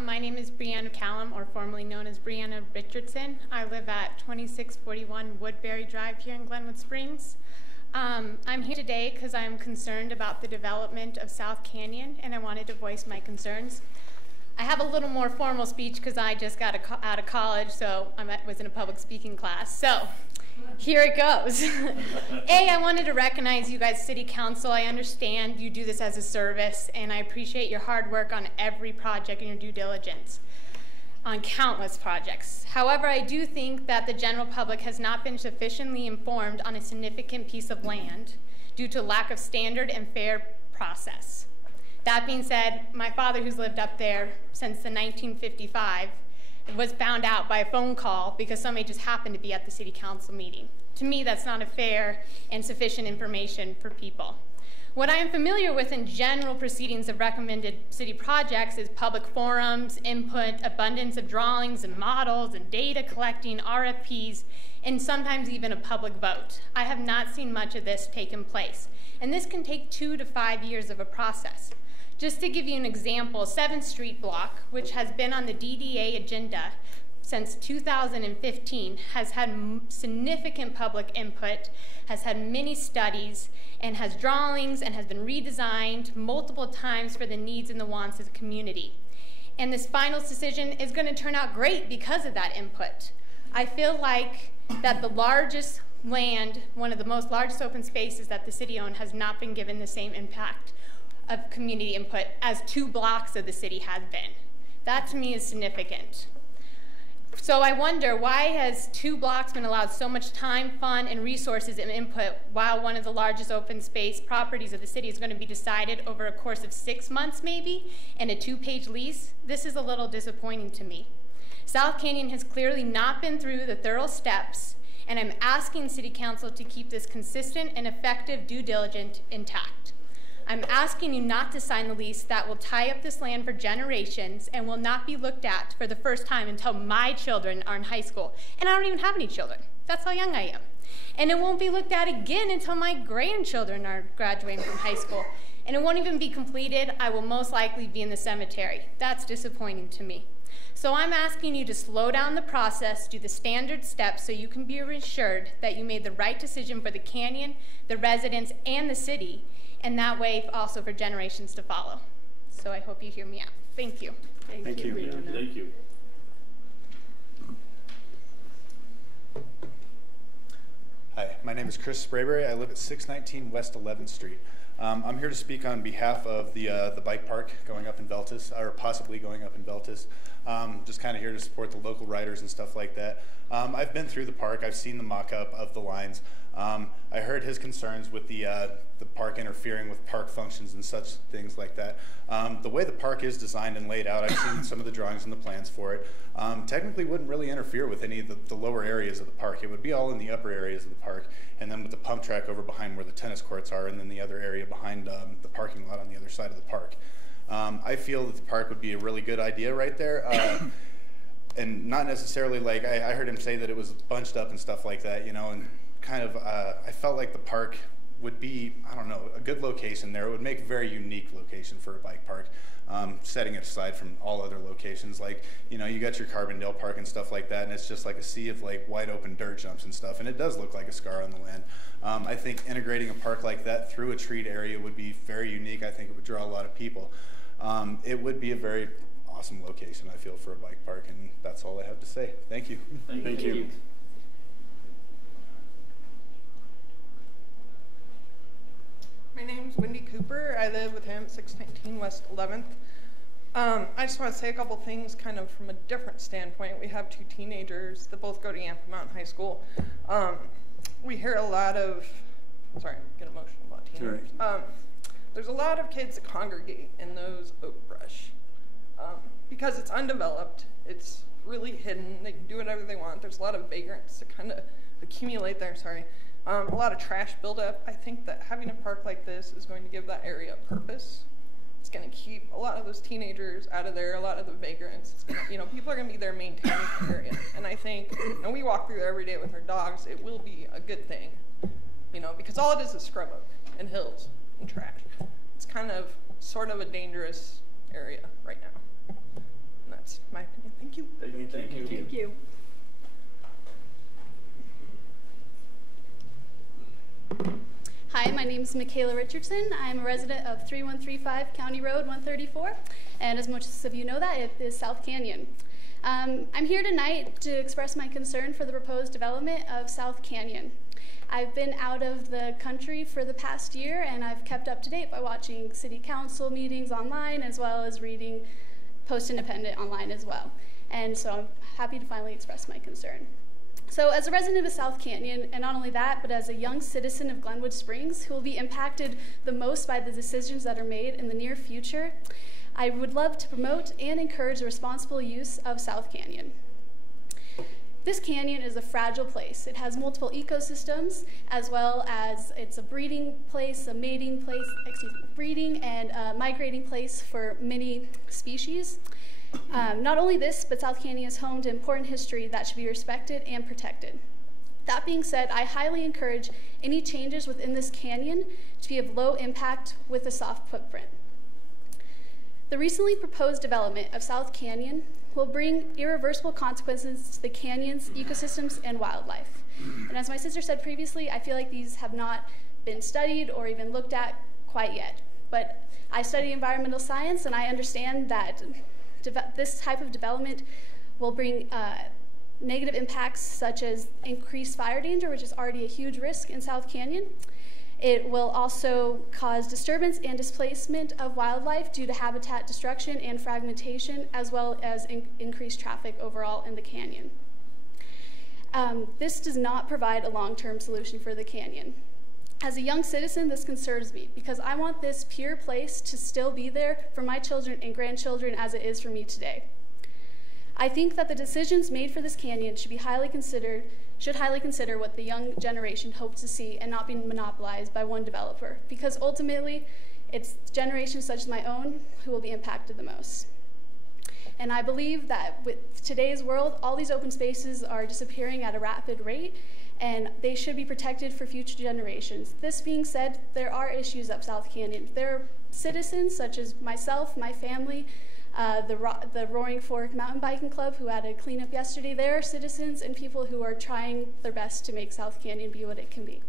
My name is Brianna Callum, or formerly known as Brianna Richardson. I live at 2641 Woodbury Drive here in Glenwood Springs. I'm here today because I'm concerned about the development of South Canyon, and I wanted to voice my concerns. I have a little more formal speech because I just got out of college, so I was in a public speaking class. So here it goes. I wanted to recognize you guys, City Council. I understand you do this as a service, and I appreciate your hard work on every project and your due diligence on countless projects. However, I do think that the general public has not been sufficiently informed on a significant piece of land due to lack of standard and fair process. That being said, my father, who's lived up there since the 1955, was found out by a phone call because somebody just happened to be at the city council meeting. To me, that's not a fair and sufficient information for people. What I am familiar with in general proceedings of recommended city projects is public forums, input, abundance of drawings and models and data collecting, RFPs, and sometimes even a public vote. I have not seen much of this taking place, and this can take 2 to 5 years of a process. Just to give you an example, 7th Street block, which has been on the DDA agenda since 2015, has had significant public input, has had many studies, and has drawings, and has been redesigned multiple times for the needs and the wants of the community. And this final decision is going to turn out great because of that input. I feel like that the largest land, one of the most largest open spaces that the city owns, has not been given the same impact of community input as 2 blocks of the city has been. That to me is significant. So I wonder, why has 2 blocks been allowed so much time, fun, and resources and input while one of the largest open space properties of the city is going to be decided over a course of 6 months maybe and a 2-page lease? This is a little disappointing to me. South Canyon has clearly not been through the thorough steps, and I'm asking City Council to keep this consistent and effective due diligence intact. I'm asking you not to sign the lease that will tie up this land for generations and will not be looked at for the first time until my children are in high school. And I don't even have any children. That's how young I am. And it won't be looked at again until my grandchildren are graduating from high school. And it won't even be completed. I will most likely be in the cemetery. That's disappointing to me. So I'm asking you to slow down the process, do the standard steps so you can be reassured that you made the right decision for the canyon, the residents, and the city, and that way also for generations to follow. So I hope you hear me out. Thank you. Thank you. Thank you. Hi, my name is Chris Sprayberry. I live at 619 West 11th Street. I'm here to speak on behalf of the bike park going up in Veltus, or possibly going up in Veltus. Just kind of here to support the local riders and stuff like that. I've been through the park. I've seen the mock-up of the lines. I heard his concerns with the park interfering with park functions and such things like that. The way the park is designed and laid out, I've seen some of the drawings and the plans for it, technically wouldn't really interfere with any of the lower areas of the park. It would be all in the upper areas of the park, and then with the pump track over behind where the tennis courts are, and then the other area behind the parking lot on the other side of the park. I feel that the park would be a really good idea right there. And not necessarily like, I heard him say that it was bunched up and stuff like that, you know, and kind of, I felt like the park would be, I don't know, a good location there. It would make a very unique location for a bike park, setting it aside from all other locations. Like, you know, you got your Carbondale Park and stuff like that, and it's just like a sea of like wide open dirt jumps and stuff, and it does look like a scar on the land. I think integrating a park like that through a treat area would be very unique. I think it would draw a lot of people. It would be a very awesome location, I feel, for a bike park, and that's all I have to say. Thank you. Thank you. My name's Wendy Cooper. I live with him at 619 West 11th. I just want to say a couple things kind of from a different standpoint. We have 2 teenagers that both go to Anthem Mountain High School. We hear a lot of, sorry, I'm getting emotional about teenagers. Right. There's a lot of kids that congregate in those oak brush. Because it's undeveloped, it's really hidden, they can do whatever they want. There's a lot of vagrants that kind of accumulate there, a lot of trash buildup. I think that having a park like this is going to give that area a purpose. It's going to keep a lot of those teenagers out of there, a lot of the vagrants. It's gonna, you know, people are going to be there maintaining the area. And I think, and we walk through there every day with our dogs, it will be a good thing, you know, because all it is scrub oak and hills and trash. It's kind of sort of a dangerous area right now. name's Michaela Richardson. I'm a resident of 3135 County Road 134, and as most of you know that, it is South Canyon. I'm here tonight to express my concern for the proposed development of South Canyon. I've been out of the country for the past year, and I've kept up to date by watching city council meetings online, as well as reading Post-Independent online as well. And so I'm happy to finally express my concern. So as a resident of South Canyon, and not only that, but as a young citizen of Glenwood Springs who will be impacted the most by the decisions that are made in the near future, I would love to promote and encourage the responsible use of South Canyon. This canyon is a fragile place. It has multiple ecosystems, as well as it's a breeding place, a mating place, breeding and migrating place for many species. Not only this, but South Canyon is home to important history that should be respected and protected. That being said, I highly encourage any changes within this canyon to be of low impact with a soft footprint. The recently proposed development of South Canyon will bring irreversible consequences to the canyon's ecosystems and wildlife. And as my sister said previously, I feel like these have not been studied or even looked at quite yet. But I study environmental science, and I understand that this type of development will bring negative impacts such as increased fire danger, which is already a huge risk in South Canyon. It will also cause disturbance and displacement of wildlife due to habitat destruction and fragmentation, as well as increased traffic overall in the canyon. This does not provide a long-term solution for the canyon. As a young citizen, this concerns me because I want this pure place to still be there for my children and grandchildren as it is for me today. I think that the decisions made for this canyon should highly consider what the young generation hopes to see and not be monopolized by one developer, because ultimately it's generations such as my own who will be impacted the most. And I believe that with today's world, all these open spaces are disappearing at a rapid rate, and they should be protected for future generations. This being said, there are issues up South Canyon. There are citizens such as myself, my family, the Roaring Fork Mountain Biking Club, who had a cleanup yesterday. There are citizens and people who are trying their best to make South Canyon be what it can be.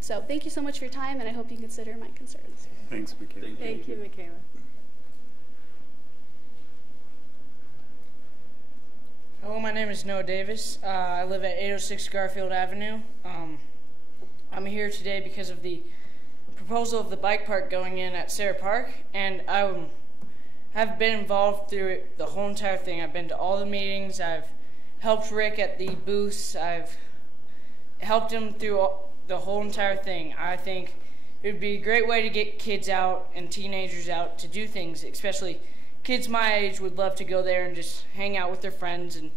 So thank you so much for your time, and I hope you consider my concerns. Thanks, Michaela. Thank you, Michaela. Hello, my name is Noah Davis. I live at 806 Garfield Avenue. I'm here today because of the proposal of the bike park going in at Sarah Park, and I have been involved through it the whole entire thing. I've been to all the meetings. I've helped Rick at the booths. I've helped him through the whole entire thing. I think it would be a great way to get kids out and teenagers out to do things, especially kids my age would love to go there and just hang out with their friends and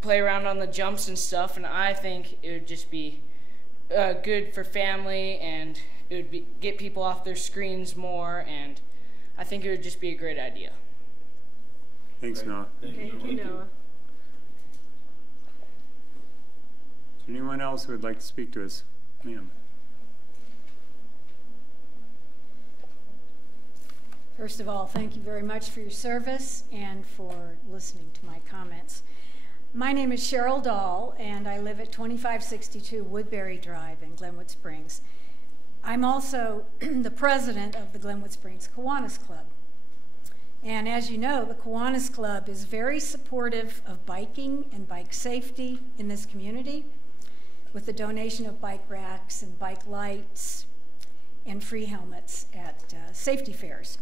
play around on the jumps and stuff, and I think it would just be good for family, and it would get people off their screens more, and I think it would just be a great idea. Thanks, Noah. Thank you, Noah. Is there anyone else who would like to speak to us? Ma'am. First of all, thank you very much for your service and for listening to my comments. My name is Cheryl Dahl, and I live at 2562 Woodbury Drive in Glenwood Springs. I'm also the president of the Glenwood Springs Kiwanis Club. And as you know, the Kiwanis Club is very supportive of biking and bike safety in this community, with the donation of bike racks and bike lights and free helmets at safety fairs.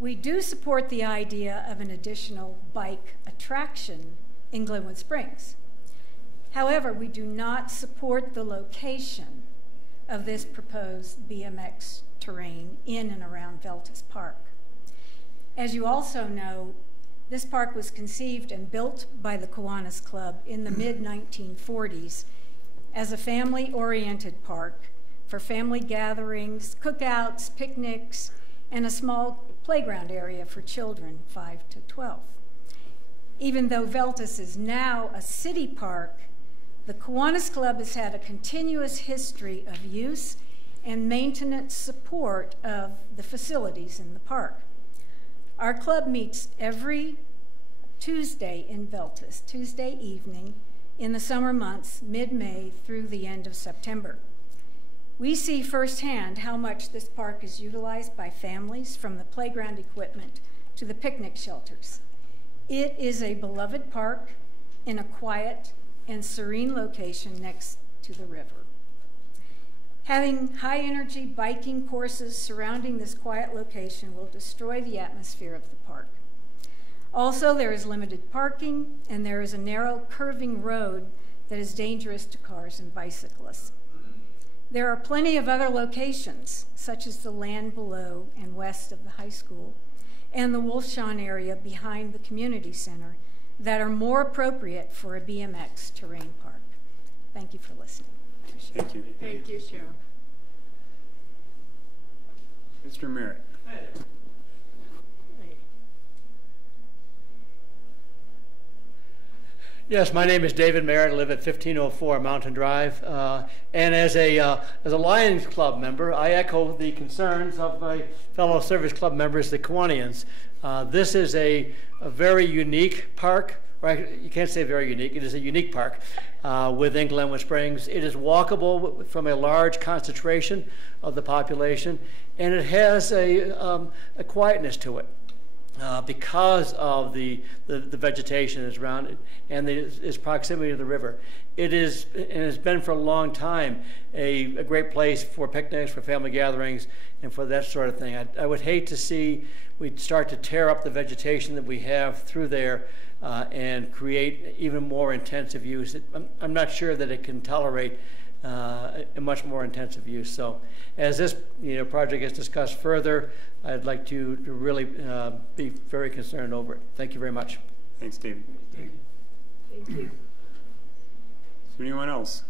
We do support the idea of an additional bike attraction in Glenwood Springs. However, we do not support the location of this proposed BMX terrain in and around Veltis Park. As you also know, this park was conceived and built by the Kiwanis Club in the mid-1940s as a family-oriented park for family gatherings, cookouts, picnics, and a small playground area for children 5 to 12. Even though Veltis is now a city park, the Kiwanis Club has had a continuous history of use and maintenance support of the facilities in the park. Our club meets every Tuesday in Veltis, Tuesday evening in the summer months, mid-May through the end of September. We see firsthand how much this park is utilized by families, from the playground equipment to the picnic shelters. It is a beloved park in a quiet and serene location next to the river. Having high-energy biking courses surrounding this quiet location will destroy the atmosphere of the park. Also, there is limited parking, and there is a narrow, curving road that is dangerous to cars and bicyclists. There are plenty of other locations, such as the land below and west of the high school, and the Wolfshawn area behind the community center, that are more appropriate for a BMX terrain park. Thank you for listening. Thank you. Thank you, Cheryl. Mr. Merritt. Yes, my name is David Merritt. I live at 1504 Mountain Drive. And as a Lions Club member, I echo the concerns of my fellow Service Club members, the Kiwanians. This is a very unique park. Right? You can't say very unique. It is a unique park within Glenwood Springs. It is walkable from a large concentration of the population, and it has a quietness to it because of the vegetation that's around it and its proximity to the river. It is, and has been for a long time, a great place for picnics, for family gatherings, and for that sort of thing. I would hate to see we start to tear up the vegetation that we have through there and create even more intensive use. I'm not sure that it can tolerate a much more intensive use. So as this project is discussed further, I'd like to really be very concerned over it. Thank you very much. Thanks, David. Thank you. Is there anyone else?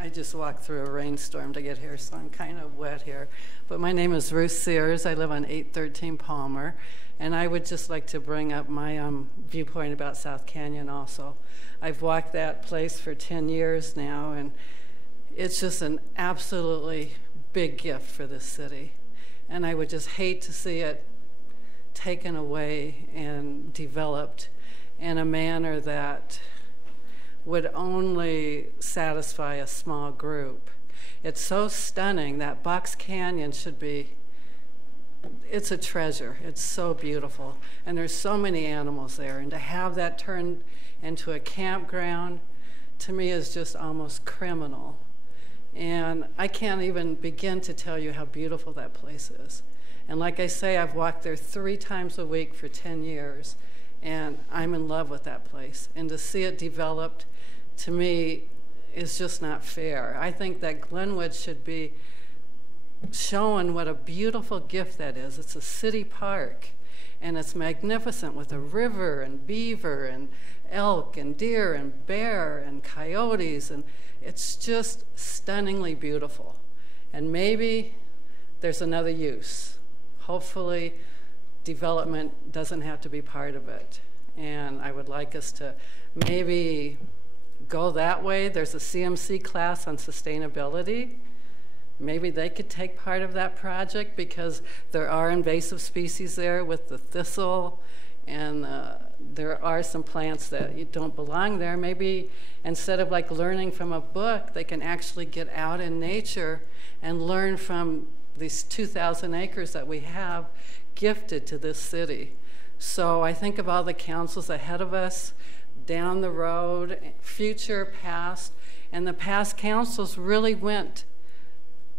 I just walked through a rainstorm to get here, so I'm kind of wet here. But my name is Ruth Sears. I live on 813 Palmer. And I would just like to bring up my viewpoint about South Canyon also. I've walked that place for 10 years now, and it's just an absolutely big gift for this city. And I would just hate to see it taken away and developed in a manner that would only satisfy a small group. It's so stunning that Box Canyon should be, it's a treasure. It's so beautiful. And there's so many animals there. And to have that turned into a campground, to me, is just almost criminal. And I can't even begin to tell you how beautiful that place is. And like I say, I've walked there 3 times a week for 10 years. And I'm in love with that place. And to see it developed, to me, is just not fair. I think that Glenwood should be showing what a beautiful gift that is. It's a city park, and it's magnificent with a river and beaver and elk and deer and bear and coyotes, and it's just stunningly beautiful. And maybe there's another use. Hopefully, development doesn't have to be part of it. And I would like us to maybe go that way. There's a CMC class on sustainability. Maybe they could take part of that project, because there are invasive species there with the thistle, and there are some plants that don't belong there. Maybe instead of like learning from a book, they can actually get out in nature and learn from these 2,000 acres that we have gifted to this city. So I think of all the councils ahead of us, down the road, future, past, and the past councils really went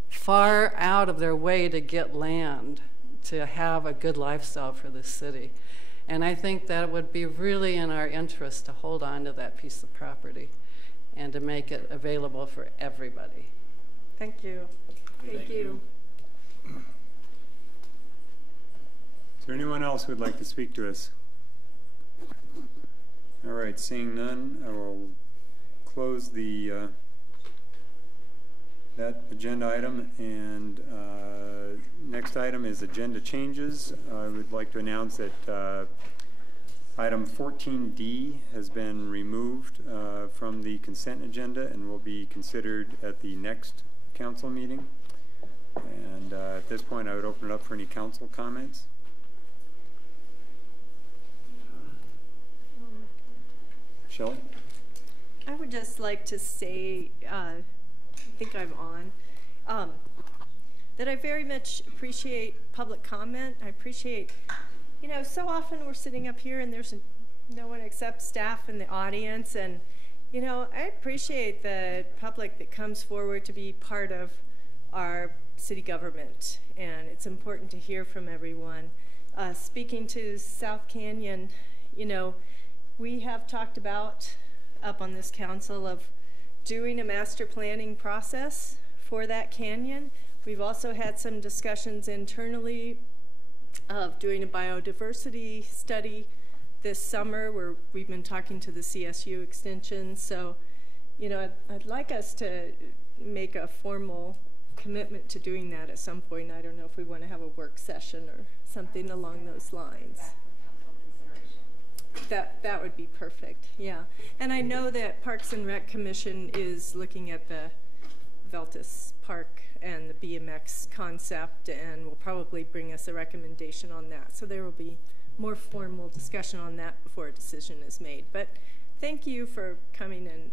far out of their way to get land, to have a good lifestyle for this city. And I think that it would be really in our interest to hold on to that piece of property and to make it available for everybody. Thank you. Thank you. Is there anyone else who would like to speak to us? All right, seeing none, I will close the that agenda item, and next item is agenda changes. I would like to announce that item 14D has been removed from the consent agenda and will be considered at the next council meeting. And at this point, I would open it up for any council comments. Shelley? I would just like to say, I think I'm on, that I very much appreciate public comment. I appreciate, you know, so often we're sitting up here and there's no one except staff in the audience, and, you know, I appreciate the public that comes forward to be part of our city government, and it's important to hear from everyone. Speaking to South Canyon, you know, we have talked about up on this council of doing a master planning process for that canyon. We've also had some discussions internally of doing a biodiversity study this summer, where we've been talking to the CSU extension. So, you know, I'd like us to make a formal commitment to doing that at some point. I don't know if we want to have a work session or something along those lines. That would be perfect, yeah. And I know that Parks and Rec Commission is looking at the Veltus Park and the BMX concept, and will probably bring us a recommendation on that. So there will be more formal discussion on that before a decision is made. But thank you for coming and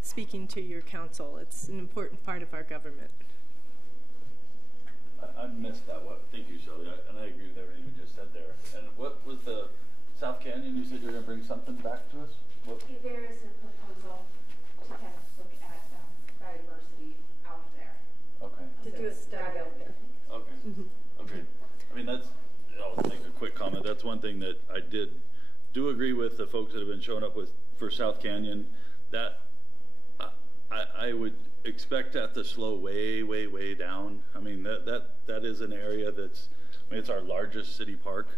speaking to your council. It's an important part of our government. I missed that. Thank you, Shelley. And I agree with everything you just said there. And what was the South Canyon? You said you were going to bring something back to us? What? There is a proposal to kind of look at biodiversity out there. Okay. To do a study out there. Okay. Okay. I mean, I'll make a quick comment. That's one thing that I do agree with the folks that have been showing up for South Canyon. That I would expect that to slow way, way, way down. I mean, that is an area that's, I mean, it's our largest city park.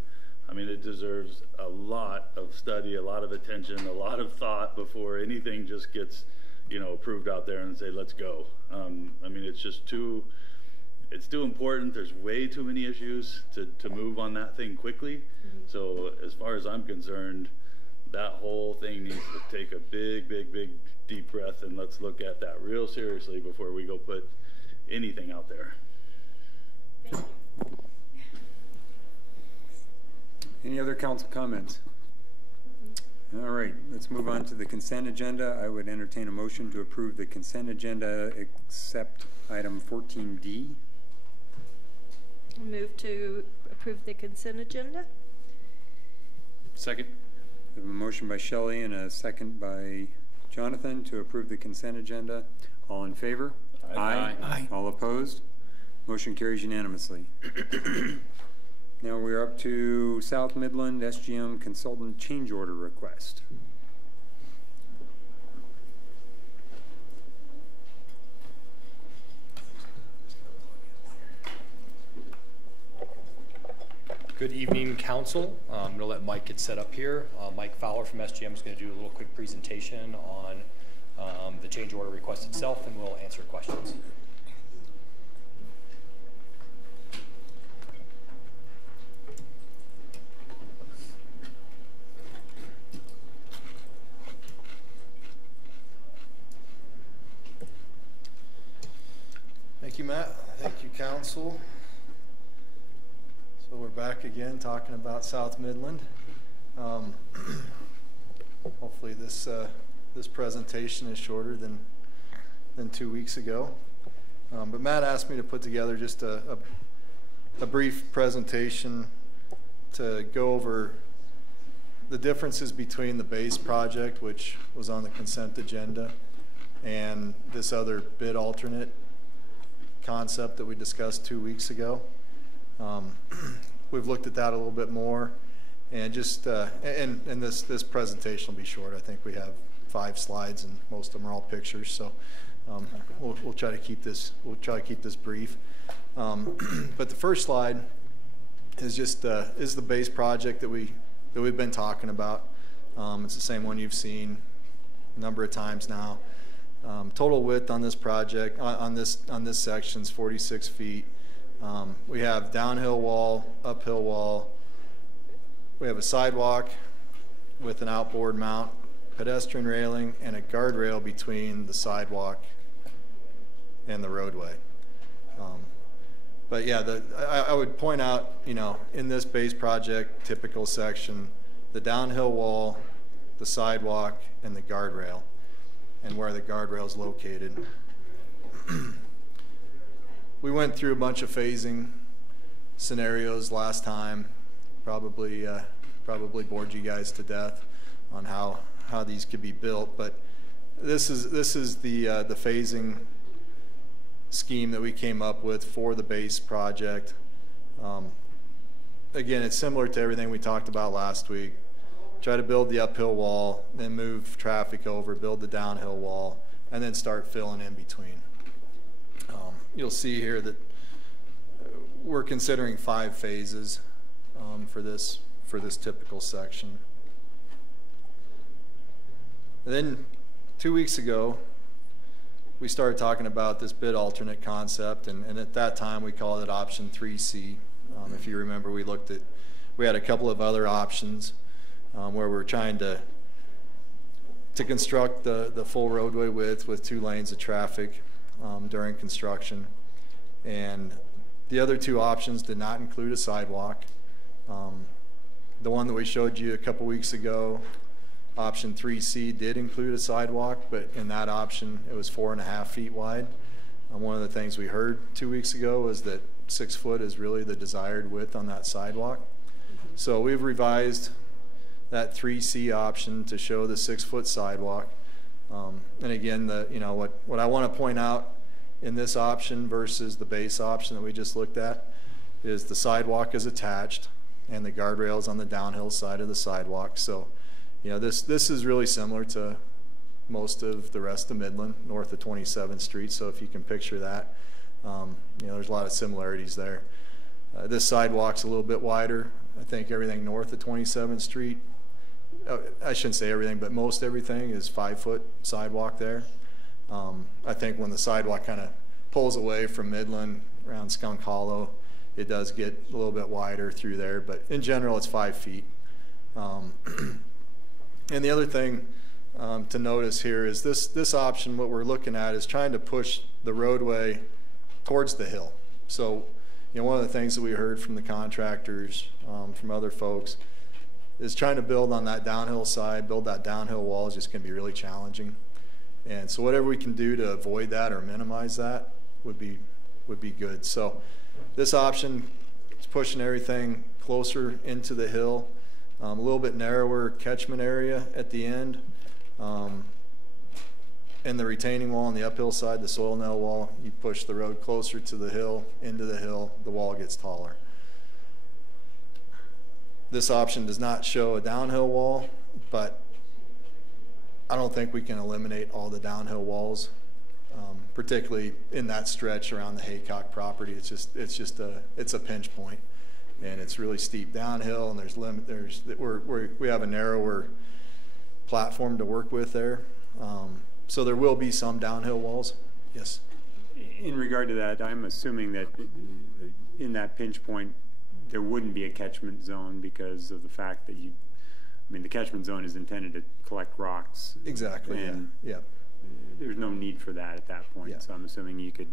I mean, it deserves a lot of study, a lot of attention, a lot of thought before anything just gets, you know, approved out there and say, let's go. I mean, it's just too important. There's way too many issues to move on that thing quickly. So as far as I'm concerned, that whole thing needs to take a big, big, big deep breath, and let's look at that real seriously before we go put anything out there. Thank you. Any other council comments? All right, let's move on to the consent agenda. I would entertain a motion to approve the consent agenda except item 14D. Move to approve the consent agenda. Second. We have a motion by Shelley and a second by Jonathan to approve the consent agenda. All in favor? Aye. Aye. All opposed? Motion carries unanimously. Now we're up to South Midland SGM consultant change order request. Good evening, Council. I'm going to let Mike get set up here. Mike Fowler from SGM is going to do a little quick presentation on the change order request itself, and we'll answer questions. Thank you, Matt. Thank you, Council. So we're back again talking about South Midland. Hopefully this presentation is shorter than 2 weeks ago. But Matt asked me to put together just a brief presentation to go over the differences between the base project, which was on the consent agenda, and this other bid alternate concept that we discussed 2 weeks ago. We've looked at that a little bit more, and just and this presentation will be short. I think we have 5 slides, and most of them are all pictures. So we'll try to keep this brief. But the first slide is just is the base project that we've been talking about. It's the same one you've seen a number of times now. Total width on this project on this section is 46 feet. We have downhill wall, uphill wall. We have a sidewalk with an outboard mount, pedestrian railing, and a guardrail between the sidewalk and the roadway. But yeah, I would point out, you know, in this base project typical section, the downhill wall the sidewalk, and the guardrail, and where the guardrail is located. We went through a bunch of phasing scenarios last time. Probably bored you guys to death on how these could be built, but this is the phasing scheme that we came up with for the base project. Again, it's similar to everything we talked about last week. Try to build the uphill wall, then move traffic over, build the downhill wall, and then start filling in between. You'll see here that we're considering 5 phases for this typical section. And then 2 weeks ago, we started talking about this bid alternate concept, and at that time we called it option 3C. If you remember, we had a couple of other options where we're trying to construct the full roadway width with 2 lanes of traffic during construction. And the other 2 options did not include a sidewalk. The one that we showed you a couple weeks ago, option 3C, did include a sidewalk, but in that option it was 4.5 feet wide. One of the things we heard 2 weeks ago was that 6 foot is really the desired width on that sidewalk. So we've revised that 3C option to show the 6 foot sidewalk. And again, what I want to point out in this option versus the base option that we just looked at is the sidewalk is attached and the guardrail is on the downhill side of the sidewalk. So, this is really similar to most of the rest of Midland, north of 27th Street. So if you can picture that, there's a lot of similarities there. This sidewalk's a little bit wider. I think everything north of 27th Street, I shouldn't say everything, but most everything is 5 foot sidewalk there. I think when the sidewalk kind of pulls away from Midland around Skunk Hollow, it does get a little bit wider through there, but in general it's 5 feet. And the other thing to notice here is this option, what we're looking at is trying to push the roadway towards the hill. So, one of the things that we heard from the contractors, from other folks, is trying to build on that downhill side, build that downhill wall is just going to be really challenging. And so whatever we can do to avoid that or minimize that would be good. So this option is pushing everything closer into the hill, a little bit narrower catchment area at the end. And the retaining wall on the uphill side, the soil nail wall, you push the road closer to the hill, into the hill, the wall gets taller. This option does not show a downhill wall, but I don't think we can eliminate all the downhill walls, particularly in that stretch around the Haycock property. It's a pinch point, and it's really steep downhill, and we have a narrower platform to work with there. So there will be some downhill walls. Yes. In regard to that, I'm assuming that in that pinch point, there wouldn't be a catchment zone because of the fact that the catchment zone is intended to collect rocks. Exactly. And yeah. There's no need for that at that point. Yeah. So I'm assuming you could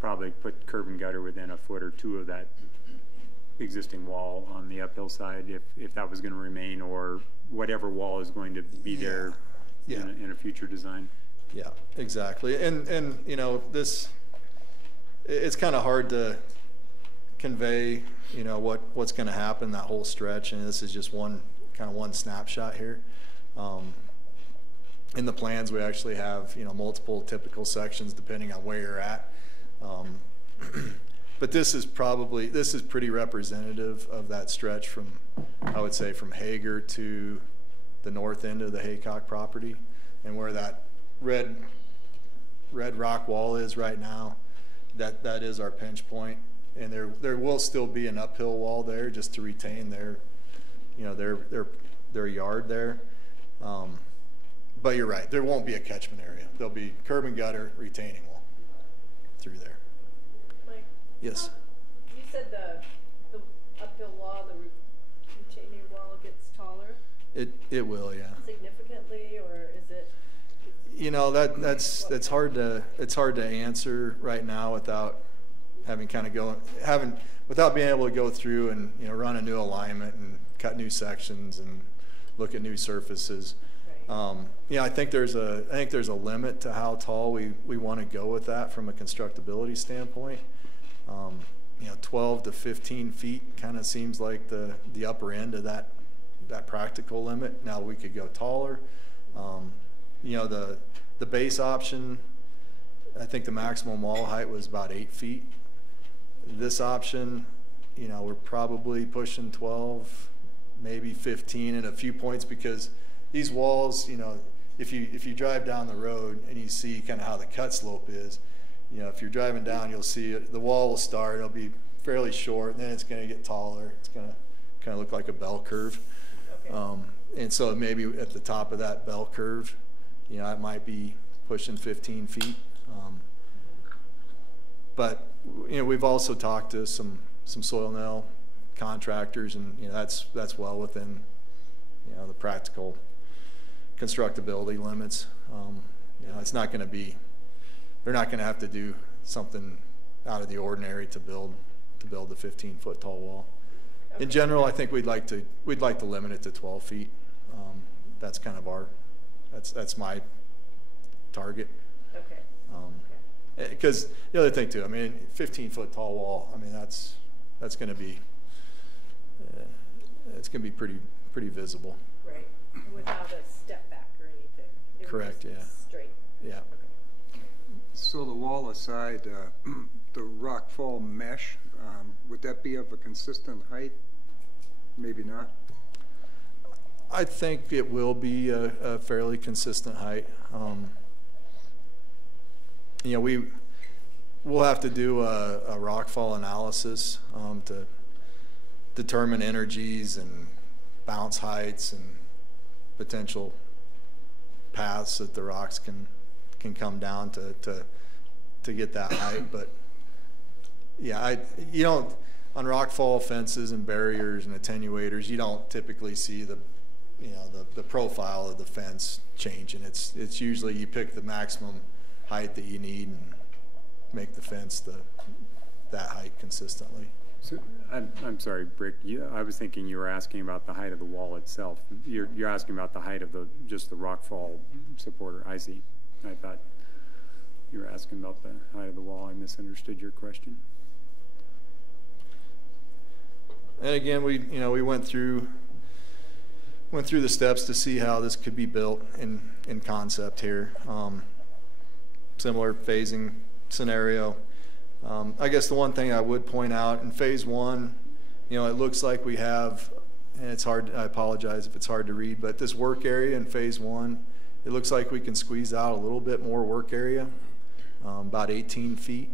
probably put curb and gutter within a foot or two of that existing wall on the uphill side if that was going to remain, or whatever wall is going to be there in a future design. Yeah, exactly. And this, it's kind of hard to convey what's going to happen that whole stretch, and this is just one snapshot here. In the plans we actually have multiple typical sections depending on where you're at, but this is pretty representative of that stretch from, I would say, from Hager to the north end of the Haycock property, and where that red rock wall is right now, that is our pinch point. And there will still be an uphill wall there just to retain their yard there. But you're right, there won't be a catchment area. There'll be curb and gutter, retaining wall through there. Mike? Yes? You said the uphill wall, the retaining wall gets taller? It will, yeah. Significantly, or is it? That's hard to answer right now without without being able to go through and run a new alignment and cut new sections and look at new surfaces. Yeah, I think there's a limit to how tall we want to go with that from a constructability standpoint. 12 to 15 feet kind of seems like the upper end of that practical limit. Now we could go taller. The base option, I think the maximum wall height was about 8 feet. This option, we're probably pushing 12, maybe 15 at a few points, because these walls, if you drive down the road and you see kind of how the cut slope is, if you're driving down, you'll see it, the wall will start, it'll be fairly short, and then it's going to get taller. It's going to kind of look like a bell curve. Okay. And so maybe at the top of that bell curve, it might be pushing 15 feet. But we've also talked to some soil nail contractors, and that's well within the practical constructability limits. It's not going to be, they're not going to have to do something out of the ordinary to build the 15-foot tall wall. Okay. In general, I think we'd like to limit it to 12 feet. That's kind of that's my target. Okay. Because the other thing too, 15-foot tall wall, that's going to be it's going to be pretty visible. Right. Without a step back or anything. Correct. Yeah. Straight. Yeah. Okay. So the wall aside, the rockfall mesh, would that be of a consistent height? Maybe not. I think it will be a fairly consistent height. We'll have to do a rockfall analysis to determine energies and bounce heights and potential paths that the rocks can come down to get that height. But yeah, on rockfall fences and barriers and attenuators, you don't typically see the profile of the fence changing. It's usually you pick the maximum height that you need and make the fence that height consistently. So I'm sorry, Brick. I was thinking you were asking about the height of the wall itself. You're asking about the height of just the rockfall supporter. I see. I thought you were asking about the height of the wall. I misunderstood your question. And again, we went through the steps to see how this could be built in concept here. Similar phasing scenario. I guess the one thing I would point out in phase one, it looks like we have, and it's hard, I apologize if it's hard to read, but this work area in phase one, it looks like we can squeeze out a little bit more work area, about 18 feet.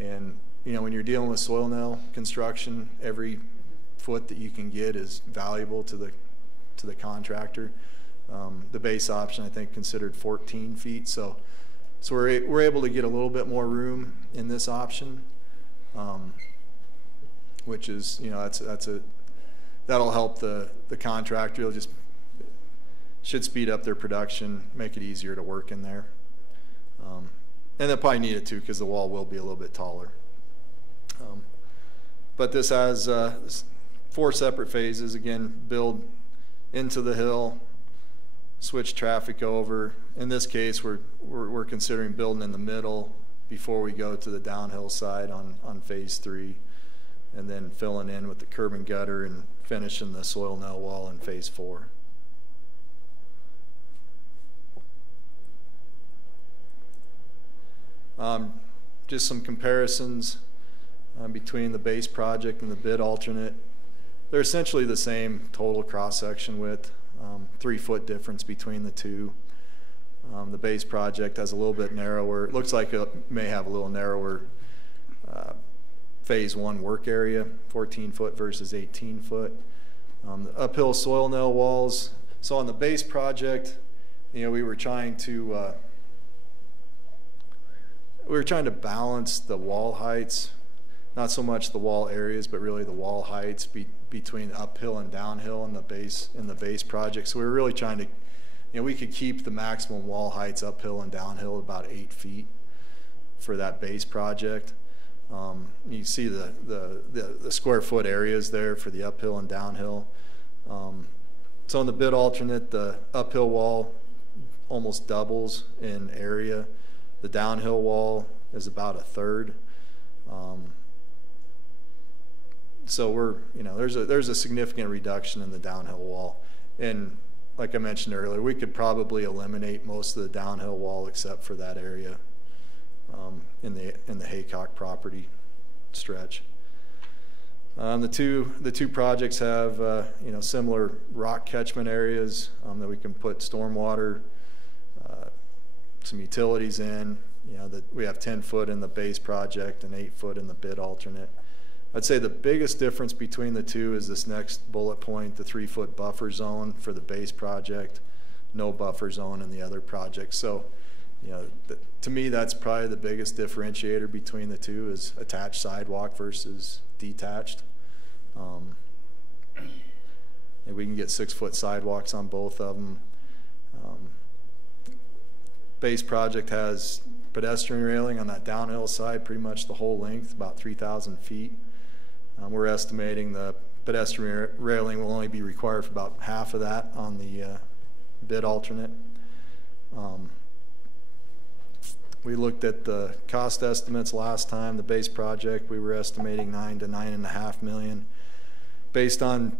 And when you're dealing with soil nail construction, every foot that you can get is valuable to the contractor. The base option, I think, considered 14 feet. So we're able to get a little bit more room in this option, which is that'll help the contractor. It'll should speed up their production, make it easier to work in there, and they'll probably need it too because the wall will be a little bit taller. But this has 4 separate phases. Again, build into the hill, switch traffic over. In this case, we're considering building in the middle before we go to the downhill side on phase 3, and then filling in with the curb and gutter and finishing the soil nail wall in phase 4. Just some comparisons between the base project and the bid alternate. They're essentially the same total cross-section width, 3-foot difference between the two. The base project has a little bit narrower. It looks like it may have a little narrower phase 1 work area, 14-foot versus 18-foot. The uphill soil nail walls. So on the base project, we were trying to balance the wall heights, not so much the wall areas, but really the wall heights between uphill and downhill in the base project. So we were really trying to, we could keep the maximum wall heights uphill and downhill about 8 feet for that base project. You see the square foot areas there for the uphill and downhill. So on the bid alternate, the uphill wall almost doubles in area. The downhill wall is about a third. So we're, there's a significant reduction in the downhill wall. And like I mentioned earlier, we could probably eliminate most of the downhill wall except for that area in the Haycock property stretch. The two projects have similar rock catchment areas that we can put stormwater, some utilities in. That we have 10 foot in the base project and 8 foot in the bid alternate. I'd say the biggest difference between the two is this next bullet point, the 3 foot buffer zone for the base project, no buffer zone in the other project. So, to me, that's probably the biggest differentiator between the two is attached sidewalk versus detached. And we can get 6 foot sidewalks on both of them. Base project has pedestrian railing on that downhill side, pretty much the whole length, about 3,000 feet. We're estimating the pedestrian railing will only be required for about half of that on the bid alternate. We looked at the cost estimates last time. The base project, we were estimating $9 to $9.5 million. Based on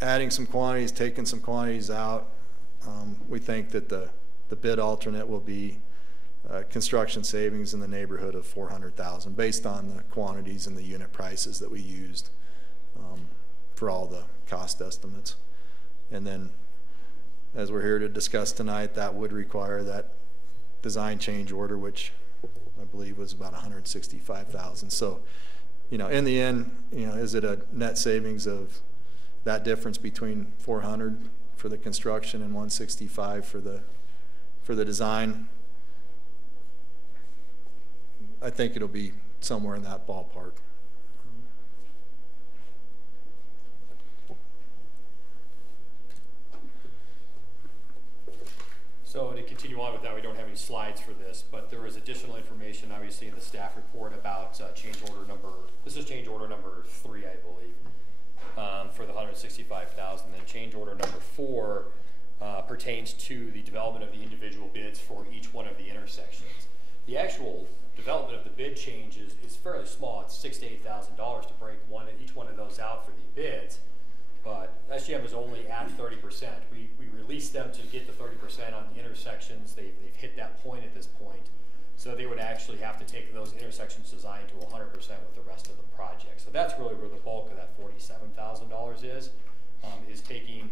adding some quantities, taking some quantities out, we think that the bid alternate will be construction savings in the neighborhood of $400,000 based on the quantities and the unit prices that we used for all the cost estimates. And then, as we're here to discuss tonight, that would require that design change order, which I believe was about $165,000. So, in the end, is it a net savings of that difference between $400 for the construction and $165 for the design? I think it'll be somewhere in that ballpark. So to continue on with that, we don't have any slides for this, but there is additional information obviously in the staff report about change order number, this is change order number 3, I believe, for the $165,000. Then change order number 4 pertains to the development of the individual bids for each one of the intersections. The actual development of the bid change is fairly small. It's $6,000 to $8,000 to break each one of those out for the bids. But SGM is only at 30%. We released them to get the 30% on the intersections. They've hit that point at this point. So they would actually have to take those intersections designed to 100% with the rest of the project. So that's really where the bulk of that $47,000 is taking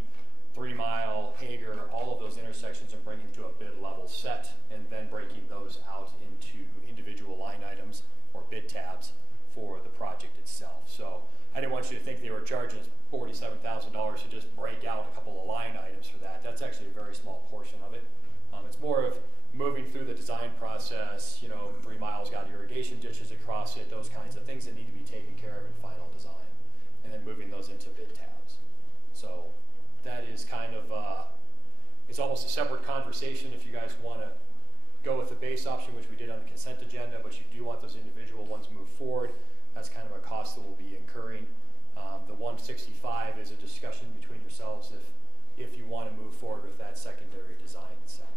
3 Mile, Hager, all of those intersections and bringing to a bid level set and then breaking those out into individual line items or bid tabs for the project itself. So I didn't want you to think they were charging us $47,000 to just break out a couple of line items for that. That's actually a very small portion of it. It's more of moving through the design process, 3 miles got irrigation ditches across it, those kinds of things that need to be taken care of in final design, and then moving those into bid tabs. So that is kind of, it's almost a separate conversation if you guys want to go with the base option, which we did on the consent agenda, but you do want those individual ones moved forward. That's kind of a cost that we'll be incurring. The 165 is a discussion between yourselves if you want to move forward with that secondary design itself.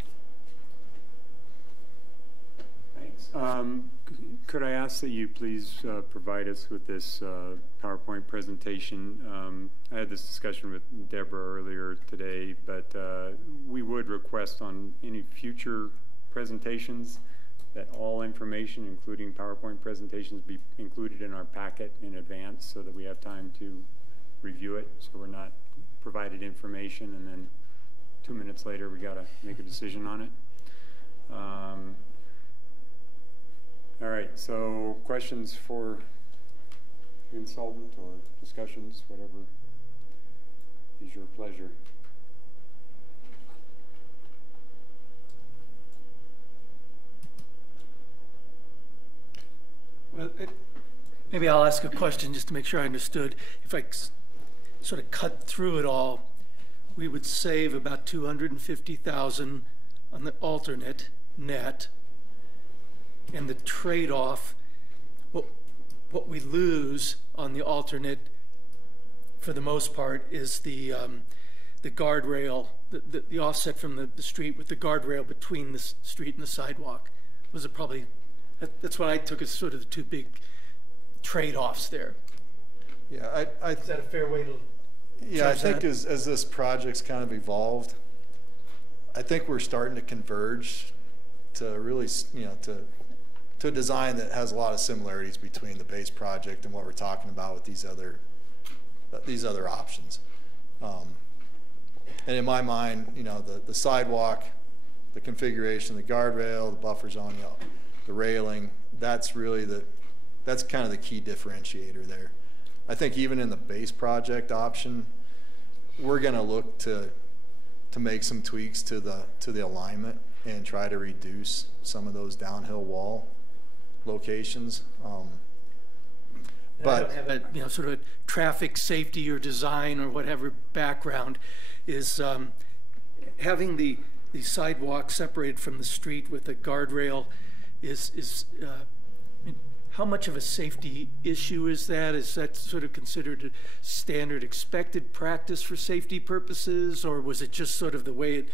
Thanks. Could I ask that you please provide us with this PowerPoint presentation? I had this discussion with Deborah earlier today, but we would request on any future presentations that all information, including PowerPoint presentations, be included in our packet in advance so that we have time to review it, so we're not provided information and then 2 minutes later we got to make a decision on it. All right, so questions for the consultant or discussions, whatever is your pleasure. Well, maybe I'll ask a question just to make sure I understood. If I sort of cut through it all, we would save about $250,000 on the alternate net, and the trade-off, what we lose on the alternate, for the most part, is the the guardrail, the offset from the street with the guardrail between the street and the sidewalk. Was it probably, that's what I took as sort of the two big trade-offs there. Yeah, Is that a fair way to? Yeah, I think as this project's kind of evolved, I think we're starting to converge to really, to a design that has a lot of similarities between the base project and what we're talking about with these other options. And in my mind, the sidewalk, the configuration, the guardrail, the buffer zone, the railing, that's really that's kind of the key differentiator there. I think even in the base project option, we're going to look to make some tweaks to the alignment and try to reduce some of those downhill wall locations. But I don't have a sort of a traffic safety or design or whatever background. Is having the sidewalk separated from the street with a guardrail how much of a safety issue is that? Is that sort of considered a standard expected practice for safety purposes, or was it just sort of the way it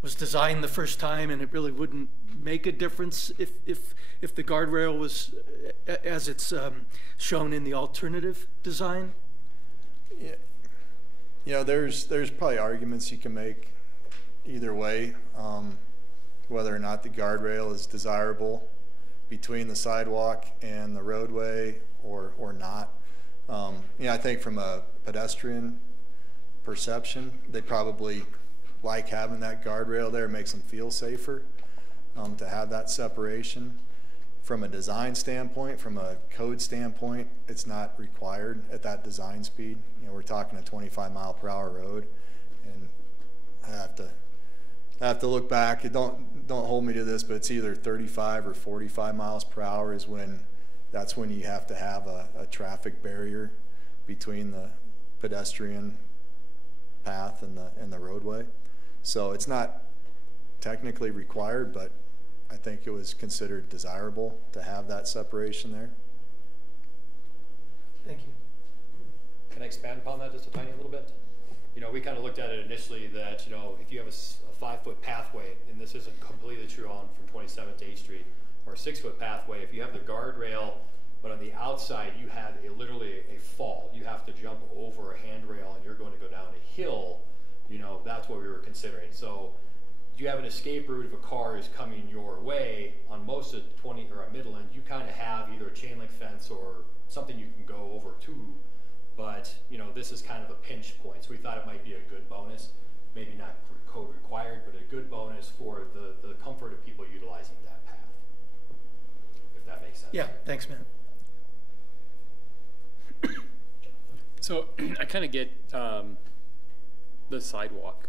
was designed the first time and it really wouldn't make a difference if the guardrail was as it's shown in the alternative design? Yeah. There's probably arguments you can make either way, whether or not the guardrail is desirable between the sidewalk and the roadway or not. I think from a pedestrian perception, they probably like having that guardrail there. It makes them feel safer to have that separation. From a design standpoint, from a code standpoint, it's not required at that design speed. We're talking a 25-mile-per-hour road, and I have to look back. Don't hold me to this, but it's either 35 or 45 miles per hour is that's when you have to have a traffic barrier between the pedestrian path and the roadway. So it's not technically required, but I think it was considered desirable to have that separation there. Thank you. Can I expand upon that just a tiny little bit? We kind of looked at it initially that, if you have a 5-foot pathway, and this isn't completely true on from 27th to 8th Street, or a 6-foot pathway, if you have the guardrail, but on the outside you have literally a fall. You have to jump over a handrail and you're going to go down a hill, that's what we were considering. So you have an escape route if a car is coming your way. On most of 20 or a Midland, you kind of have either a chain link fence or something you can go over to. But this is kind of a pinch point, so we thought it might be a good bonus, maybe not code required, but a good bonus for the comfort of people utilizing that path, if that makes sense. Yeah, thanks, man. So I kind of get the sidewalk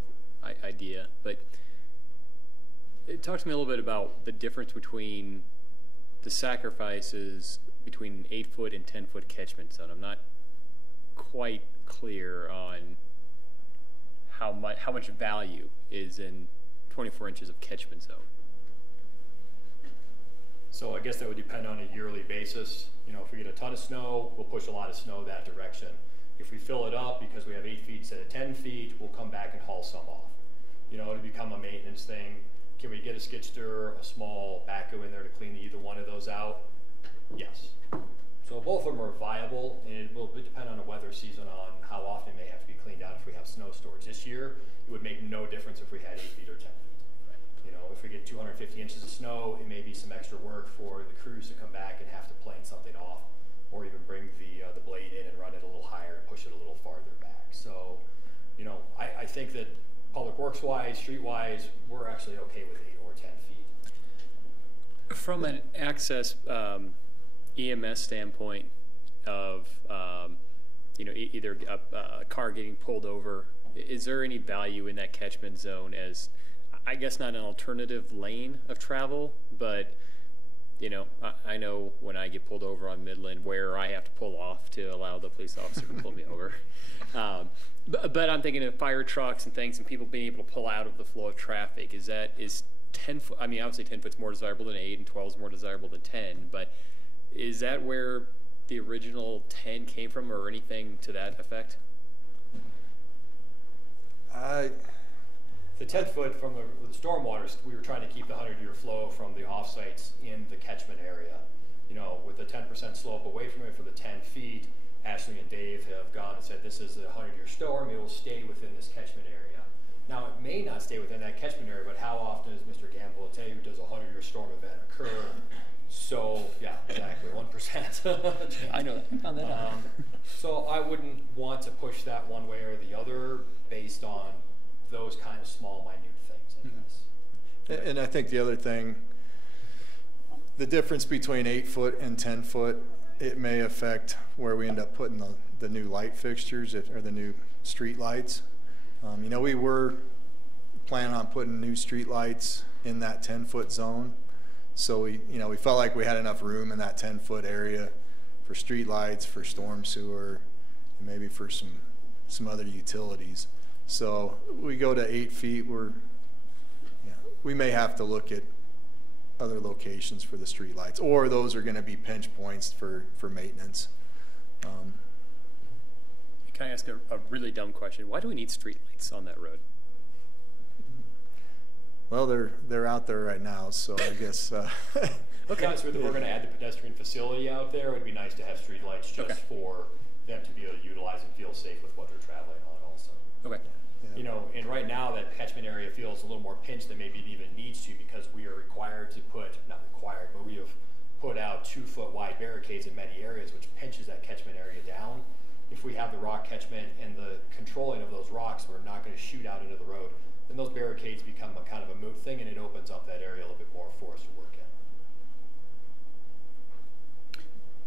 idea, but talk to me a little bit about the difference between the sacrifices between 8-foot and 10-foot catchment zone. I'm not quite clear on how much value is in 24 inches of catchment zone. So I guess that would depend on a yearly basis. If we get a ton of snow, we'll push a lot of snow that direction. If we fill it up because we have 8 feet instead of 10 feet, we'll come back and haul some off. It'll become a maintenance thing. Can we get a skid steer, a small backhoe in there to clean either one of those out? Yes. So both of them are viable, and it will depend on the weather season on how often they have to be cleaned out if we have snow storage. This year, it would make no difference if we had 8 feet or 10 feet. If we get 250 inches of snow, it may be some extra work for the crews to come back and have to plane something off, or even bring the blade in and run it a little higher and push it a little farther back. So, I think that public works-wise, street-wise, we're actually okay with 8 or 10 feet. From an access EMS standpoint of either a car getting pulled over, is there any value in that catchment zone as, I guess, not an alternative lane of travel, but I know when I get pulled over on Midland where I have to pull off to allow the police officer to pull me over. But I'm thinking of fire trucks and things and people being able to pull out of the flow of traffic. Is 10 foot, I mean, obviously 10 foot's more desirable than 8 and 12 is more desirable than 10, but is that where the original 10 came from or anything to that effect? The 10-foot from the stormwater, we were trying to keep the 100-year flow from the off-sites in the catchment area. You know, with the 10% slope away from it for the 10 feet, Ashley and Dave have gone and said this is a 100-year storm, it will stay within this catchment area. Now, it may not stay within that catchment area, but how often does Mr. Gamble tell you does a 100-year storm event occur? So, yeah, exactly, 1%. I know that. I found that out. So I wouldn't want to push that one way or the other based on those kind of small, minute things, I guess. And I think the other thing, the difference between 8 foot and 10 foot, it may affect where we end up putting the new light fixtures or the new street lights. You know, we were planning on putting new street lights in that 10-foot zone. So we felt like we had enough room in that 10-foot area for street lights, for storm sewer, and maybe for some other utilities. So we go to 8 feet. We may have to look at other locations for the street lights, or those are going to be pinch points for maintenance. Can I ask a really dumb question? Why do we need street lights on that road? Well, they're out there right now, so I guess. Okay. Honestly, if we're going to add the pedestrian facility out there, it would be nice to have street lights just for them to be able to utilize and feel safe with what they're traveling on also. Okay. Yeah. You know, and right now that catchment area feels a little more pinched than maybe it even needs to, because we are required to not required, but we have put out 2-foot wide barricades in many areas, which pinches that catchment area down. If we have the rock catchment and the controlling of those rocks, we're not going to shoot out into the road. Then those barricades become a kind of a moot thing, and it opens up that area a little bit more for us to work in.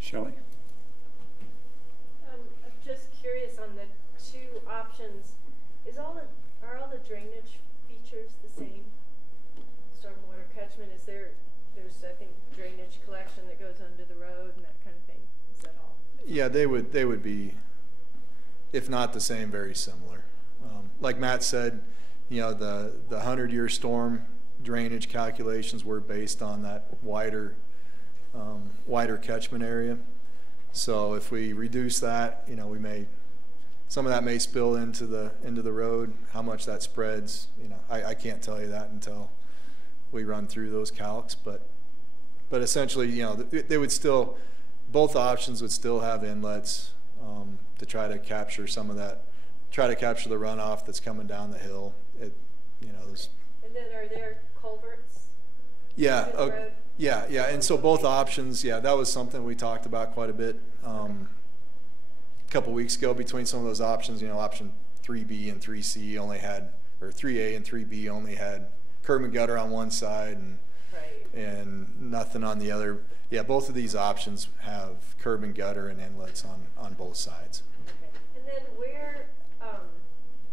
Shelley? I'm just curious on the two options. Are all the drainage features the same? Stormwater catchment, there's I think drainage collection that goes under the road and that kind of thing. Is that all? Yeah, they would be, if not the same, very similar. Like Matt said, you know, the 100-year storm drainage calculations were based on that wider catchment area. So if we reduce that, you know, some of that may spill into the road. How much that spreads, you know, I can't tell you that until we run through those calcs. But essentially, you know, they would still, both options would still have inlets to try to capture some of that, try to capture the runoff that's coming down the hill. You know, and then are there culverts? Yeah. Yeah. And so both options, yeah, that was something we talked about quite a bit a couple weeks ago. Between some of those options, you know, option 3B and 3C only had, or 3A and 3B only had curb and gutter on one side and nothing on the other. Yeah, both of these options have curb and gutter and inlets on both sides. Okay. And then where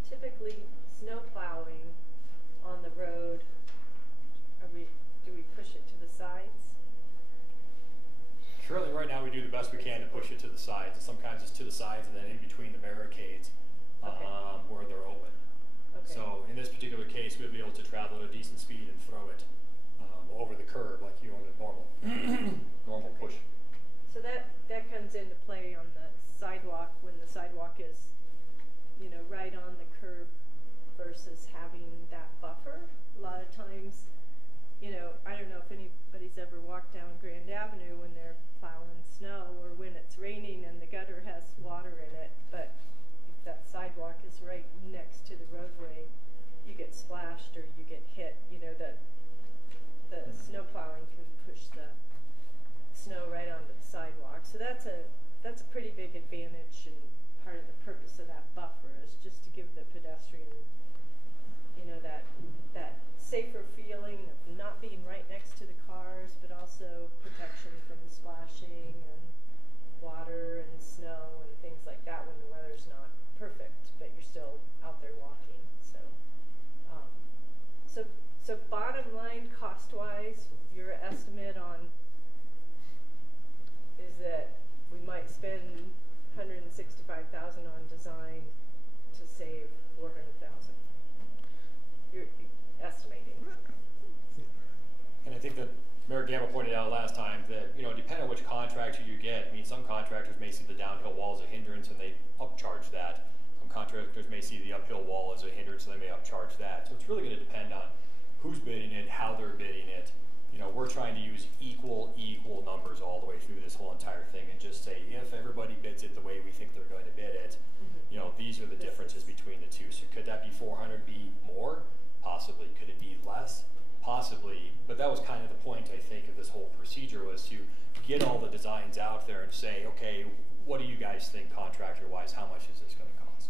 typically snow plowing on the road, do we push it to the sides? Currently, right now, we do the best we can to push it to the sides. And sometimes it's to the sides and then in between the barricades where they're open. Okay. So in this particular case, we'd be able to travel at a decent speed and throw it over the curb like you on a normal push. So that comes into play on the sidewalk when the sidewalk is, you know, right on the curb versus having that buffer. A lot of times, you know, I don't know if anybody's ever walked down Grand Avenue when they're plowing snow or when it's raining and the gutter has water in it, but if that sidewalk is right next to the roadway, you get splashed or you get hit. You know, the snow plowing can push the snow right onto the sidewalk. So that's a pretty big advantage, and part of the purpose of that buffer is just to give the pedestrian, you know, that safer feeling of not being right next to the cars, but also protection from splashing and water and snow and things like that when the weather's not perfect, but you're still out there walking. So bottom line, cost-wise, your estimate on is that we might spend $165,000 on design to save $400,000. You're estimating. And I think that Mayor Gamble pointed out last time that, you know, depending on which contractor you get, I mean, some contractors may see the downhill wall as a hindrance and they upcharge that. Some contractors may see the uphill wall as a hindrance, so they may upcharge that. So it's really going to depend on who's bidding it, how they're bidding it. You know, we're trying to use equal numbers all the way through this whole entire thing, and just say if everybody bids it the way we think they're going to bid it, you know, these are the differences between the two. So could that be 400 be more? Possibly. Could it be less? Possibly. But that was kind of the point, I think, of this whole procedure, was to get all the designs out there and say, okay, what do you guys think contractor-wise? How much is this going to cost?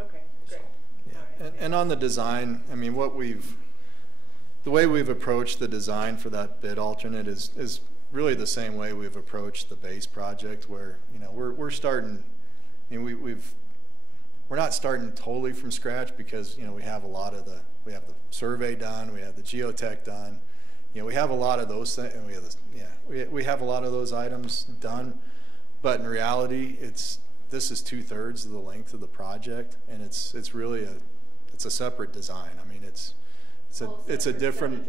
Okay, great. So, yeah. And on the design, I mean, the way we've approached the design for that bid alternate is really the same way we've approached the base project, where, you know, we're starting, I mean, we're not starting totally from scratch, because, you know, we have the survey done, we have the geotech done, you know, we have a lot of those things, and we have a lot of those items done, but in reality, this is 2/3 of the length of the project, and it's really a separate design. I mean, it's a different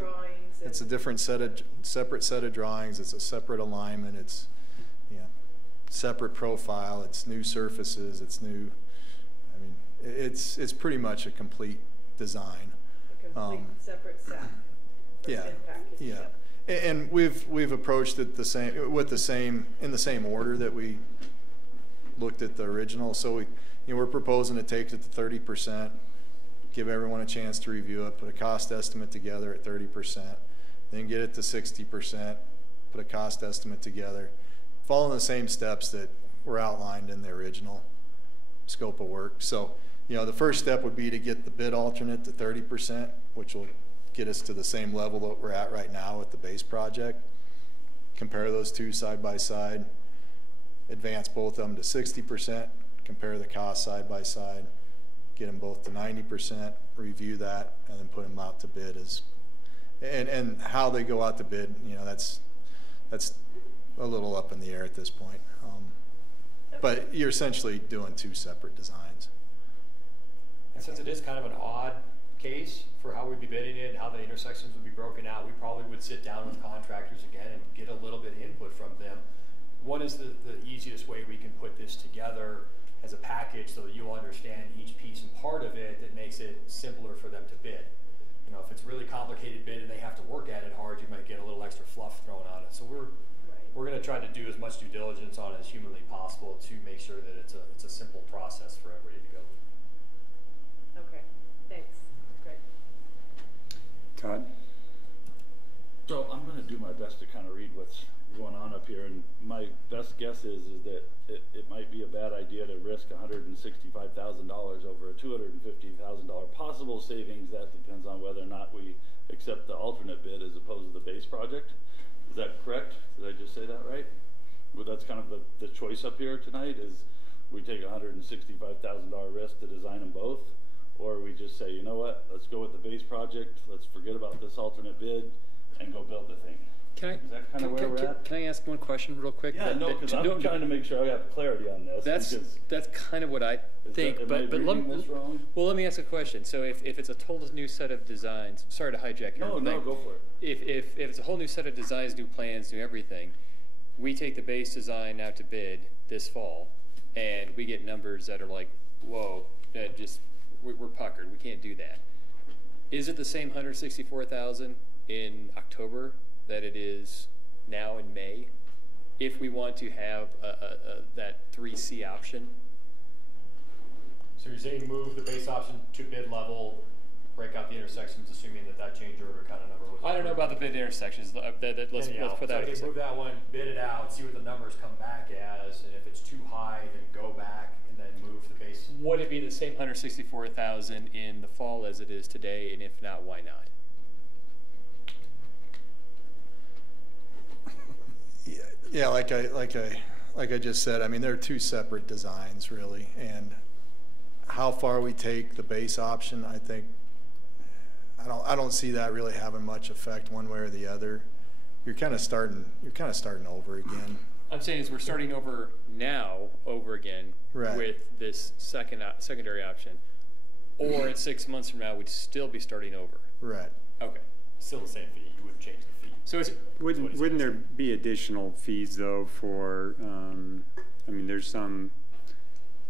separate set of drawings. It's a separate alignment. It's, you know, separate profile. It's new surfaces. It's new. I mean, it's pretty much a complete design. A complete separate set. Yeah, package. yeah. And we've approached it in the same order that we looked at the original. So we're proposing to take it to 30%. Give everyone a chance to review it, put a cost estimate together at 30%, then get it to 60%, put a cost estimate together, following the same steps that were outlined in the original scope of work. So, you know, the first step would be to get the bid alternate to 30%, which will get us to the same level that we're at right now with the base project. Compare those two side by side, advance both of them to 60%, compare the cost side by side, get them both to 90%, review that, and then put them out to bid. And how they go out to bid, you know, that's a little up in the air at this point. But you're essentially doing two separate designs. And since it is kind of an odd case for how we'd be bidding it, how the intersections would be broken out, we probably would sit down with contractors again and get a little bit of input from them. What is the easiest way we can put this together as a package so that you'll understand each piece and part of it that makes it simpler for them to bid? You know, if it's a really complicated bid and they have to work at it hard, you might get a little extra fluff thrown on it. So we're going to try to do as much due diligence on it as humanly possible to make sure that it's a simple process for everybody to go through. Okay, thanks. Great. Todd? So I'm going to do my best to kind of read what's going on up here, and my best guess is that it might be a bad idea to risk $165,000 over a $250,000 possible savings. That depends on whether or not we accept the alternate bid as opposed to the base project. Is that correct? Did I just say that right? Well, that's kind of the choice up here tonight, is we take a $165,000 risk to design them both, or we just say, you know what, let's go with the base project, let's forget about this alternate bid and go build the thing. Is that kind of where we're at? Can I ask one question real quick? Yeah, no, because I'm trying to make sure I have clarity on this. That's kind of what I think. But let me ask a question. So if it's a total new set of designs, sorry to hijack your thing. No, go for it. If it's a whole new set of designs, new plans, new everything, we take the base design out to bid this fall, and we get numbers that are like, whoa, that just we're puckered. We can't do that. Is it the same $164,000 in October that it is now in May, if we want to have that 3C option? So you're saying move the base option to bid level, break out the intersections, assuming that change order kind of number was. I don't know about the bid intersections. Let's put that. So move that one, bid it out, see what the numbers come back as, and if it's too high, then go back and then move the base. Would it be the same $164,000 in the fall as it is today, and if not, why not? Yeah, like I just said, I mean, they're two separate designs really, and how far we take the base option, I think I don't see that really having much effect one way or the other. You're kind of starting over again. I'm saying is we're starting over again with this secondary option, or in 6 months from now we'd still be starting over. Right. Okay. Still the same fee. You wouldn't change the fee. So wouldn't there be additional fees though for? I mean, there's some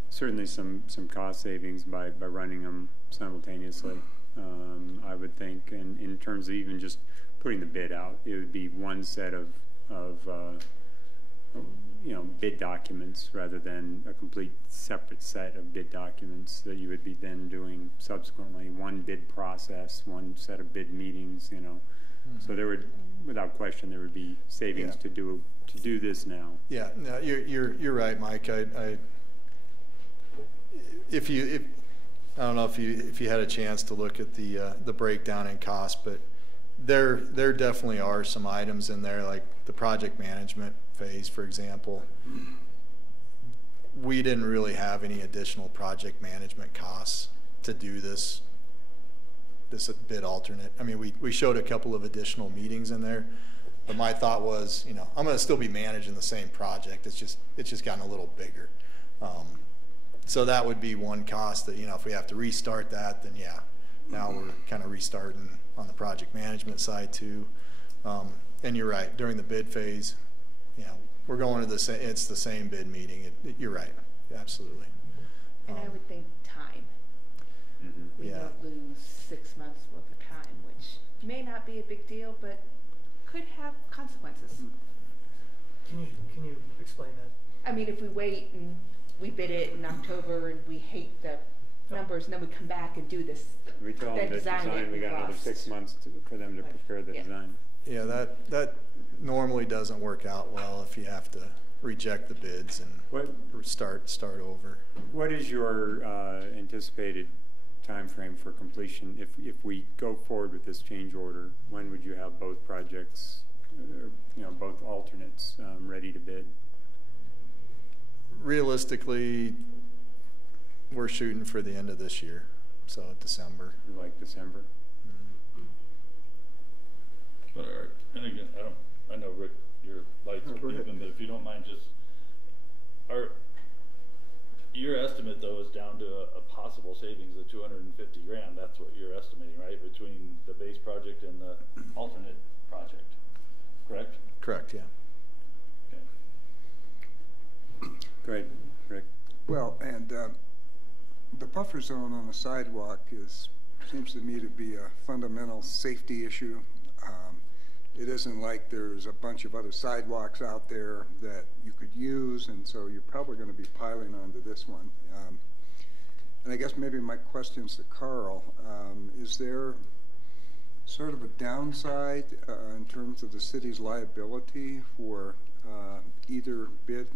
certainly some cost savings by running them simultaneously. I would think, and in terms of even just putting the bid out, it would be one set of bid documents rather than a complete separate set of bid documents that you would be then doing subsequently. One bid process, one set of bid meetings, So there would, without question, there would be savings to do this now. Yeah, no, you're right, Mike. I don't know if you had a chance to look at the breakdown in cost, but there definitely are some items in there, like the project management phase, for example. We didn't really have any additional project management costs to do this bid alternate. I mean, we showed a couple of additional meetings in there, but my thought was, I'm going to still be managing the same project. It's just gotten a little bigger. So that would be one cost that, if we have to restart that, then now we're kind of restarting on the project management side too. And you're right, during the bid phase, we're going to it's the same bid meeting. You're right, absolutely. And I would think time. We don't lose 6 months worth of time, which may not be a big deal, but could have consequences. Can you explain that? I mean, if we wait and we bid it in October and we hate the numbers, and then we come back and do this. We told them this design, we got another 6 months for them to prepare the design. Yeah, that normally doesn't work out well if you have to reject the bids and start over. What is your anticipated time frame for completion? If we go forward with this change order, when would you have both projects, both alternates ready to bid? Realistically, we're shooting for the end of this year, so December. Like December. But all right, and again, I know Rick, your lights are beeping, but if you don't mind, your estimate though is down to a possible savings of $250,000. That's what you're estimating, right, between the base project and the alternate project, correct? Correct, yeah. Okay. Go ahead, Rick. Well, and the buffer zone on the sidewalk seems to me to be a fundamental safety issue. It isn't like there's a bunch of other sidewalks out there that you could use, and so you're probably going to be piling onto this one. And I guess maybe my question's to Carl. Is there sort of a downside in terms of the city's liability for either bid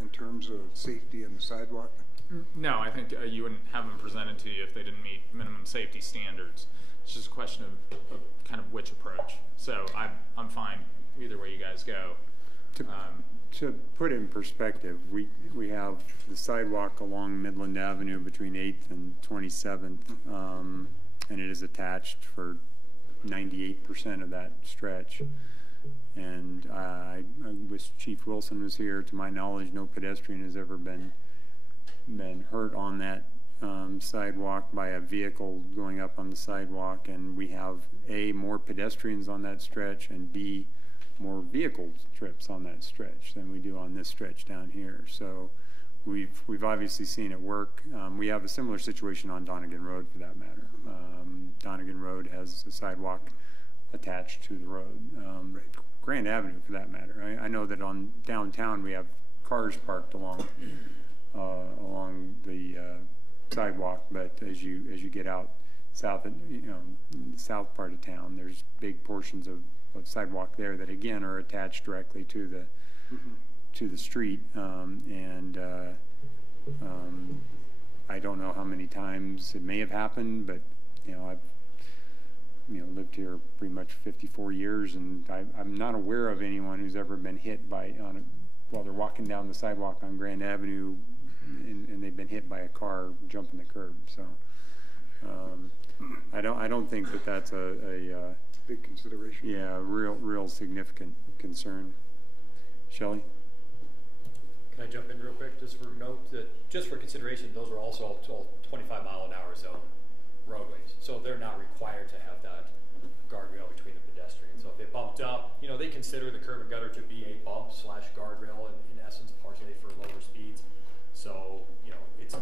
in terms of safety in the sidewalk? No, I think you wouldn't have them presented to you if they didn't meet minimum safety standards. It's just a question of kind of which approach. So I'm fine either way you guys go. To put it in perspective, we have the sidewalk along Midland Avenue between 8th and 27th, and it is attached for 98% of that stretch. And I wish Chief Wilson was here. To my knowledge, no pedestrian has ever been hurt on that sidewalk by a vehicle going up on the sidewalk, and we have A, more pedestrians on that stretch, and B, more vehicle trips on that stretch than we do on this stretch down here. So we've obviously seen it work. We have a similar situation on Donegan Road, for that matter. Donegan Road has a sidewalk attached to the road. Grand Avenue, for that matter. I know that on downtown we have cars parked along the sidewalk, but as you get out south, the south part of town, there's big portions of sidewalk there that again are attached directly to the street, and I don't know how many times it may have happened, but I've lived here pretty much 54 years, and I'm not aware of anyone who's ever been hit while they're walking down the sidewalk on Grand Avenue, and they've been hit by a car jumping the curb. So I don't think that that's a big consideration. Yeah, real significant concern. Shelley? Can I jump in real quick just for note that just for consideration, those are also all 25-mile-an-hour zone roadways, so they're not required to have that guardrail between the pedestrians. So if they bumped up, they consider the curb and gutter to be a bump/guardrail in essence, partially for lower speeds. So it's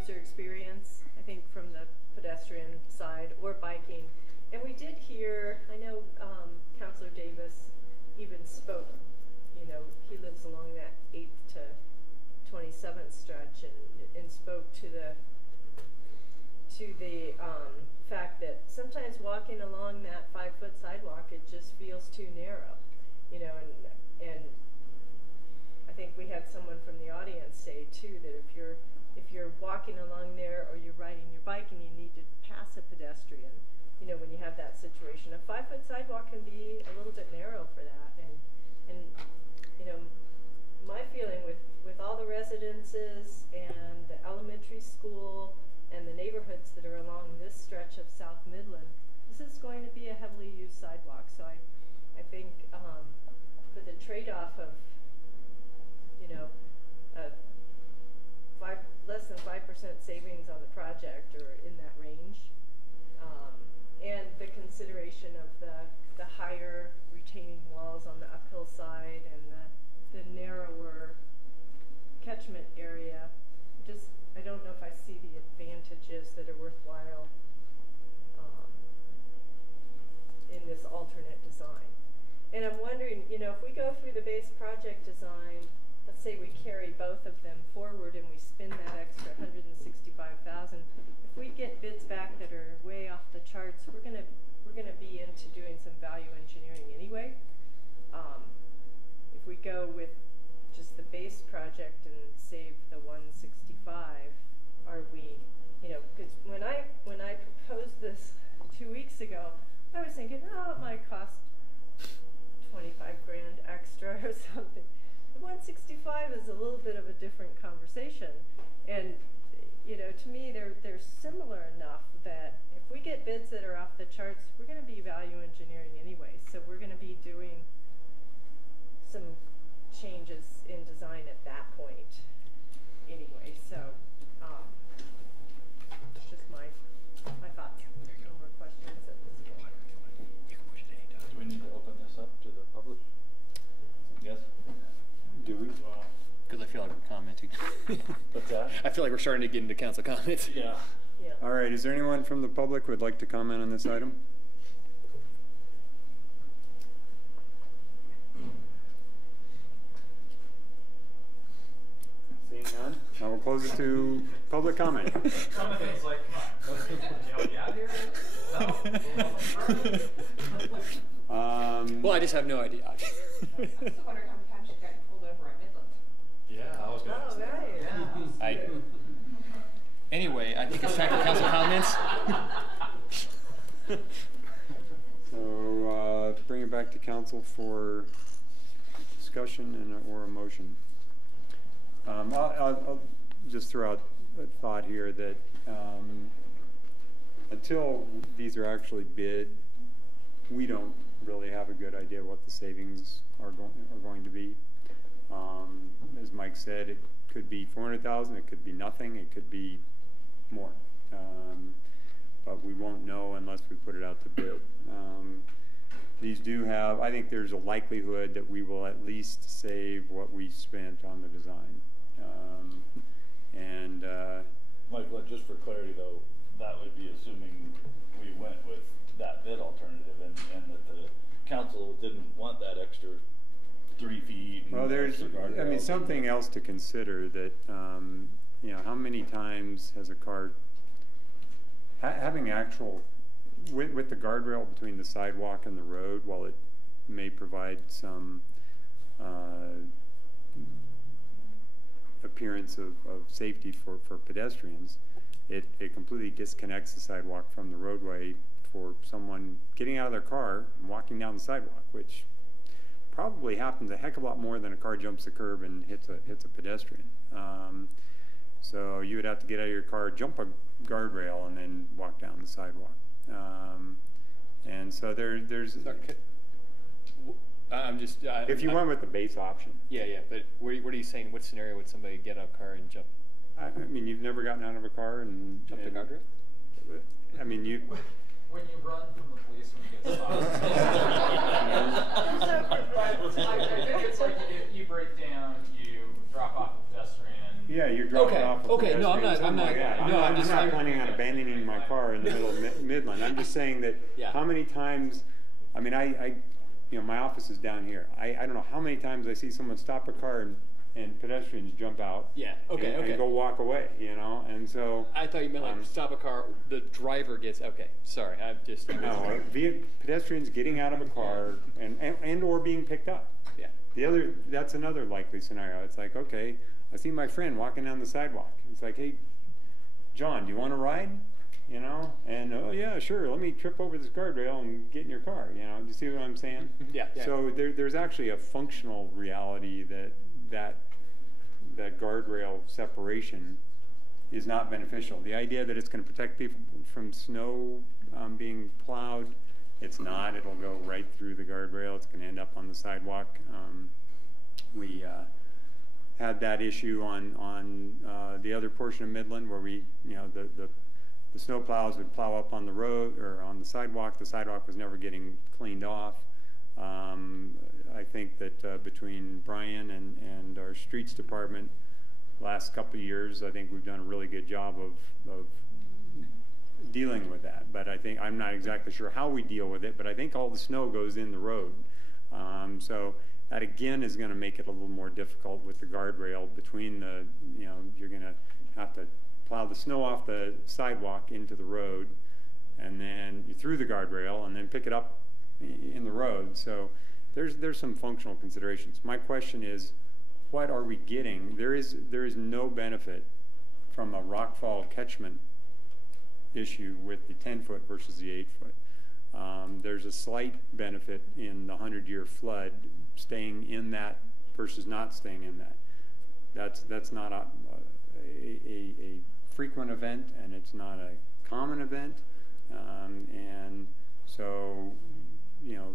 user experience, I think, from the pedestrian side or biking. And we did hear, I know Councilor Davis even spoke, you know, he lives along that 8th to 27th stretch and spoke to the fact that sometimes walking along that 5-foot sidewalk, it just feels too narrow, you know, and I think we had someone from the audience say too that if you're walking along there or you're riding your bike and you need to pass a pedestrian, you know, when you have that situation, a 5-foot sidewalk can be a little bit narrow for that. And you know, my feeling with all the residences and the elementary school and the neighborhoods that are along this stretch of South Midland, this is going to be a heavily used sidewalk. So I think for the trade-off of, you know, less than 5% savings on the project or in that range, and the consideration of the higher retaining walls on the uphill side and the narrower catchment area, I don't know if I see the advantages that are worthwhile in this alternate design. And I'm wondering, you know, if we go through the base project design, let's say we carry both of them forward and we spend that extra $165,000. If we get bids back that are way off the charts, we're gonna be into doing some value engineering anyway. If we go with just the base project and save the $165, are we, you know, because when I proposed this 2 weeks ago, I was thinking, oh, it might cost 25 grand extra or something. The 165 is a little bit of a different conversation, and you know, to me, they're similar enough that if we get bids that are off the charts, we're going to be value engineering anyway. So we're going to be doing some changes in design at that point anyway. So it's just my thoughts. No more questions at this point. Do we need to open this up to the public? Yes? Do we? Because I feel like we're commenting. What's that? I feel like we're starting to get into council comments. Yeah. All right, is there anyone from the public who would like to comment on this item? Seeing none, I will close it to public comment. Some things like, come on. Well, I just have no idea. I was wondering how many times you've gotten pulled over at Midland. Yeah, I was going to ask that. Anyway, I think it's time for council comments. So bring it back to council for discussion or a motion. I'll just throw out a thought here that until these are actually bid, we don't really have a good idea what the savings are going to be. As Mike said, it could be $400,000, it could be nothing, it could be more. But we won't know unless we put it out to bid. These do have, I think there's a likelihood that we will at least save what we spent on the design. Mike, just for clarity though, that would be assuming we went with that bid alternative and that the council didn't want that extra 3 feet. Well, there's, I mean, something else to consider that, you know, how many times has a car, having actual, with the guardrail between the sidewalk and the road, while it may provide some appearance of safety for pedestrians, it completely disconnects the sidewalk from the roadway for someone getting out of their car and walking down the sidewalk, which probably happens a heck of a lot more than a car jumps the curb and hits a pedestrian. So you would have to get out of your car, jump a guardrail, and then walk down the sidewalk. And so there's. I'm just. If you went with the base option. Yeah, but what are you saying? What scenario would somebody get out of a car and jump? I mean, you've never gotten out of a car and jump the guardrail? I mean, you. When you run from the police when you get stopped. I think it's like you break down, you drop off a pedestrian, Yeah, you're dropping Okay, off. okay, no, I'm not- something I'm not- like that. no, I'm I'm not planning on yeah. abandoning my car in the middle of Midland. I'm just saying that Yeah. how many times, I mean, you know, my office is down here. I don't know how many times I see someone stop a car and pedestrians jump out. Yeah, okay, and okay. go walk away, you know, and so. I thought you meant like stop a car, the driver gets, okay, sorry, I'm just. No, pedestrians getting out of a car and or being picked up. Yeah. That's another likely scenario. It's like, okay, I see my friend walking down the sidewalk. He's like, hey, John, do you want to ride? You know, and oh yeah, sure. Let me trip over this guardrail and get in your car. You know, do you see what I'm saying? Yeah. So there's actually a functional reality that guardrail separation is not beneficial. The idea that it's going to protect people from snow being plowed, it's not. It'll go right through the guardrail. It's going to end up on the sidewalk. We had that issue on the other portion of Midland where we, you know, the snow plows would plow up on the road or on the sidewalk. The sidewalk was never getting cleaned off. I think that between Brian and our streets department, last couple of years, I think we've done a really good job of dealing with that. But I think, I'm not exactly sure how we deal with it, but I think all the snow goes in the road. So that again is going to make it a little more difficult with the guardrail between the, you know, you're going to have to plow the snow off the sidewalk into the road, and then you through the guardrail, and then pick it up in the road. So there's some functional considerations. My question is, what are we getting? There is no benefit from a rockfall catchment issue with the 10-foot versus the 8-foot. There's a slight benefit in the 100-year flood staying in that versus not staying in that. That's not a frequent event, and it's not a common event, and so, you know,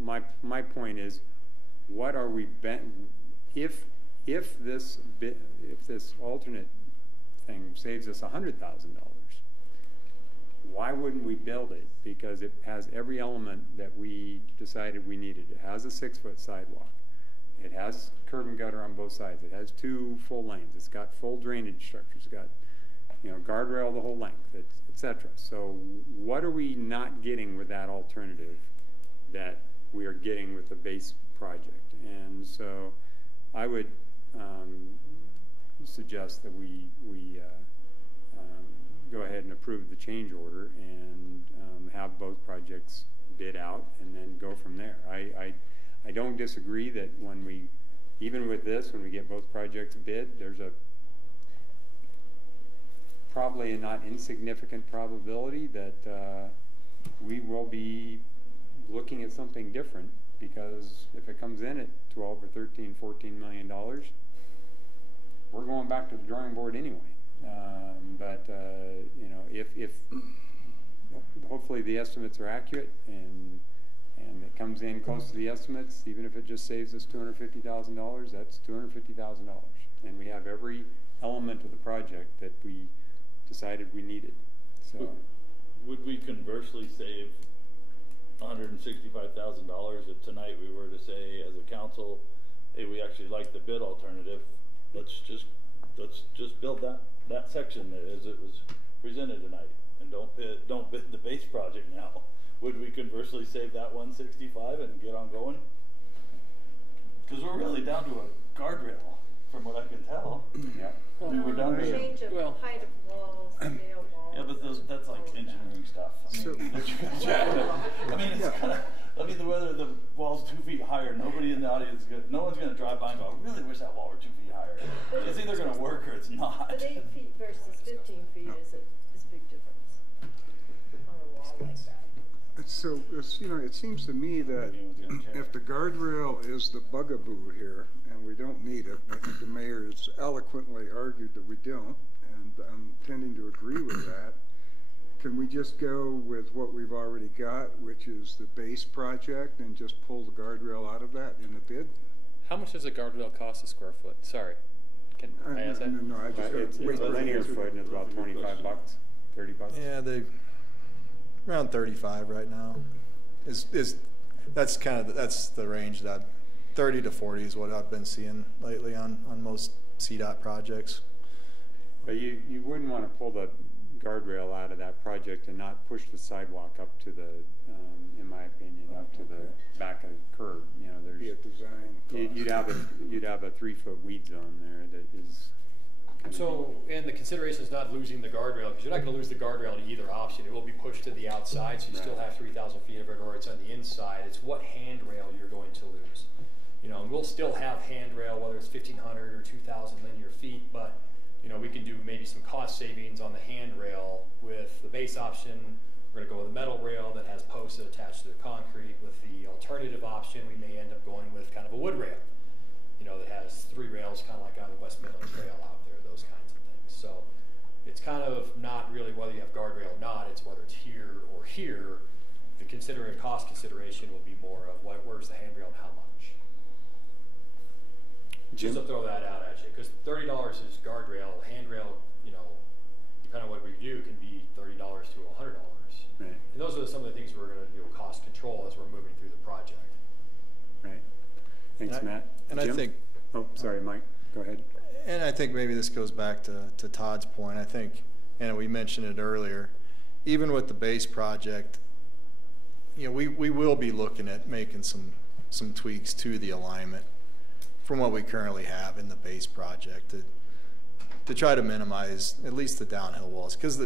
my point is, what are we if this alternate thing saves us $100,000, why wouldn't we build it? Because it has every element that we decided we needed. It has a 6-foot sidewalk. It has curb and gutter on both sides. It has 2 full lanes. It's got full drainage structures. It's got, you know, guardrail the whole length, etc. So what are we not getting with that alternative that we are getting with the base project? And so I would suggest that we go ahead and approve the change order and have both projects bid out and then go from there. I don't disagree that when we, even with this, when we get both projects bid, there's probably a not insignificant probability that we will be looking at something different, because if it comes in at 12 or 13, 14 million dollars, we're going back to the drawing board anyway. You know, if hopefully the estimates are accurate and it comes in close to the estimates, even if it just saves us $250,000, that's $250,000, and we have every element of the project that we decided we needed. So, would we conversely save $165,000 if tonight we were to say, as a council, hey, we actually like the bid alternative, let's just build that section as it was presented tonight, and don't bid the base project now? Would we conversely save that 165 and get on going? Because we're really down to a guardrail, from what I can tell. Yeah. I mean, we're down to change of height of walls, nail walls. Yeah, but that's like engineering stuff. I mean, it's kind of. I mean, whether the wall's 2 feet higher, nobody in the audience, no one's going to drive by and go, I really wish that wall were 2 feet higher. It's either going to work or it's not. But 8 feet versus 15 feet is a big difference on a wall like that. So, you know, it seems to me that if the guardrail is the bugaboo here, and we don't need it, I think the mayor has eloquently argued that we don't, and I'm tending to agree with that. Can we just go with what we've already got, which is the base project, and just pull the guardrail out of that in the bid? How much does a guardrail cost a square foot? Sorry. Can I ask that? No, I just it's a linear foot, and it's about $25, $30. Yeah, around 35 right now. That's the range that 30 to 40 is what I've been seeing lately on most CDOT projects. But you wouldn't want to pull the guardrail out of that project and not push the sidewalk up to the, in my opinion, up to the back of the curb. You know, there's Be a design you'd have a 3-foot weed zone there that is. So, and the consideration is not losing the guardrail, because you're not going to lose the guardrail to either option. It will be pushed to the outside, so you still have 3,000 feet of it, or it's on the inside. It's what handrail you're going to lose. You know, and we'll still have handrail, whether it's 1,500 or 2,000 linear feet, but you know, we can do maybe some cost savings on the handrail with the base option. We're going to go with a metal rail that has posts attached to the concrete. With the alternative option, we may end up going with kind of a wood rail, you know, that has 3 rails, kind of like on the West Midland Trail out there, those kinds of things. So it's kind of not really whether you have guardrail or not, it's whether it's here or here. The cost consideration will be more of where's the handrail and how much. Jim? Just to throw that out at you, because $30 is guardrail, handrail, you know, depending on what we do, can be $30 to $100. Right. And those are some of the things we're going to do cost control as we're moving through the project. Right. Thanks, Matt. And Jim? I think. Oh, sorry, Mike. Go ahead. And I think maybe this goes back to Todd's point. I think, and we mentioned it earlier, even with the base project, you know, we will be looking at making some tweaks to the alignment from what we currently have in the base project to try to minimize at least the downhill walls, because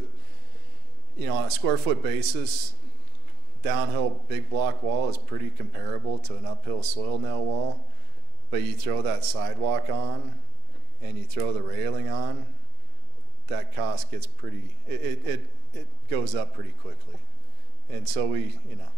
you know, on a square foot basis, downhill big block wall is pretty comparable to an uphill soil nail wall, but you throw that sidewalk on and you throw the railing on, that cost gets pretty, it goes up pretty quickly. And so we, you know,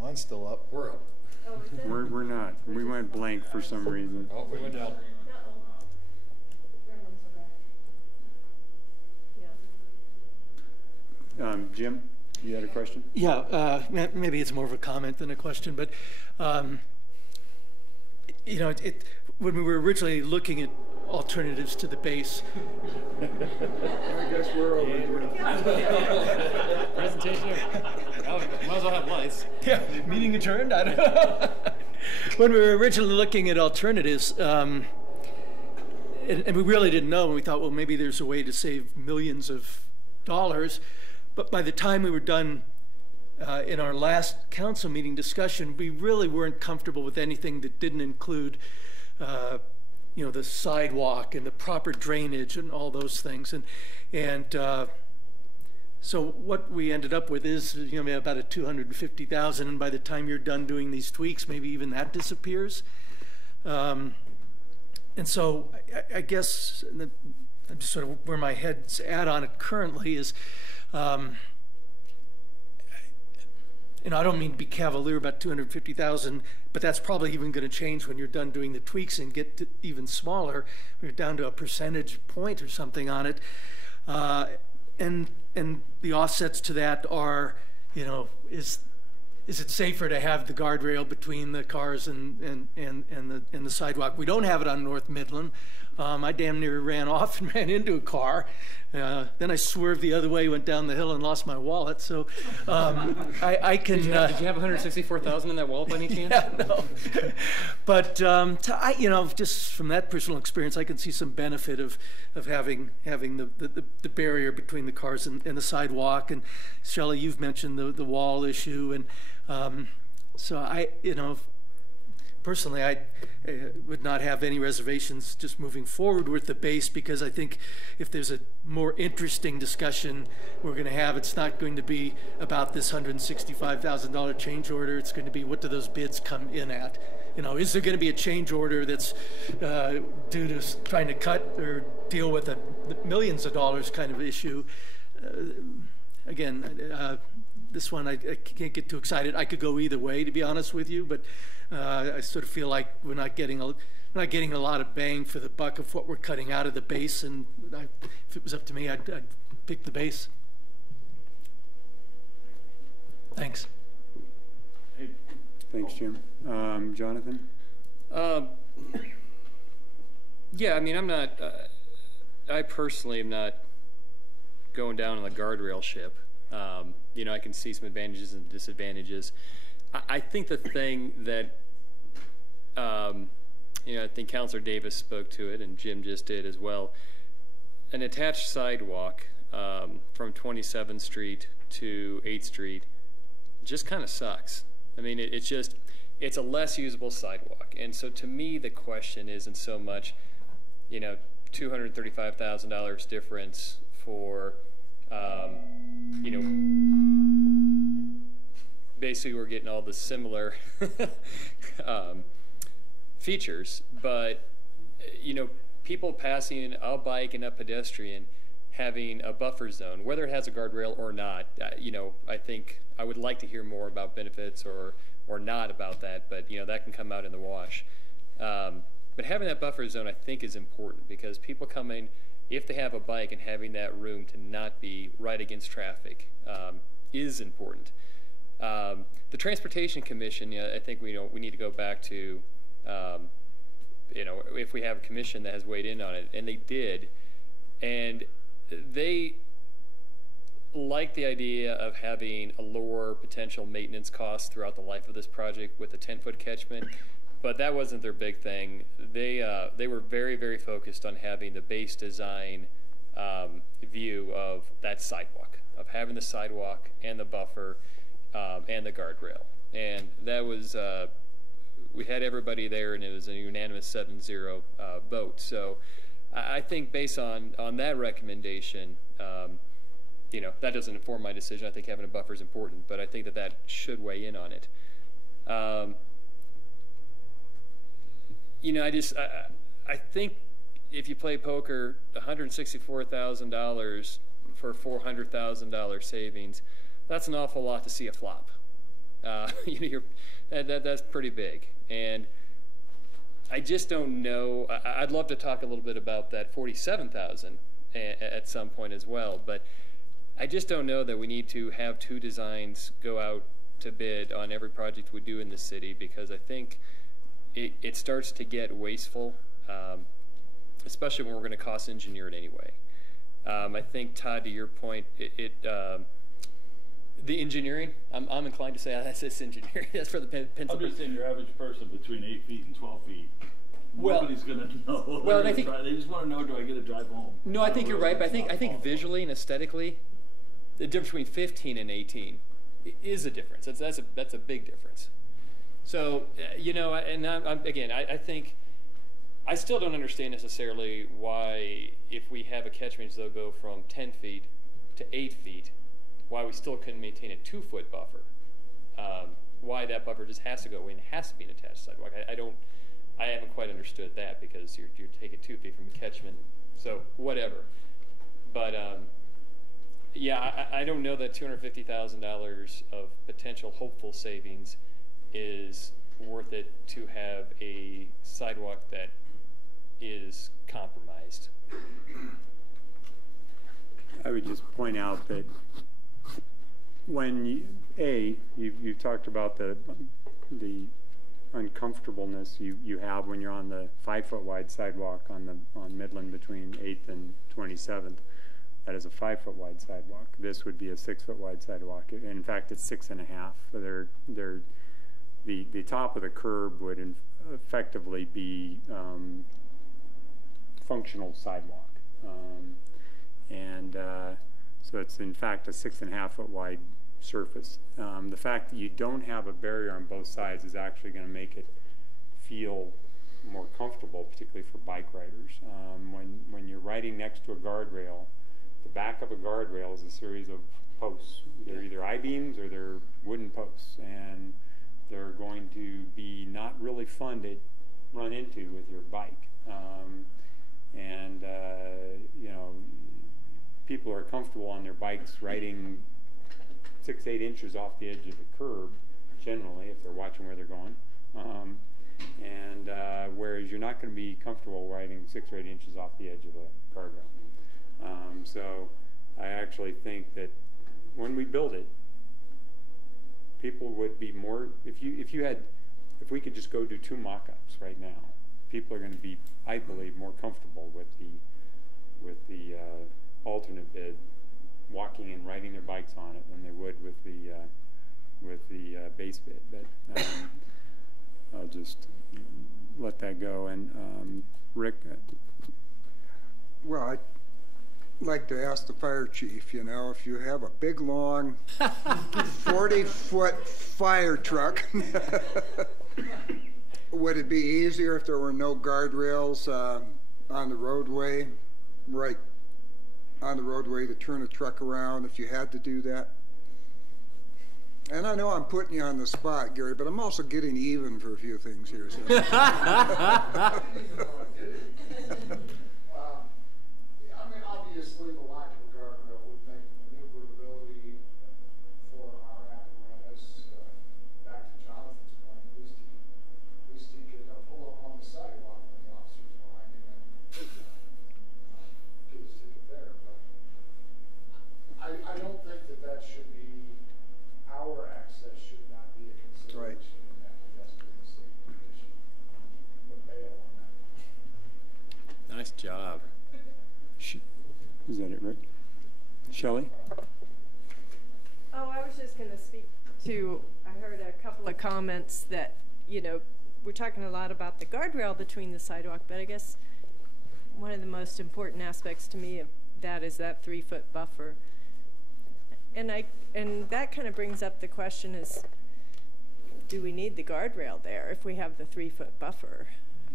mine's still up. We're up. We're not. We went blank for some reason. Oh, we went down. Jim, you had a question? Yeah, maybe it's more of a comment than a question, but you know, when we were originally looking at alternatives to the base. I guess we're over. Presentation. Oh, might as well have lights. Yeah, meeting adjourned. I don't know. When we were originally looking at alternatives, and we really didn't know, and we thought, well, maybe there's a way to save millions of dollars. But by the time we were done in our last council meeting discussion, we really weren't comfortable with anything that didn't include you know, the sidewalk and the proper drainage and all those things. And so what we ended up with is, you know, about a $250,000, and by the time you're done doing these tweaks, maybe even that disappears. And so I guess just sort of where my head's at on it currently is, you know, I don't mean to be cavalier about $250,000, but that's probably even going to change when you're done doing the tweaks and get to even smaller. We're down to a percentage point or something on it, and the offsets to that are, you know, is it safer to have the guardrail between the cars and the sidewalk? We don't have it on North Midland. I damn near ran off and ran into a car. Then I swerved the other way, went down the hill, and lost my wallet. So I can. Did you have 164,000 in that wallet by any chance? Yeah, no. But you know, just from that personal experience, I can see some benefit of having the barrier between the cars and the sidewalk. And Shelley, you've mentioned the wall issue, and so you know. Personally, I would not have any reservations just moving forward with the base, because I think if there's a more interesting discussion we're going to have, it's not going to be about this $165,000 change order. It's going to be, what do those bids come in at? You know, is there going to be a change order that's due to trying to cut or deal with a millions of dollars kind of issue? Again, this one I can't get too excited. I could go either way, to be honest with you, but I sort of feel like we're not getting a lot of bang for the buck of what we're cutting out of the base, and if it was up to me, I'd pick the base. Thanks. Hey. Thanks, Jim. Jonathan? Yeah, I mean, I'm not, I personally am not going down on the guardrail ship. You know, I can see some advantages and disadvantages. I think the thing that, you know, I think Councilor Davis spoke to it, and Jim just did as well. An attached sidewalk from 27th Street to 8th Street just kind of sucks. I mean, it's a less usable sidewalk. And so to me, the question isn't so much, you know, $235,000 difference for, you know, basically we're getting all the similar features, but, you know, people passing a bike and a pedestrian having a buffer zone, whether it has a guardrail or not, you know, I think I would like to hear more about benefits or not about that, but, you know, that can come out in the wash. But having that buffer zone, I think, is important because people coming, if they have a bike and having that room to not be right against traffic is important. The Transportation Commission, you know, I think we need to go back to, you know, if we have a commission that has weighed in on it, and they did, and they like the idea of having a lower potential maintenance cost throughout the life of this project with a 10-foot catchment, but that wasn't their big thing. They were very, very focused on having the base design view of that sidewalk, of having the sidewalk and the buffer and the guardrail. And that was, we had everybody there, and it was a unanimous 7-0 vote. So I think based on that recommendation, you know, that doesn't inform my decision. I think having a buffer is important, but I think that should weigh in on it. You know, I think if you play poker, $164,000 for $400,000 savings, that's an awful lot to see a flop. You know, that's pretty big, and I just don't know. I'd love to talk a little bit about that $47,000 at some point as well, but I just don't know that we need to have two designs go out to bid on every project we do in the city, because I think it starts to get wasteful, especially when we're going to cost engineer it anyway. I think, Todd, to your point, the engineering, I'm inclined to say that's engineering. That's for the pencil. I'm just saying your average person between 8 feet and 12 feet. Well, nobody's going to know. Well, and I think they just want to know, do I get to drive home? No, I think you're right, but I think visually and aesthetically, the difference between 15 and 18 is a difference. That's a big difference. So you know, and I think I still don't understand necessarily why, if we have a catchment that'll go from 10 feet to 8 feet, why we still couldn't maintain a 2-foot buffer. Why that buffer just has to go in, has to be an attached sidewalk. I haven't quite understood that, because you're taking 2 feet from the catchment, so whatever. But yeah, I don't know that $250,000 of potential hopeful savings is worth it to have a sidewalk that is compromised. I would just point out that when you've talked about the uncomfortableness you have when you're on the 5-foot wide sidewalk on Midland between 8th and 27th. That is a 5-foot wide sidewalk. This would be a 6-foot wide sidewalk. In fact, it's 6.5. The top of the curb would effectively be functional sidewalk, so it's in fact a 6.5-foot wide surface. The fact that you don't have a barrier on both sides is actually going to make it feel more comfortable, particularly for bike riders. When you're riding next to a guardrail, the back of a guardrail is a series of posts. They're either I-beams or they're wooden posts, and they're going to be not really fun to run into with your bike. You know, people are comfortable on their bikes riding 6-8 inches off the edge of the curb, generally, if they're watching where they're going. Whereas you're not going to be comfortable riding 6 or 8 inches off the edge of a guardrail. So I actually think that when we build it, people would be more, if we could just go do 2 mock-ups right now, people are going to be, I believe, more comfortable with the alternate bid, walking and riding their bikes on it than they would with the base bid. But I'll just let that go. And Rick. Well, I'd like to ask the fire chief, you know, if you have a big, long, 40-foot fire truck, would it be easier if there were no guardrails on the roadway, right on the roadway, to turn a truck around if you had to do that? And I know I'm putting you on the spot, Gary, but I'm also getting even for a few things here. So. Obviously, the lack of a guardrail would make maneuverability for our apparatus, back to Jonathan's point, at least he could pull up on the sidewalk when the officer's behind him and get his ticket there. But I don't think that should be, our access should not be a consideration in that pedestrian safety condition. But bail on that. Nice job. Is that it, Rick? Shelley? Oh, I was just going to speak to, I heard a couple of comments that, you know, we're talking a lot about the guardrail between the sidewalk, but I guess one of the most important aspects to me of that is that 3-foot buffer. And that kind of brings up the question is, do we need the guardrail there if we have the 3-foot buffer?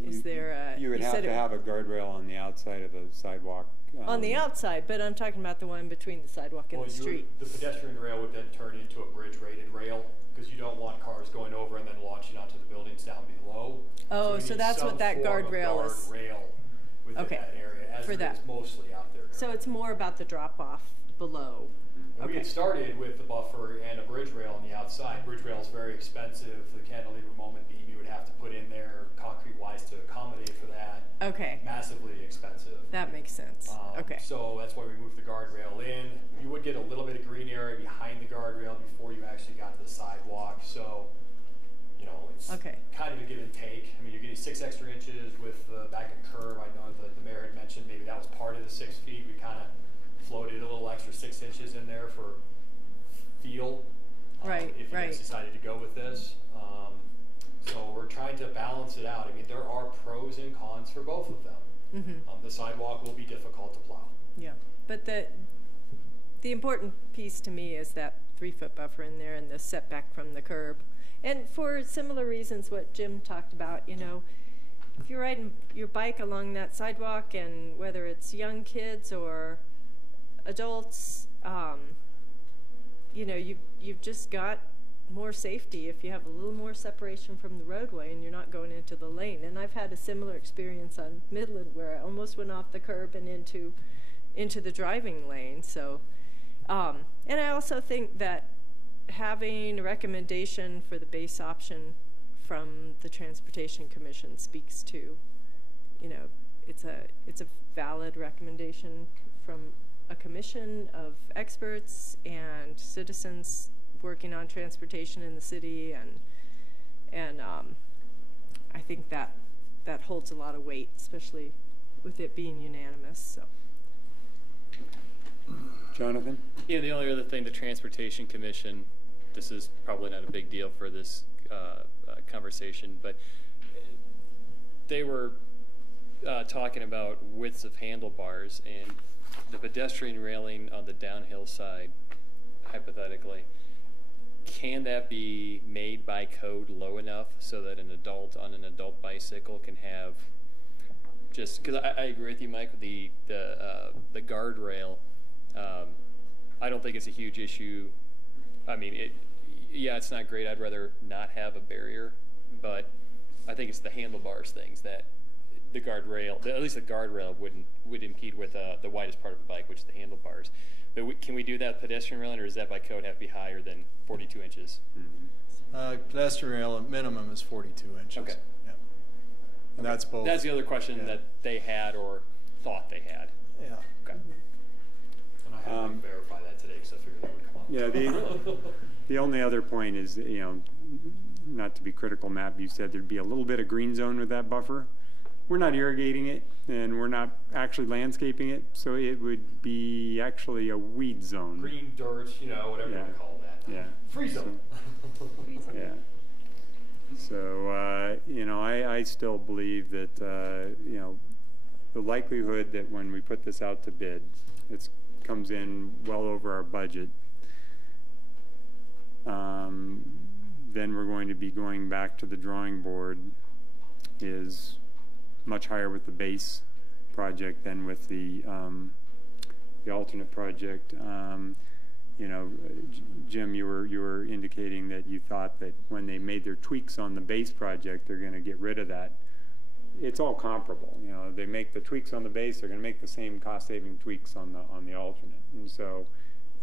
Is there a... You would have to have a guardrail on the outside of the sidewalk. On the outside, but I'm talking about the one between the sidewalk and the street. The pedestrian rail would then turn into a bridge-rated rail, because you don't want cars going over and then launching onto the buildings down below. Oh, so that's what that guardrail is. Guardrail within that area, as it is mostly out there. So it's more about the drop-off below. We had started with the buffer and a bridge rail on the outside. Bridge rail is very expensive. The cantilever moment beam you would have to put in there concrete-wise to accommodate for that. Okay. Massively expensive. That makes sense. Okay. So that's why we moved the guardrail in. You would get a little bit of green area behind the guardrail before you actually got to the sidewalk. So, you know, it's kind of a give and take. I mean, you're getting 6 extra inches with the back and curve. I know that the mayor had mentioned maybe that was part of the 6 feet. We kind of floated a little extra 6 inches in there for feel. If you guys decided to go with this. So we're trying to balance it out. I mean, there are pros and cons for both of them. The sidewalk will be difficult to plow. Yeah, but the important piece to me is that 3-foot buffer in there and the setback from the curb. And for similar reasons what Jim talked about, you know, if you're riding your bike along that sidewalk, and whether it's young kids or adults, you know, you've just got more safety if you have a little more separation from the roadway and you're not going into the lane. And I've had a similar experience on Midland where I almost went off the curb and into the driving lane. So, and I also think that having a recommendation for the base option from the Transportation Commission speaks to, you know, it's a valid recommendation from a commission of experts and citizens working on transportation in the city, and I think that holds a lot of weight, especially with it being unanimous. So, Jonathan? Yeah, the only other thing, the Transportation Commission, this is probably not a big deal for this conversation, but they were talking about widths of handlebars, and the pedestrian railing on the downhill side, hypothetically, can that be made by code low enough so that an adult on an adult bicycle can have, just because I agree with you, Mike, with the guardrail. I don't think it's a huge issue. I mean, yeah, it's not great. I'd rather not have a barrier, but I think it's the handlebars things that the guardrail, at least the guardrail would impede with the widest part of the bike, which is the handlebars. But can we do that pedestrian railing, or does that by code have to be higher than 42 inches? Pedestrian rail at minimum is 42 inches. Okay. Yeah. And that's both. That's the other question that they had or thought they had. Yeah. Okay. And I had to verify that today because I figured that would come up. Yeah, The only other point is, you know, not to be critical, Matt, you said there'd be a little bit of green zone with that buffer. We're not irrigating it, and we're not actually landscaping it, so it would be actually a weed zone. Green dirt, you know, whatever you want to call that. Yeah. Free zone. Yeah. So, you know, I still believe that, you know, the likelihood that when we put this out to bid, it comes in well over our budget, then we're going to be going back to the drawing board is much higher with the base project than with the alternate project. You know, Jim, you were indicating that you thought that when they made their tweaks on the base project, they're going to get rid of that. It's all comparable. You know, they make the tweaks on the base, they're going to make the same cost-saving tweaks on the alternate. And so,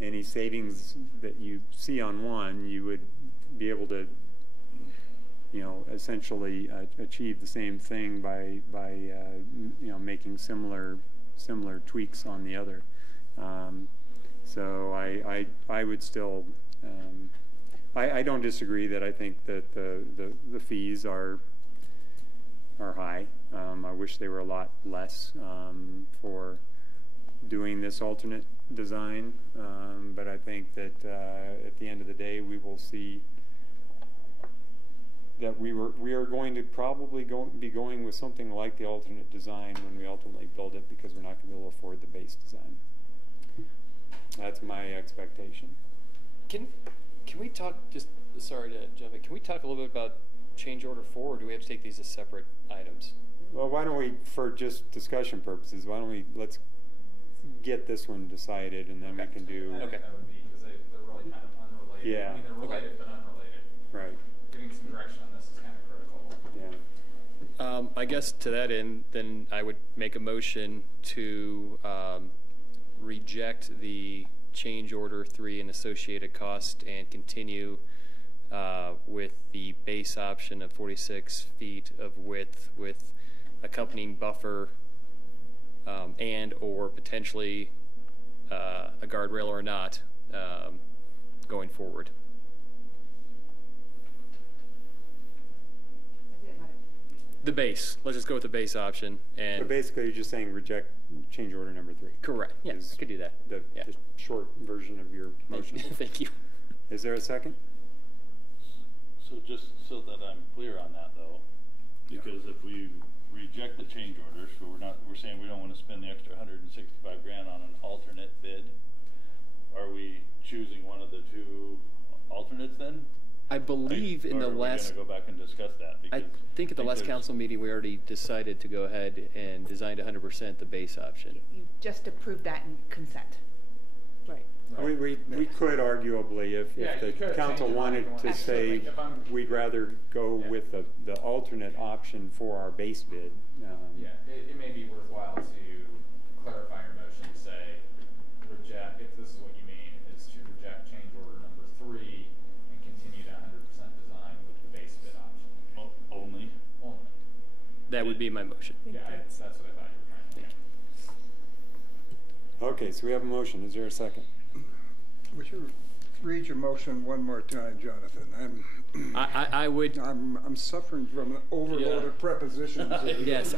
any savings that you see on one, you would be able to, you know, essentially achieve the same thing by you know, making similar tweaks on the other. So I would still I don't disagree that I think that the fees are high. I wish they were a lot less for doing this alternate design, but I think that at the end of the day we will see that we are going to probably be going with something like the alternate design when we ultimately build it, because we're not going to be able to afford the base design. That's my expectation. Can we talk, just sorry to jump in, can we talk a little bit about change order 4, or do we have to take these as separate items? Well, why don't we, for just discussion purposes, why don't we, let's get this one decided, and then we can do. I think that would be, because they're really kind of unrelated. Yeah. I mean, they're related but unrelated. Right. Getting some direction on this is kind of critical. Yeah. I guess to that end, then I would make a motion to reject the change order 3 and associated cost and continue with the base option of 46 feet of width with accompanying buffer and or potentially a guardrail or not going forward. The base. Let's just go with the base option. And so basically, you're just saying reject change order number 3. Correct. Yeah, I could do that. The short version of your motion. Thank you. Is there a second? So just so that I'm clear on that, though, because if we reject the change orders, so we're saying we don't want to spend the extra $165 grand on an alternate bid. Are we choosing one of the two alternates then? I believe in the last. We're going to go back and discuss that. I think at the last council meeting we already decided to go ahead and design 100% the base option. You just approved that in consent. Right. We could arguably, if the council wanted to say we'd rather go with the alternate option for our base bid. Yeah, it may be worthwhile to clarify your motion to say reject, if this is what you mean, is to reject change order number 3 and continue to 100% design with the base bid option. Only? Only. That would be my motion. Yeah, that's what I thought you were trying to do. Okay, so we have a motion. Is there a second? Would you read your motion one more time, Jonathan? I would. I'm suffering from an overload of prepositions. Yes,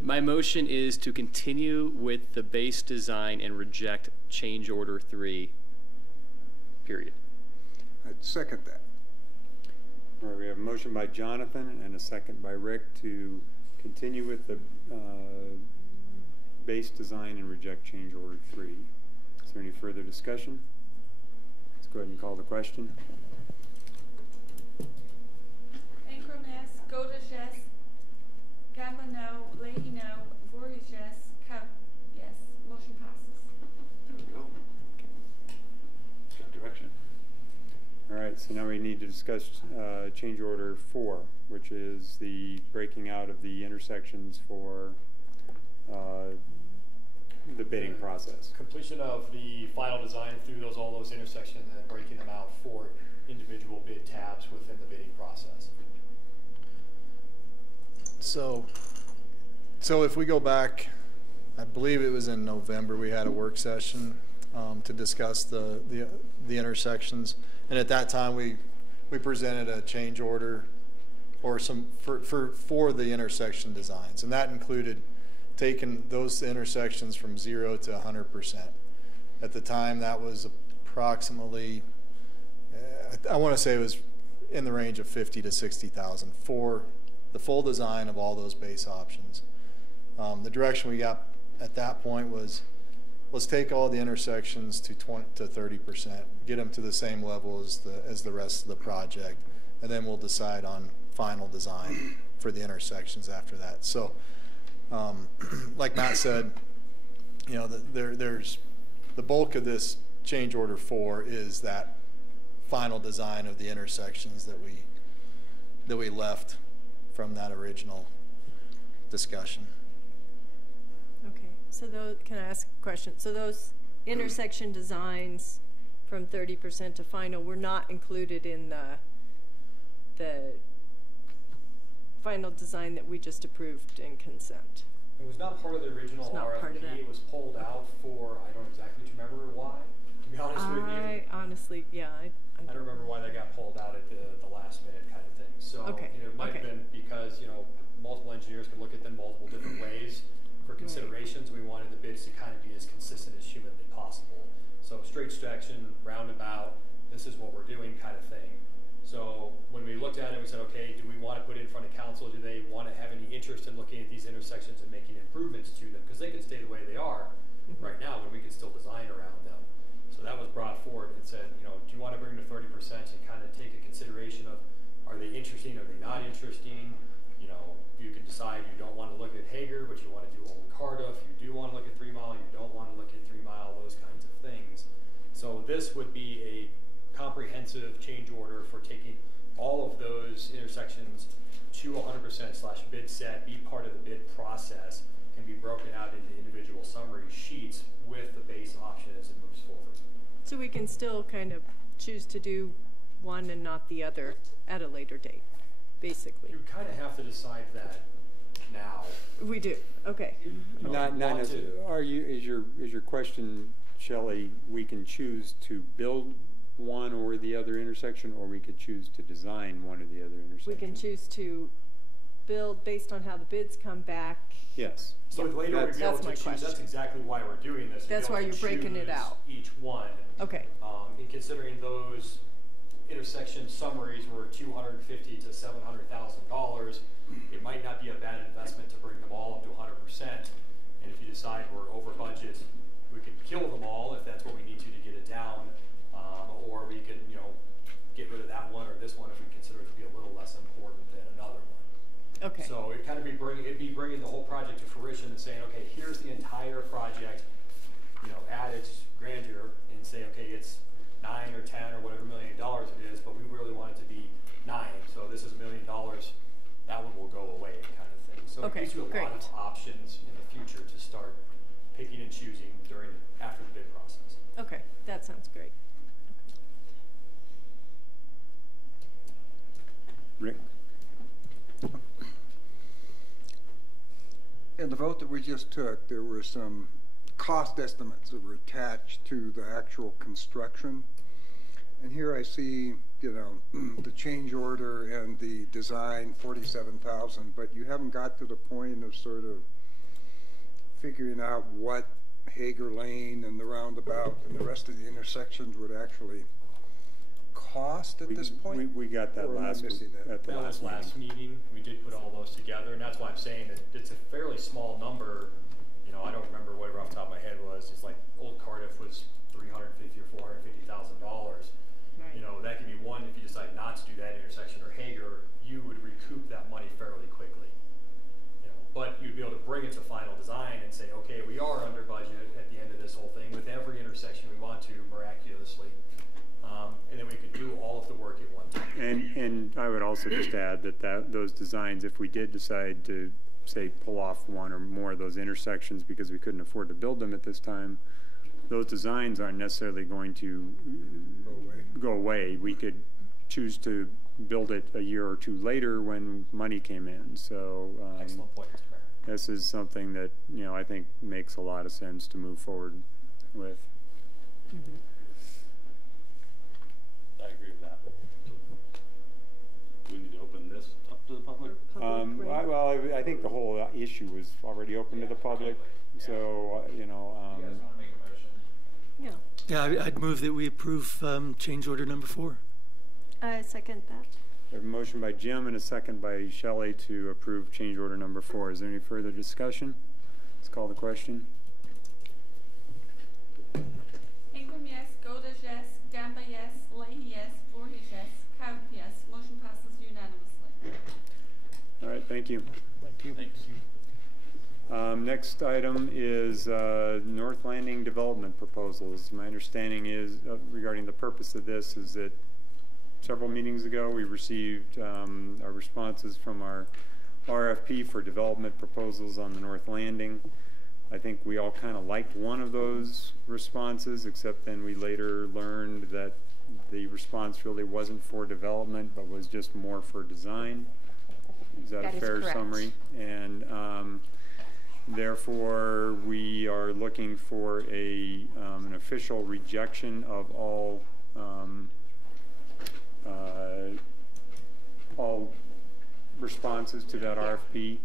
my motion is to continue with the base design and reject change order 3. Period. I'd second that. All right, we have a motion by Jonathan and a second by Rick to continue with the base design and reject change order 3. Is there any further discussion? Let's go ahead and call the question. Anchorness, Godages, Gambano, Lehino, Vorges, Cup, yes. Motion passes. There we go. Got direction. All right, so now we need to discuss change order 4, which is the breaking out of the intersections for the bidding process. Completion of the final design through all those intersections and then breaking them out for individual bid tabs within the bidding process. So if we go back, I believe it was in November, we had a work session, to discuss the intersections. And at that time, we presented a change order or some for the intersection designs, and that included taking those intersections from 0 to 100%. At the time, that was approximately, I want to say it was in the range of 50 to 60,000 for the full design of all those base options. The direction we got at that point was, let's take all the intersections to 20 to 30%, get them to the same level as the rest of the project, and then we'll decide on final design for the intersections after that. So, like Matt said, you know, there's the bulk of this change order 4 is that final design of the intersections that we left from that original discussion. Okay, so those, can I ask a question? So those intersection designs from 30% to final were not included in the final design that we just approved in consent? It was not part of the original RFP. It was pulled out for, I don't exactly remember why, to be honest with you. Honestly, yeah. I don't remember why that got pulled out at the last minute kind of thing. So you know, it might have been because, you know, multiple engineers could look at them multiple different ways for considerations. We wanted the bids to kind of be as consistent as humanly possible. So straight section, roundabout, this is what we're doing kind of thing. So when we looked at it, we said, okay, do we want to put it in front of council? Do they want to have any interest in looking at these intersections and making improvements to them? Because they can stay the way they are right now when we can still design around them. So that was brought forward and said, you know, do you want to bring the 30% and kind of take a consideration of, are they interesting, are they not interesting? You know, you can decide you don't want to look at Hager, but you want to do Old Cardiff. You do want to look at 3 Mile, you don't want to look at 3 Mile, those kinds of things. So this would be a comprehensive change order for taking all of those intersections to 100%/bid set, be part of the bid process, and be broken out into individual summary sheets with the base option as it moves forward. So we can still kind of choose to do one and not the other at a later date, basically. You kind of have to decide that now. We do. Okay. Not necessarily. Is your question, Shelley, we can choose to build one or the other intersection, or we could choose to design one or the other intersection? We can choose to build based on how the bids come back. Yes. So later we'll be able to choose. That's exactly why we're doing this. That's why you're breaking it out. Each one. Okay. And considering those intersection summaries were $250,000 to $700,000, it might not be a bad investment to bring them all up to 100%. And if you decide we're over budget, we can kill them all if that's what we need to get it down. Or we can, you know, get rid of that one or this one if we consider it to be a little less important than another one. Okay. So it kind of it'd be bringing the whole project to fruition and saying, okay, here's the entire project, you know, at its grandeur, and say, okay, it's 9 or 10 or whatever $1 million it is, but we really want it to be 9. So this is $1 million. That one will go away, kind of thing. So it gives you a lot of options in the future to start picking and choosing after the bid process. Okay, that sounds great. Rick? In the vote that we just took, there were some cost estimates that were attached to the actual construction. And here I see, you know, the change order and the design, $47,000, but you haven't got to the point of sort of figuring out what Hager Lane and the roundabout and the rest of the intersections would actually cost at this point? We got that last meeting. We did put all those together, and that's why I'm saying that it's a fairly small number. You know, I don't remember whatever off the top of my head was. It's like Old Cardiff was $350,000 or $450,000. Right. You know, that could be one if you decide not to do that intersection, or Hager, you would recoup that money fairly quickly. You know, but you'd be able to bring it to final design and say, okay, we are under budget at the end of this whole thing with every intersection we want to miraculously. And then we could do all of the work at one time. And I would also just add that those designs, if we did decide to, say, pull off one or more of those intersections because we couldn't afford to build them at this time, those designs aren't necessarily going to go away. We could choose to build it a year or two later when money came in. So excellent point, Mr. Mayor. This is something that, you know, I think makes a lot of sense to move forward with. I agree with that. Do we need to open this up to the public? I think the whole issue was already open to the public, so, you know. You guys want to make a motion? Yeah, I'd move that we approve change order number 4. I second that. We have a motion by Jim and a second by Shelley to approve change order number 4. Is there any further discussion? Let's call the question. Ingram, yes. Goldish, yes. Gamba, yes. Leahy, yes. Voorhees, yes. Cobb, yes. Motion passes unanimously. All right, thank you. Thank you. Thanks. Next item is North Landing development proposals. My understanding is regarding the purpose of this is that several meetings ago we received our responses from our RFP for development proposals on the North Landing. I think we all kind of liked one of those responses, except then we later learned that the response really wasn't for development but was just more for design. Is that a fair summary? And therefore, we are looking for an official rejection of all responses to that RFP,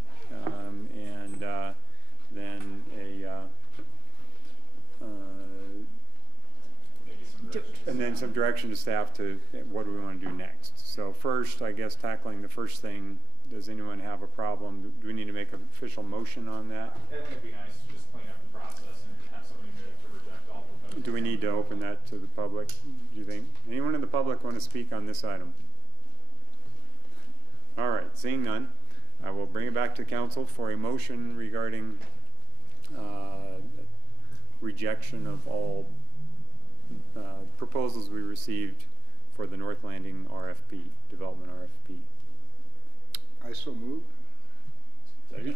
and then some direction to staff to what do we want to do next. So first, I guess tackling the first thing. Does anyone have a problem? Do we need to make an official motion on that? I think it'd be nice to just clean up the process and have somebody move to reject all proposals. Do we need to open that to the public, do you think? Anyone in the public want to speak on this item? All right, seeing none, I will bring it back to council for a motion regarding rejection of all proposals we received for the North Landing RFP, development RFP. I so move. Second.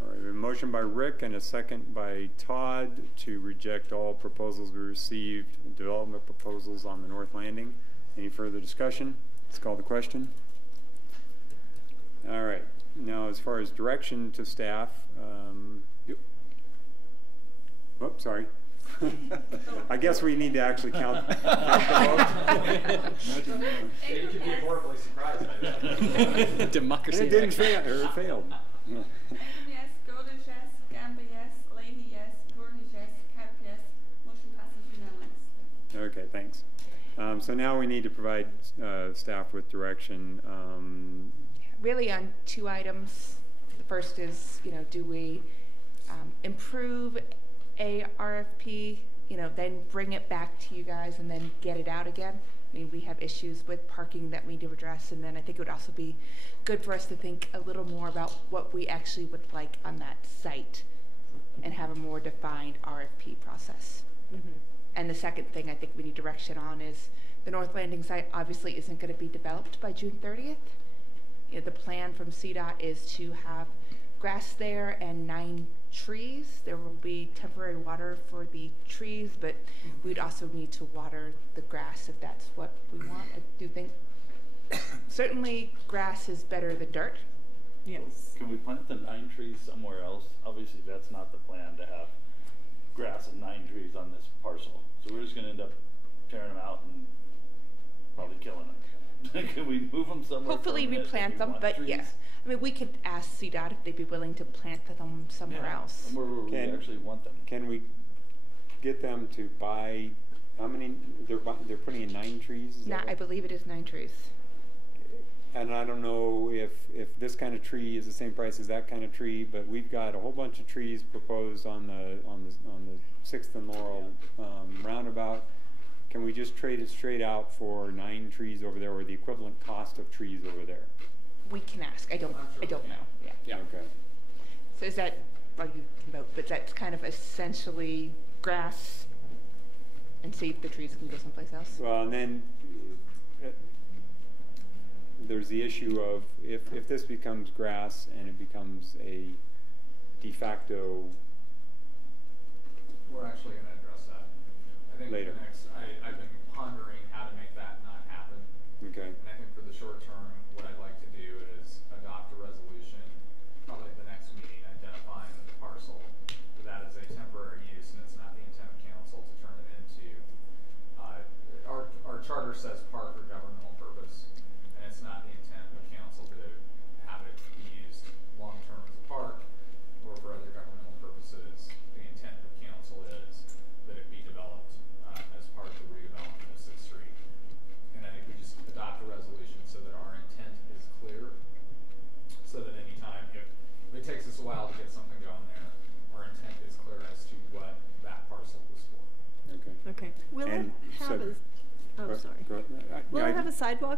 All right, we have a motion by Rick and a second by Todd to reject all proposals we received, development proposals on the North Landing. Any further discussion? Let's call the question. All right, now as far as direction to staff, oops, sorry. I guess we need to actually count the votes. You could be horribly surprised by that. Democracy. And it didn't fail, or it failed. Ingram, yes. Goldish, yes. Gamba, yes. Leahy, yes. Voorhees, yes. Cobb, yes. Motion passes unanimously. Okay, thanks. So now we need to provide staff with direction. Really on 2 items. The first is, do we improve a RFP, then bring it back to you guys and then get it out again? I mean, we have issues with parking that we need to address, and then I think it would also be good for us to think a little more about what we actually would like on that site and have a more defined RFP process. And the second thing I think we need direction on is the North Landing site obviously isn't going to be developed by June 30th. The plan from CDOT is to have grass there and 9 trees. There will be temporary water for the trees, but we'd also need to water the grass if that's what we want. I do think certainly grass is better than dirt. Yes. Can we plant the 9 trees somewhere else? Obviously, that's not the plan to have grass and 9 trees on this parcel. So we're just going to end up tearing them out and probably killing them. Can we move them somewhere? Hopefully replant them, but trees? Yes. I mean, we could ask CDOT if they'd be willing to plant them somewhere else. Somewhere where we actually want them. Can we get them to buy, how many, they're putting in 9 trees? I believe it is 9 trees. And I don't know if this kind of tree is the same price as that kind of tree, but we've got a whole bunch of trees proposed on the 6th and Laurel roundabout. Can we just trade it straight out for 9 trees over there, or the equivalent cost of trees over there? We can ask. I don't know. Yeah. Okay. So is that, well, you can vote, but that's kind of essentially grass and see if the trees can go someplace else? Well, and then there's the issue of if this becomes grass and it becomes a de facto. We're actually going to address that. I think later. I've been pondering how to make that not happen. Okay. And I think for the short term, what I'd like to do is adopt a resolution, probably at the next meeting, identifying the parcel that is a temporary use and it's not the intent of council to turn it into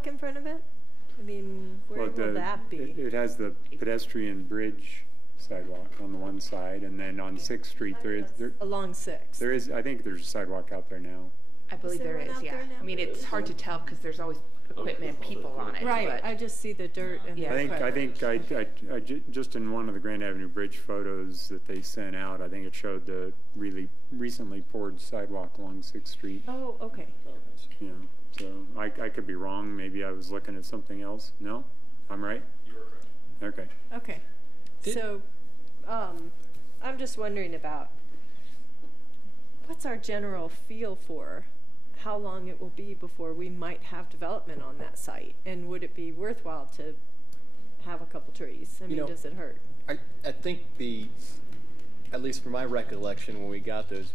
in front of it? I mean, where will that be? It has the pedestrian bridge sidewalk on the one side, and then on 6th Street along 6th. There is, I think there's a sidewalk out there now. I believe there is, yeah. I mean, it's hard to tell because there's always equipment and people on it. Right, but I just see the dirt and Yeah. the I think just in one of the Grand Avenue Bridge photos that they sent out, I think it showed the really recently poured sidewalk along 6th Street. Oh, okay. You know, so I could be wrong. Maybe I was looking at something else. No, I'm right. You were correct. Okay. Okay. So, I'm just wondering about what's our general feel for how long it will be before we might have development on that site, and would it be worthwhile to have a couple trees? I mean, does it hurt? I think at least from my recollection, when we got those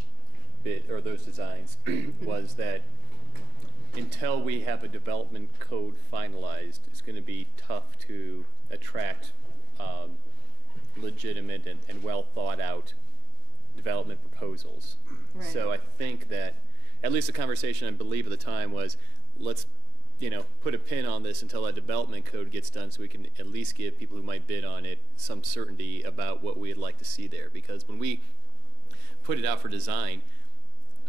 those designs, was that until we have a development code finalized, it's going to be tough to attract legitimate and well thought out development proposals. Right. So I think that at least the conversation I believe at the time was, let's put a pin on this until that development code gets done, so we can at least give people who might bid on it some certainty about what we'd like to see there. Because when we put it out for design,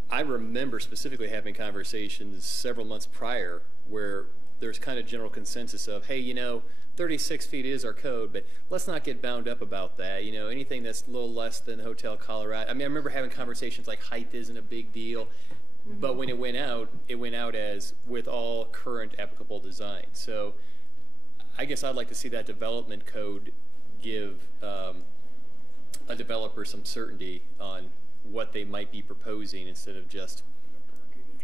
I remember specifically having conversations several months prior where there's kind of general consensus of, hey, 36 feet is our code, but let's not get bound up about that. Anything that's a little less than Hotel Colorado. I mean, I remember having conversations like height isn't a big deal, but when it went out as with all current applicable design. So I guess I'd like to see that development code give a developer some certainty on what they might be proposing instead of just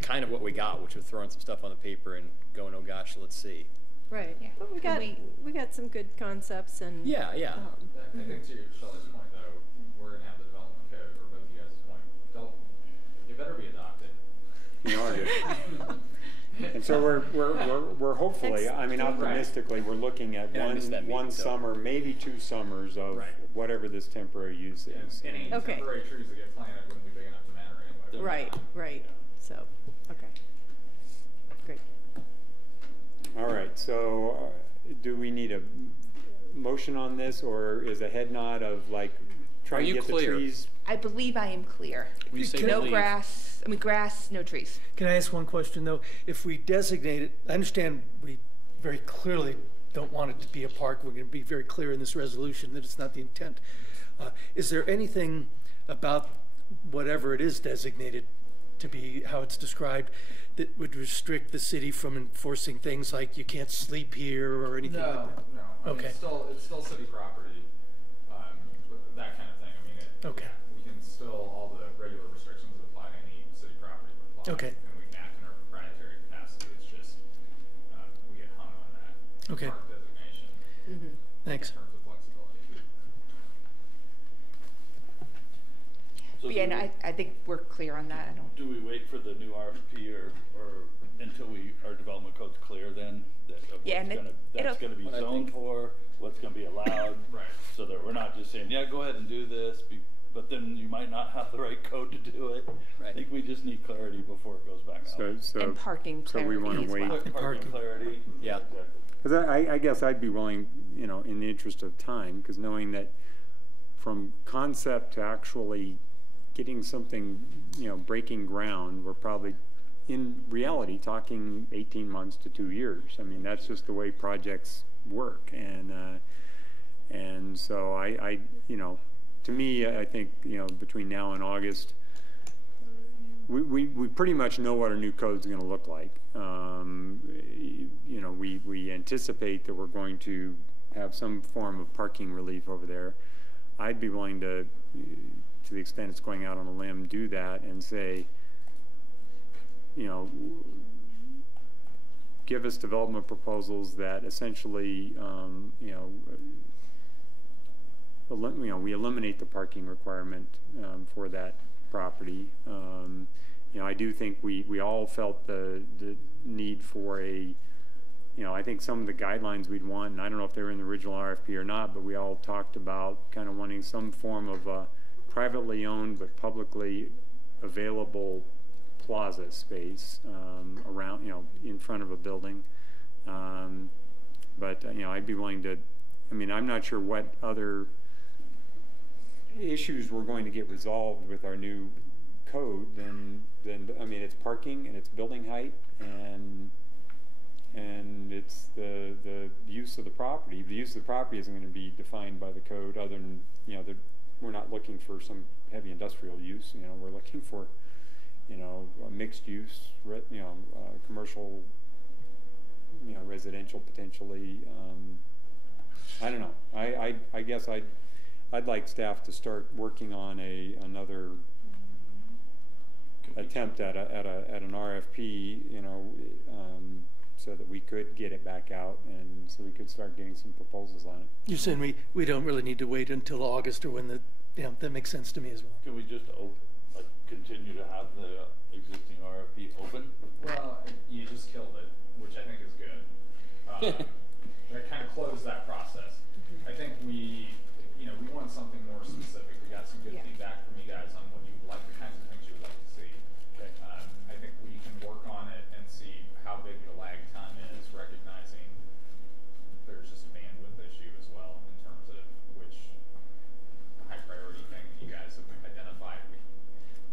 kind of what we got, which was throwing some stuff on the paper and going, oh gosh, let's see. Right. Yeah. But we got some good concepts and yeah. I think to Shelley's point though, we're gonna have the development code, or both of you guys' point. It better be adopted. And so we're hopefully, I mean, optimistically, we're looking at one summer, maybe 2 summers of whatever this temporary use is. Any temporary trees that get planted wouldn't be big enough to matter anyway. Right. So, okay. Great. All right, so do we need a motion on this, or is a head nod of like trying to get the trees? I believe I am clear. No grass, no trees. Can I ask one question though? If we designate it, I understand we very clearly don't want it to be a park. We're going to be very clear in this resolution that it's not the intent. Is there anything about whatever it is designated to be, how it's described, that would restrict the city from enforcing things like you can't sleep here or anything like that? No. I mean, it's still city property, that kind of thing. I mean, we can still, all the regular restrictions that apply to any city property would apply. Okay. And we can act in our proprietary capacity. It's just, we get hung on that park designation. Thanks. In terms of flexibility. But yeah, no, I think we're clear on that. Do we wait for the new RFP or until our development code's clear then? That's going to be zoned for, what's going to be allowed, so that we're not just saying, yeah, go ahead and do this, but then you might not have the right code to do it. I think we just need clarity before it goes back out. And parking clarity. So we want to wait. Parking clarity. Yeah. Because I guess I'd be willing, in the interest of time, because knowing that from concept to actually getting something, breaking ground, we're probably in reality talking 18 months to 2 years. I mean, that's just the way projects work. And so I to me, I think, between now and August, we pretty much know what our new code is going to look like. We anticipate that we're going to have some form of parking relief over there. I'd be willing to the extent it's going out on a limb, do that and say, give us development proposals that essentially, we eliminate the parking requirement for that property. I do think we all felt the need for I think some of the guidelines we'd want, and I don't know if they were in the original RFP or not, but we all talked about kind of wanting some form of privately owned but publicly available plaza space around, in front of a building. But you know, I'd be willing to. I mean, I'm not sure what other issues we're going to get resolved with our new code. Then I mean, it's parking and it's building height and it's the use of the property. The use of the property isn't going to be defined by the code, other than, you know, we're not looking for some heavy industrial use. You know, we're looking for, you know, mixed use, commercial, you know, residential potentially. I don't know. I guess I'd like staff to start working on another attempt at an RFP, you know, so that we could get it back out and so we could start getting some proposals on it. You're saying we don't really need to wait until August or when that makes sense to me as well. Can we just continue to have the existing RFP open? Well, you just killed it, which I think is good. That kind of closed that process. I think we want something more specific. We got some good feedback from you guys on what you would like, the kinds of things you would like to see. Okay. I think we can work on it and see how big the lag time is, recognizing there's just a bandwidth issue as well in terms of which high priority thing you guys have identified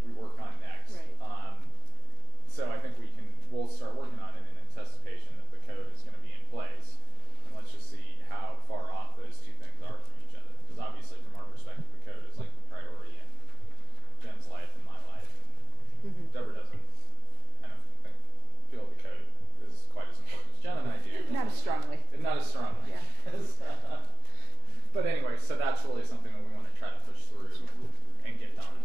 we work on next. Right. So I think we'll start working on it in anticipation that the code is going to be in place, and let's just see how far off those two things are from each other. Because obviously, from our perspective, the code is like the priority in Jen's life and my life. Deborah doesn't, I don't think, feel the code is quite as important as Jen and I do. Not as strongly. Not as strongly. Yeah. But anyway, so that's really something that we want to try to push through and get done.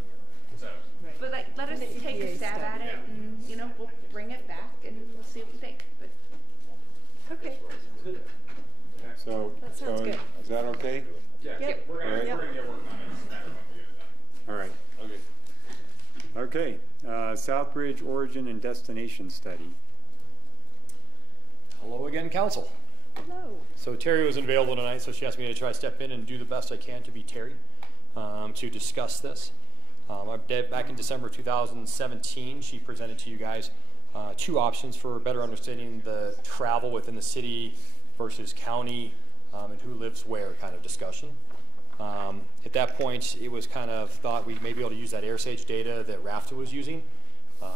So. Right. But let us take a stab at it, and you know, we'll bring it back and we'll see what we think. But okay. So that sounds good. Is that okay? Yeah. Yep. We're gonna get working on it. It's a matter of when we get it done. All right. Okay. Southbridge origin and destination study. Hello again, council. Hello. So Terry wasn't available tonight, so she asked me to try to step in and do the best I can to be Terry to discuss this. Back in December 2017, she presented to you guys two options for better understanding the travel within the city versus county and who lives where kind of discussion. At that point, it was kind of thought we may be able to use that AirSage data that RAFTA was using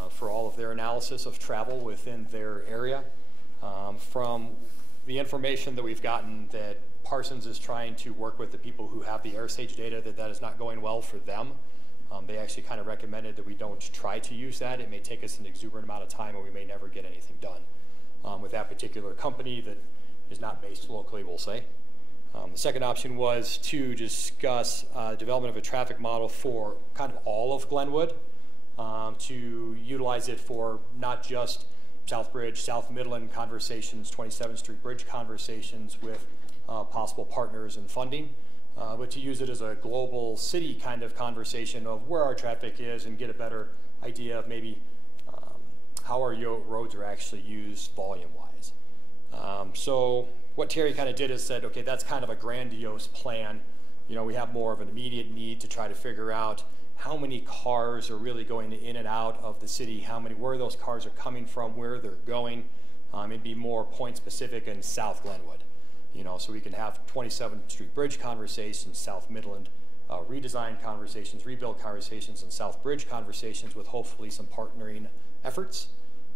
for all of their analysis of travel within their area. From the information that we've gotten, that Parsons is trying to work with the people who have the AirSage data, that is not going well for them. They actually kind of recommended that we don't try to use that. It may take us an exuberant amount of time, or we may never get anything done with that particular company that is not based locally, we'll say. The second option was to discuss development of a traffic model for kind of all of Glenwood, to utilize it for not just Southbridge, South Midland conversations, 27th Street Bridge conversations with possible partners and funding, but to use it as a global city kind of conversation of where our traffic is and get a better idea of maybe how our roads are actually used volume-wise. So what Terry kind of did is said, okay, that's kind of a grandiose plan. You know, we have more of an immediate need to try to figure out how many cars are really going in and out of the city, where those cars are coming from, where they're going, and be more point specific in South Glenwood. You know, so we can have 27th Street Bridge conversations, South Midland redesign conversations, rebuild conversations, and South Bridge conversations with hopefully some partnering efforts.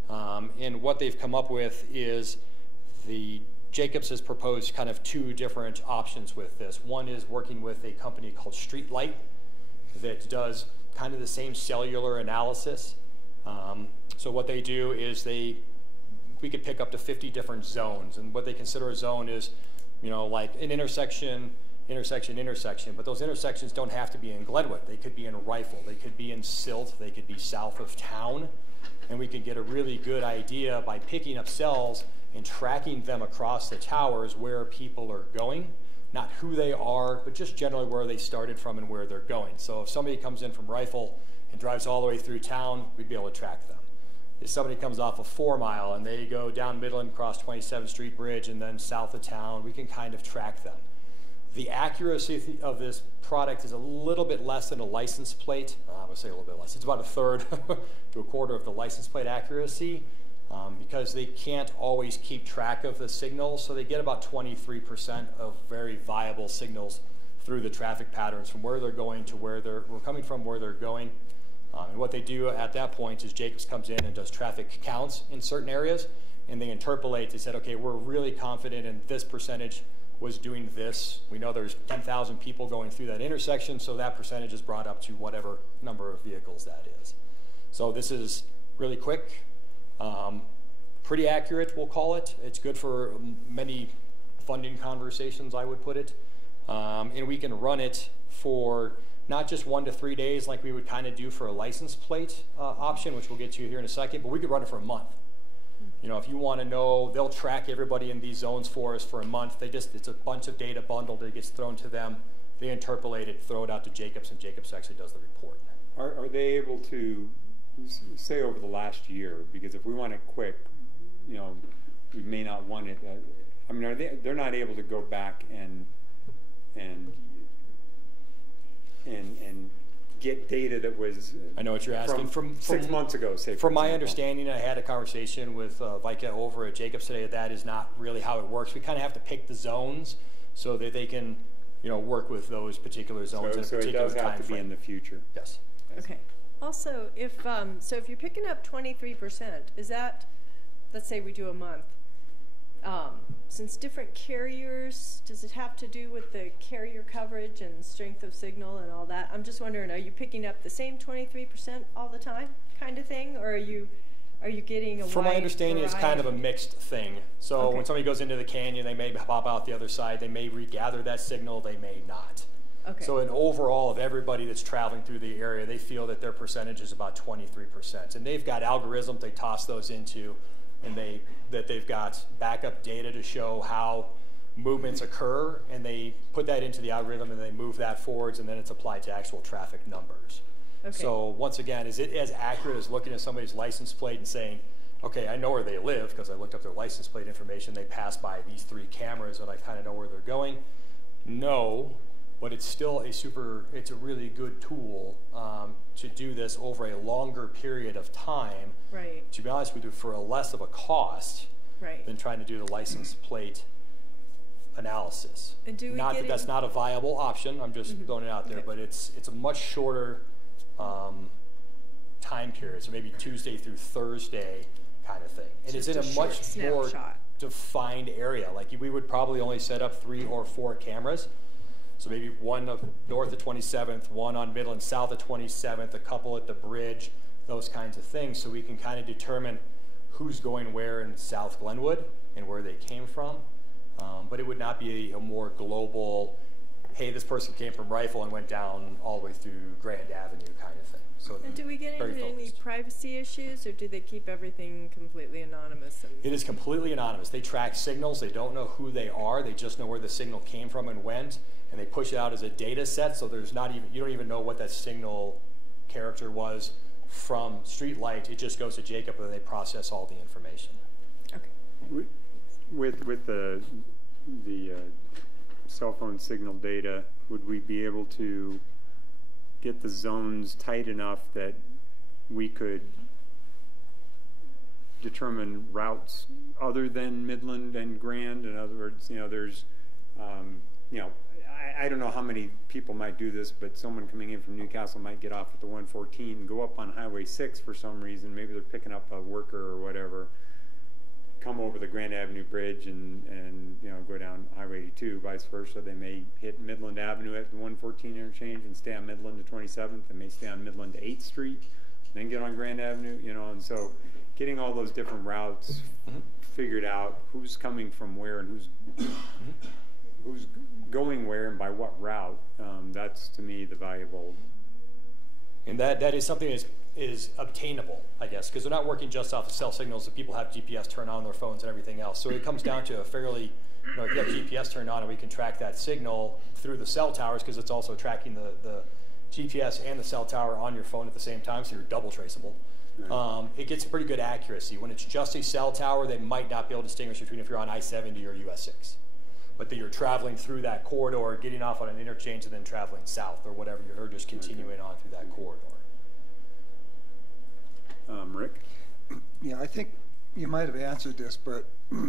And what they've come up with is Jacobs has proposed kind of two different options with this. One is working with a company called Streetlight that does kind of the same cellular analysis. So what they do is we could pick up to 50 different zones, and what they consider a zone is, you know, like an intersection, but those intersections don't have to be in Glenwood. They could be in Rifle, they could be in Silt, they could be south of town, and we could get a really good idea by picking up cells and tracking them across the towers where people are going, not who they are, but just generally where they started from and where they're going. So if somebody comes in from Rifle and drives all the way through town, we'd be able to track them. If somebody comes off of 4 Mile and they go down Midland, across 27th Street Bridge, and then south of town, we can kind of track them. The accuracy of this product is a little bit less than a license plate. I would say a little bit less. It's about a third to a quarter of the license plate accuracy. because they can't always keep track of the signals, so they get about 23% of very viable signals through the traffic patterns from where they're going to where they're coming from, where they're going. And what they do at that point is Jacobs comes in and does traffic counts in certain areas, and they interpolate. They said, okay, we're really confident in this percentage was doing this. We know there's 10,000 people going through that intersection, so that percentage is brought up to whatever number of vehicles that is. So this is really quick, pretty accurate, we'll call it. It's good for many funding conversations, I would put it. And we can run it for not just 1 to 3 days like we would kind of do for a license plate option, which we'll get to here in a second, but we could run it for a month. You know, if you want to know, they'll track everybody in these zones for us for a month. It's a bunch of data bundled that gets thrown to them. They interpolate it, throw it out to Jacobs, and Jacobs actually does the report. Are they able to say over the last year, because if we want it quick, you know, we may not want it. I mean, they're not able to go back and get data that was. I know what you're asking. From 6 months ago, say. From my understanding, I had a conversation with Vika over at Jacobs today. That is not really how it works. We kind of have to pick the zones so that they can, you know, work with those particular zones in a particular time frame. So it does have to be in the future. Yes. Okay. Also, if so, if you're picking up 23%, is that, let's say we do a month, since different carriers, does it have to do with the carrier coverage and strength of signal and all that? I'm just wondering, are you picking up the same 23% all the time, kind of thing, or are you getting a From my understanding, it's kind of a mixed thing. So Okay. when somebody goes into the canyon, they may pop out the other side. They may regather that signal. They may not. Okay. So an overall of everybody that's traveling through the area, they feel that their percentage is about 23%. And they've got algorithms they toss those into, and they've got backup data to show how movements occur, and they put that into the algorithm and they move that forwards, and then it's applied to actual traffic numbers. Okay. So once again, is it as accurate as looking at somebody's license plate and saying, okay, I know where they live because I looked up their license plate information. They pass by these 3 cameras and I kind of know where they're going? No, but it's still it's a really good tool to do this over a longer period of time. Right. To be honest with you, for a less of a cost than trying to do the license plate analysis. And do we not get that that's not a viable option. I'm just throwing it out there, but it's a much shorter time period. So maybe Tuesday through Thursday kind of thing, and it's in a much more defined area. Like we would probably only set up 3 or 4 cameras. So maybe one north of 27th, one on Midland south of 27th, a couple at the bridge, those kinds of things. So we can kind of determine who's going where in South Glenwood and where they came from. But it would not be a more global, hey, this person came from Rifle and went down all the way through Grand Avenue kind of thing. So and do we get into any privacy issues, or do they keep everything completely anonymous? It is completely anonymous. They track signals. They don't know who they are. They just know where the signal came from and went, and they push it out as a data set. So there's not even, you don't even know what that signal character was from Streetlight. It just goes to Jacob, and they process all the information. Okay. With the cell phone signal data, would we be able to get the zones tight enough that we could determine routes other than Midland and Grand? In other words, you know, there's, you know, I don't know how many people might do this, but someone coming in from Newcastle might get off at the 114, go up on Highway 6 for some reason. Maybe they're picking up a worker or whatever, come over the Grand Avenue Bridge and you know, go down Highway 82, vice versa. They may hit Midland Avenue at the 114 interchange and stay on Midland to 27th. They may stay on Midland to 8th Street, then get on Grand Avenue, you know, and so getting all those different routes figured out, who's coming from where and who's going where and by what route, that's to me the valuable. And that is something that is obtainable, I guess, because they're not working just off of cell signals that people have GPS turned on their phones and everything else. So it comes down to a fairly, you know, if you have GPS turned on and we can track that signal through the cell towers, because it's also tracking the GPS and the cell tower on your phone at the same time, so you're double traceable. It gets pretty good accuracy. When it's just a cell tower, they might not be able to distinguish between if you're on I-70 or US 6. But that you're traveling through that corridor, getting off on an interchange and then traveling south or whatever, or just continuing on through that corridor. Rick? Yeah, I think you might have answered this, but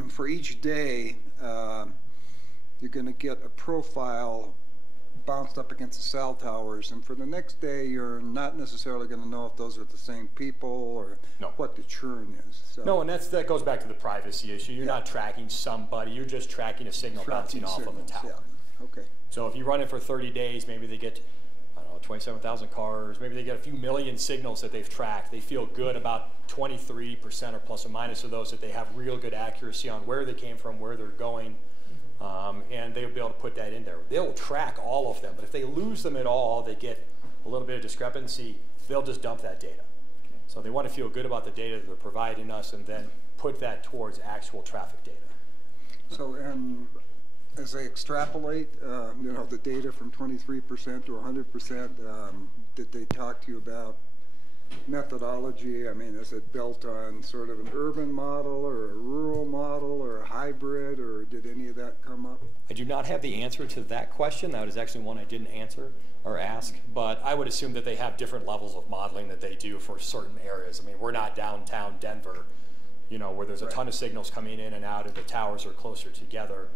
for each day, you're going to get a profile bounced up against the cell towers, and for the next day, you're not necessarily going to know if those are the same people or what the churn is. So. No, and that goes back to the privacy issue. You're not tracking somebody, you're just tracking a signal bouncing off of a tower. Yeah. Okay. So if you run it for 30 days, maybe they get, I don't know, 27,000 cars, maybe they get a few million signals that they've tracked. They feel good about 23% or plus or minus of those that they have real good accuracy on where they came from, where they're going. And they'll be able to put that in there. They'll track all of them, but if they lose them at all, they get a little bit of discrepancy, they'll just dump that data. So they want to feel good about the data that they're providing us and then put that towards actual traffic data. So as they extrapolate, you know, the data from 23% to 100%, did they talk to you about methodology? I mean, is it built on sort of an urban model or a rural model or a hybrid, or did any of that come up? I do not have the answer to that question. That was actually one I didn't answer or ask, but I would assume that they have different levels of modeling that they do for certain areas. I mean, we're not downtown Denver, you know, where there's a ton of signals coming in and out and the towers are closer together.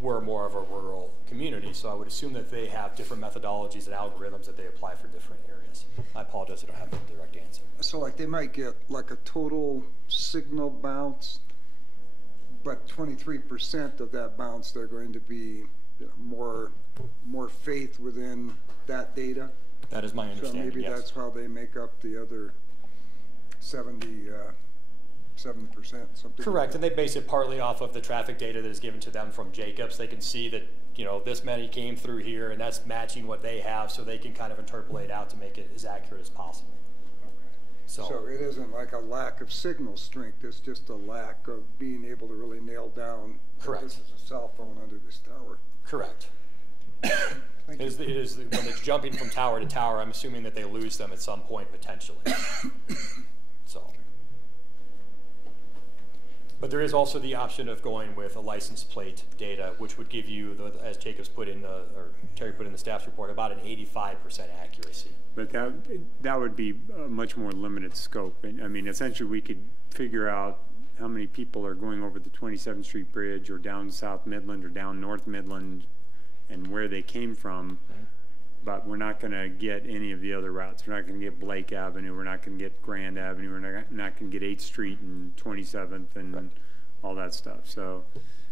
We're more of a rural community, so I would assume that they have different methodologies and algorithms that they apply for different areas. I apologize, I don't have a direct answer. So like they might get like a total signal bounce, but 23% of that bounce, they're going to be, you know, more faith within that data? That is my understanding, So maybe yes. that's how they make up the other 77%, something. Correct, like and they base it partly off of the traffic data that is given to them from Jacobs. They can see that, you know, this many came through here, and that's matching what they have, so they can kind of interpolate out to make it as accurate as possible. So it isn't like a lack of signal strength, it's just a lack of being able to really nail down Correct. This is a cell phone under this tower. Correct. It is when it's jumping from tower to tower, I'm assuming that they lose them at some point potentially. So. But there is also the option of going with a license plate data, which would give you, as Jacobs put in, or Terry put in the staff's report, about an 85% accuracy. But that would be a much more limited scope. And I mean, essentially, we could figure out how many people are going over the 27th Street Bridge or down South Midland or down North Midland and where they came from. Mm-hmm. But we're not going to get any of the other routes. We're not going to get Blake Avenue. We're not going to get Grand Avenue. We're not going to get 8th Street and 27th and all that stuff. So,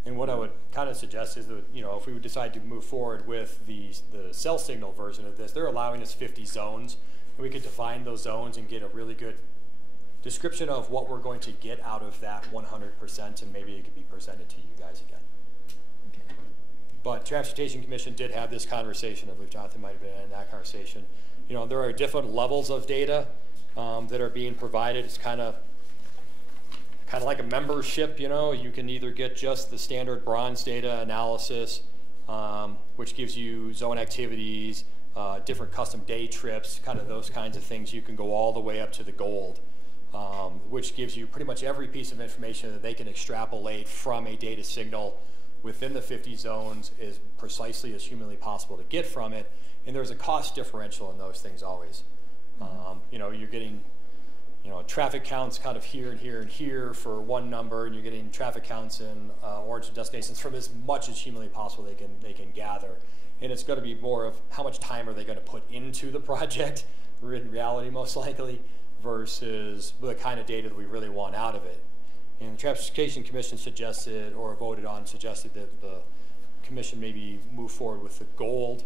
and what I would kind of suggest is that, you know, if we would decide to move forward with the cell signal version of this, they're allowing us 50 zones, and we could define those zones and get a really good description of what we're going to get out of that 100%, and maybe it could be presented to you guys again. But Transportation Commission did have this conversation. I believe Jonathan might have been in that conversation. You know, there are different levels of data that are being provided. It's kind of like a membership. You know, you can either get just the standard bronze data analysis, which gives you zone activities, different custom day trips, kind of those kinds of things. You can go all the way up to the gold, which gives you pretty much every piece of information that they can extrapolate from a data signal within the 50 zones as precisely as humanly possible to get from it. And there's a cost differential in those things always. You know, you're getting, you know, traffic counts kind of here and here and here for one number, and you're getting traffic counts in origin destinations from as much as humanly possible they can gather. And it's going to be more of how much time are they going to put into the project, in reality most likely, versus the kind of data that we really want out of it. And the Transportation Commission suggested, or voted on, suggested that the commission maybe move forward with the gold.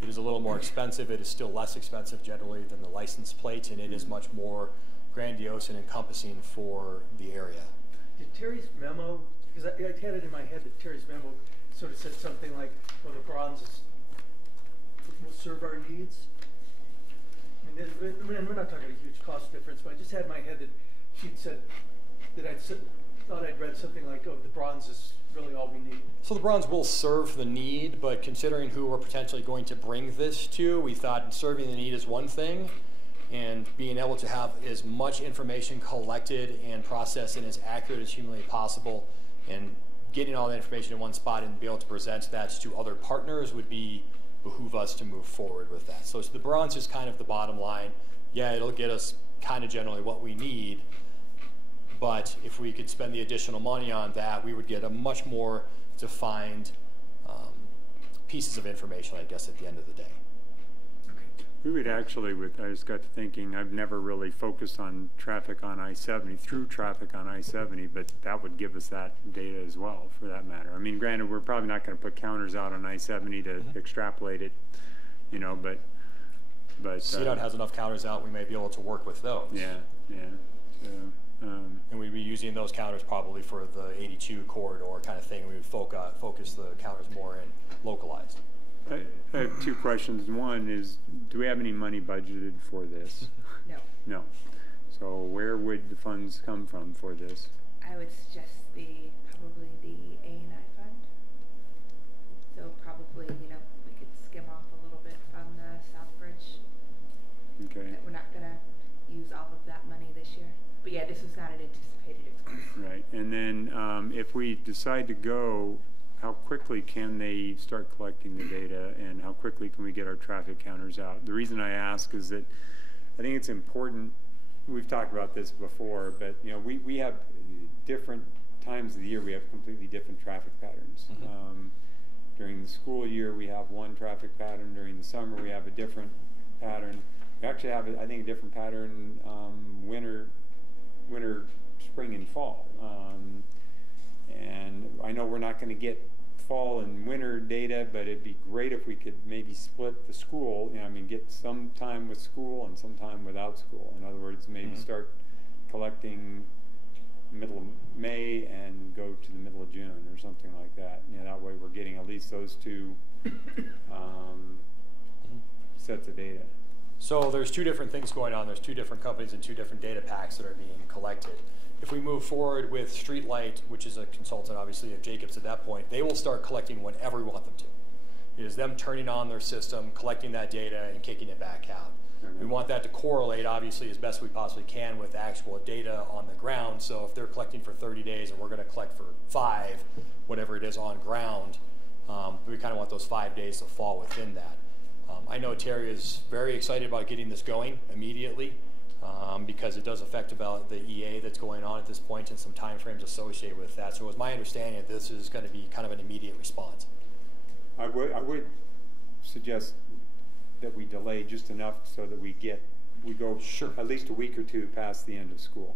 It is a little more expensive. It is still less expensive generally than the license plate, and it is much more grandiose and encompassing for the area. Did Terry's memo, because I had it in my head that Terry's memo sort of said something like, well, the bronze will serve our needs. I mean, we're not talking a huge cost difference, but I just had in my head that she'd said, that thought I'd read something like, oh, the bronze is really all we need. So the bronze will serve the need, but considering who we're potentially going to bring this to, we thought serving the need is one thing, and being able to have as much information collected and processed and as accurate as humanly possible, and getting all that information in one spot and be able to present that to other partners would behoove us to move forward with that. So the bronze is kind of the bottom line. Yeah, it'll get us kind of generally what we need, but if we could spend the additional money on that, we would get a much more defined pieces of information, I guess, at the end of the day. We would actually, I just got to thinking, I've never really focused on traffic on I-70, through traffic on I-70, but that would give us that data as well, for that matter. I mean, granted, we're probably not going to put counters out on I-70 to extrapolate it, you know, but CDOT has enough counters out, we may be able to work with those. Yeah, yeah. So, and we'd be using those counters probably for the 82 corridor kind of thing. We would focus the counters more in localized. I have two questions. One is, do we have any money budgeted for this? No. No. So where would the funds come from for this? I would suggest probably the A&I fund. So probably, you know, we could skim off a little bit from the South Bridge. Okay. But we're not going to use all of that money this year. But yeah, this was not an anticipated expense. Right. And then if we decide to go, how quickly can they start collecting the data, and how quickly can we get our traffic counters out? The reason I ask is that I think it's important. We've talked about this before, but you know, we have different times of the year. We have completely different traffic patterns. During the school year, we have one traffic pattern. During the summer, we have a different pattern. We actually have, I think, a different pattern winter, spring, and fall. And I know we're not going to get fall and winter data, but it'd be great if we could maybe split the school, you know, I mean, get some time with school and some time without school. In other words, maybe start collecting middle of May and go to the middle of June or something like that. You know, that way we're getting at least those two sets of data. So there's two different things going on. There's two different companies and two different data packs that are being collected. If we move forward with Streetlight, which is a consultant, obviously, of Jacobs at that point, they will start collecting whenever we want them to. It is them turning on their system, collecting that data, and kicking it back out. We want that to correlate, obviously, as best we possibly can with actual data on the ground. So if they're collecting for 30 days and we're going to collect for 5, whatever it is on ground, we kind of want those 5 days to fall within that. I know Terry is very excited about getting this going immediately. Because it does affect about the EA that's going on at this point and some time frames associated with that. So it was my understanding that this is going to be kind of an immediate response. I would suggest that we delay just enough so that we go at least a week or two past the end of school.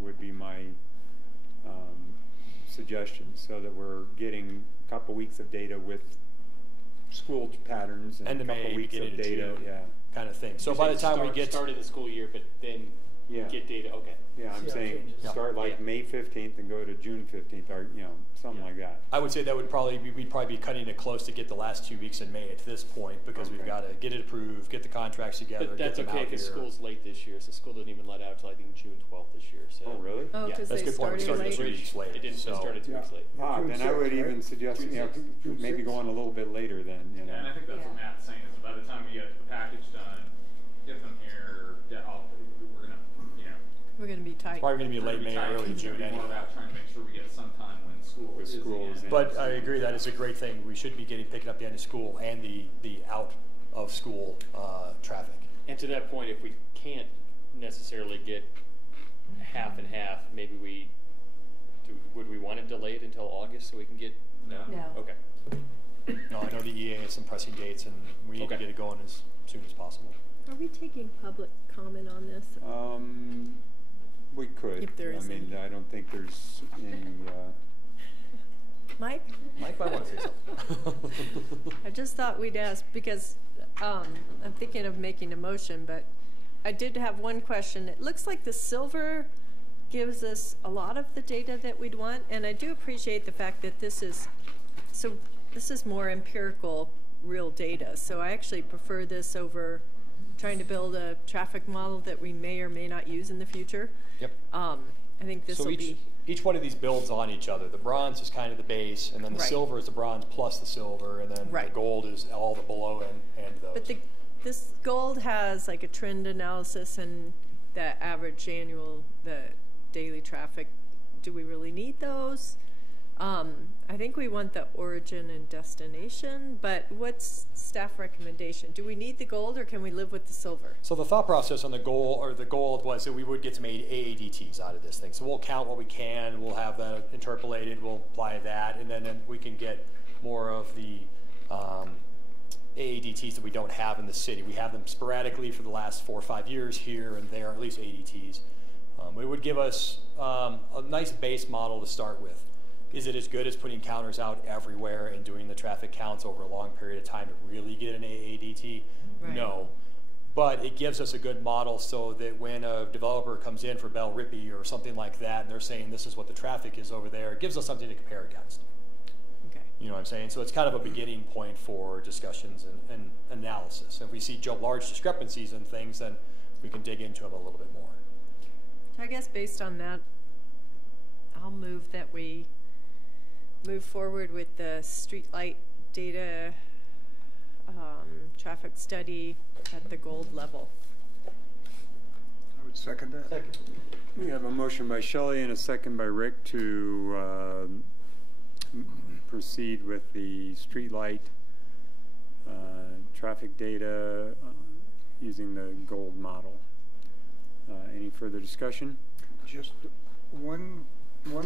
Would be my suggestion, so that we're getting a couple weeks of data with school patterns and a couple weeks of data. Yeah. Kind of thing. So by the time we get started the school year, but then get data. Okay. Yeah, I'm saying start like May 15th and go to June 15th, or you know, something like that. I would say that would probably be, we'd probably be cutting it close to get the last 2 weeks in May at this point, because we've got to get it approved, get the contracts together. But that's get them okay out because here. school's late this year, so school didn't even let out until I think June 12th this year. So. Oh, really? Oh, because that's a they good point. We started started 3 weeks late. It didn't. So. It started 2 weeks late. Then I would even suggest maybe going a little bit later then. You know. Yeah, and I think that's what Matt's saying is by the time we get the package done, get them here, we're going to be tight. Probably going to be late May, early June anyway. Trying to make sure we get some time when school is in. But I agree that is a great thing. We should be picking up the end of school and the out of school traffic. And to that point, if we can't necessarily get half and half, maybe would we want to delay it until August so we can get? No. Okay. No, I know the EA has some pressing dates, and we need to get it going as soon as possible. Are we taking public comment on this? We could. If there is I mean, I don't think there's any. Mike? Mike might want to say something. I just thought we'd ask because I'm thinking of making a motion, but I did have one question. It looks like the silver gives us a lot of the data that we'd want, and I do appreciate the fact that this is more empirical, real data. So I actually prefer this over trying to build a traffic model that we may or may not use in the future. Yep. I think this will be. Each one of these builds on each other. The bronze is kind of the base, and then the silver is the bronze plus the silver, and then the gold is all the below and those. But this gold has like a trend analysis and the average annual, the daily traffic. Do we really need those? I think we want the origin and destination, but what's staff recommendation? Do we need the gold or can we live with the silver? So the thought process on the gold was that we would get some AADTs out of this thing. So we'll count what we can, we'll have that interpolated, we'll apply that, and then we can get more of the AADTs that we don't have in the city. We have them sporadically for the last 4 or 5 years here and there, at least ADTs. It would give us a nice base model to start with. Is it as good as putting counters out everywhere and doing the traffic counts over a long period of time to really get an AADT? Right. No. But it gives us a good model so that when a developer comes in for Bell Rippey or something like that and they're saying this is what the traffic is over there, it gives us something to compare against. Okay. You know what I'm saying? So it's kind of a beginning point for discussions and analysis. If we see large discrepancies in things, then we can dig into them a little bit more. I guess based on that, I'll move that we move forward with the streetlight data traffic study at the gold level. I would second that. Second. We have a motion by Shelley and a second by Rick to proceed with the streetlight traffic data using the gold model. Any further discussion? Just one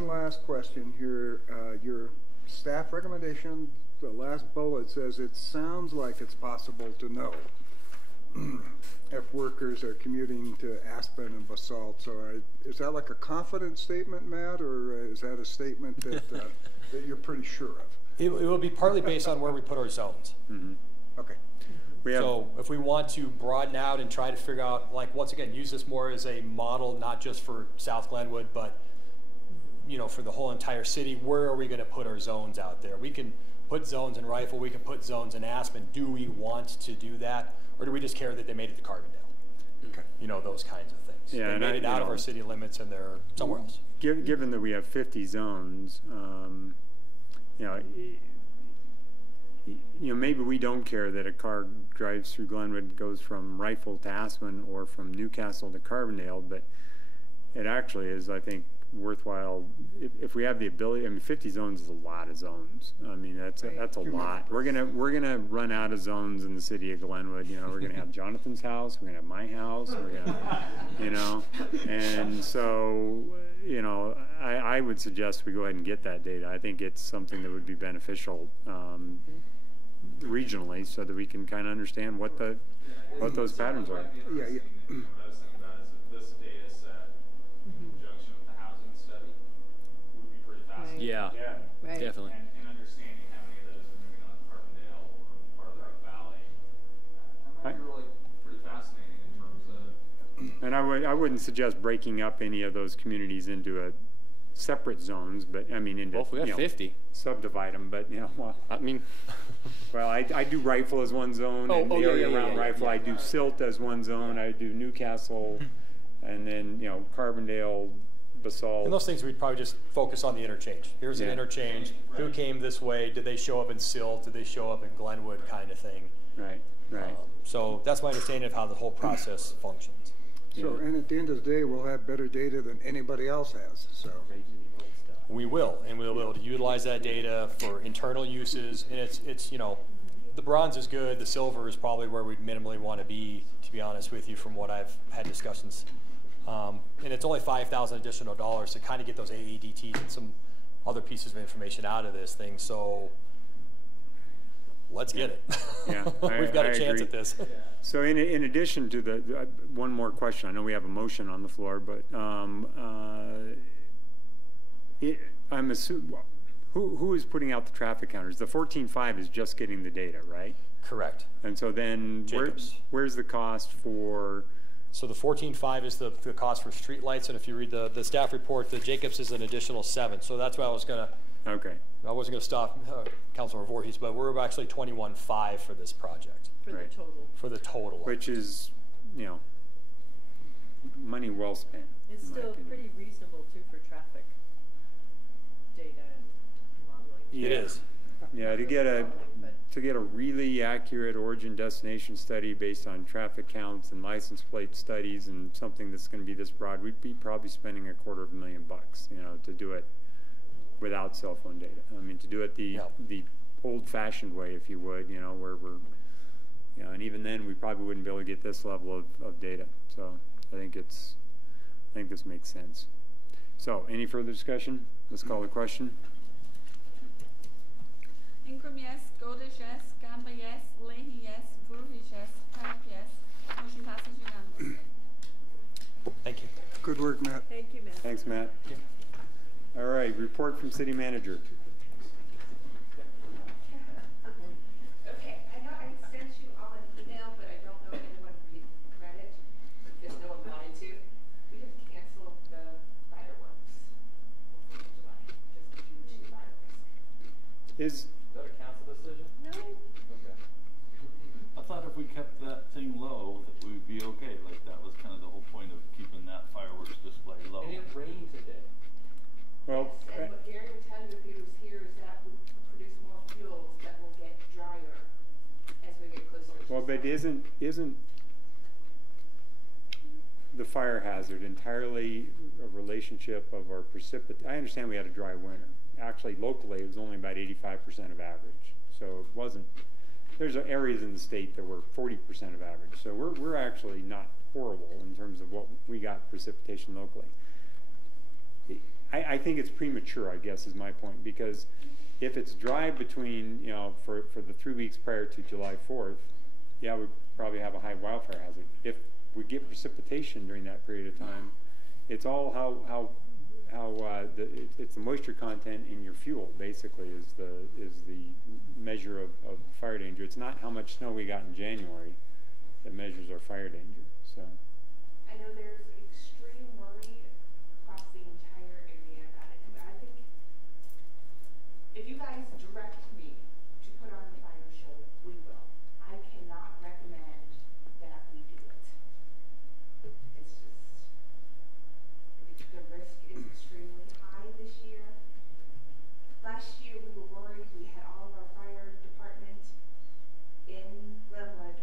last question here. Your staff recommendation, the last bullet says it sounds like it's possible to know if workers are commuting to Aspen and Basalt. So is that like a confident statement, Matt, or is that a statement that that you're pretty sure of? It will be partly based on where we put our zones. Mm-hmm. Okay. So if we want to broaden out and try to figure out, like, once again, use this more as a model, not just for South Glenwood, but for the whole entire city, where are we going to put our zones out there? We can put zones in Rifle, we can put zones in Aspen. Do we want to do that, or do we just care that they made it to Carbondale? Okay. Those kinds of things. Yeah, they made it out of our city limits and they're somewhere else. Given that we have 50 zones, maybe we don't care that a car drives through Glenwood, goes from Rifle to Aspen or from Newcastle to Carbondale, but it actually is, I think, worthwhile if we have the ability. I mean, 50 zones is a lot of zones. I mean, that's a lot. We're gonna run out of zones in the city of Glenwood. We're gonna have Jonathan's house. We're gonna have my house. We're gonna, and so I would suggest we go ahead and get that data. I think it's something that would be beneficial regionally, so that we can kind of understand what those patterns are. Yeah. Yeah, right. Definitely. And understanding how many of those are moving on to Carbondale or farther up Valley, that might be really pretty fascinating in terms of. And I wouldn't suggest breaking up any of those communities into separate zones, but I mean into. Well, if we got 50, subdivide them. But well, I mean, well, I do Rifle as one zone, and the area around Rifle. I do Silt as one zone. I do Newcastle, and then Carbondale. Basalt. And those things we'd probably just focus on the interchange. Here's an interchange. Who came this way? Did they show up in Silt? Did they show up in Glenwood? Kind of thing. Right. So that's my understanding of how the whole process functions. So, and at the end of the day, we'll have better data than anybody else has. So we will, and we'll be able to utilize that data for internal uses. And it's the bronze is good. The silver is probably where we'd minimally want to be honest with you, from what I've had discussions. And it's only $5,000 additional dollars to kind of get those AEDTs and some other pieces of information out of this thing. So let's get it. Yeah, we've got a chance at this. So in addition to the one more question, I know we have a motion on the floor, but I'm assuming who is putting out the traffic counters? The 14.5 is just getting the data, right? Correct. And so then where's the cost for? So the 14.5 is the cost for streetlights, and if you read the staff report, the Jacobs is an additional 7. So that's why I was gonna. Okay. I wasn't gonna stop Councilor Voorhees, but we're actually 21.5 for this project. For the total. For the total. Which is, money well spent. It's still pretty reasonable too for traffic data and modeling. Yeah. It is. Yeah, to get a really accurate origin destination study based on traffic counts and license plate studies and something that's going to be this broad, we'd be probably spending $250,000, to do it without cell phone data. I mean, to do it the old-fashioned way, if you would, you know, where we're, you know, and even then we probably wouldn't be able to get this level of data. So I think this makes sense. So any further discussion? Let's call the question. Ingram, yes. Goldish, yes. Gamba, yes. Leahy, yes. Burridge, yes. Carp, yes. Motion passes unanimously. Thank you. Good work, Matt. Thank you, Matt. Thanks, Matt. All right, report from city manager. Okay, I know I sent you all an email, but I don't know if anyone read it because no one wanted to. We have canceled the fireworks for July, just do 2 fireworks. Is that a council decision? No. Okay. I thought if we kept that thing low, that we'd be okay. Like that was kind of the whole point of keeping that fireworks display low. And it rained today. Well, yes, and what Gary would tell you if he was here is that would produce more fuels that will get drier as we get closer. well, but isn't the fire hazard entirely a relationship of our precipitation? I understand we had a dry winter. Actually, locally, it was only about 85% of average. So it wasn't. There's areas in the state that were 40% of average. So we're actually not horrible in terms of what we got precipitation locally. I think it's premature, I guess, is my point, because if it's dry between, you know, for the 3 weeks prior to July 4th, yeah, we probably have a high wildfire hazard. If we get precipitation during that period of time, it's all it's the moisture content in your fuel basically is the measure of fire danger. It's not how much snow we got in January that measures our fire danger. So I know there's extreme worry across the entire area about it, and I think if you guys direct me to put on the fire show, we will. I cannot recommend that we do it. It's just the risk is extremely high this year. Last year we were worried. We had all of our fire department in Glenwood,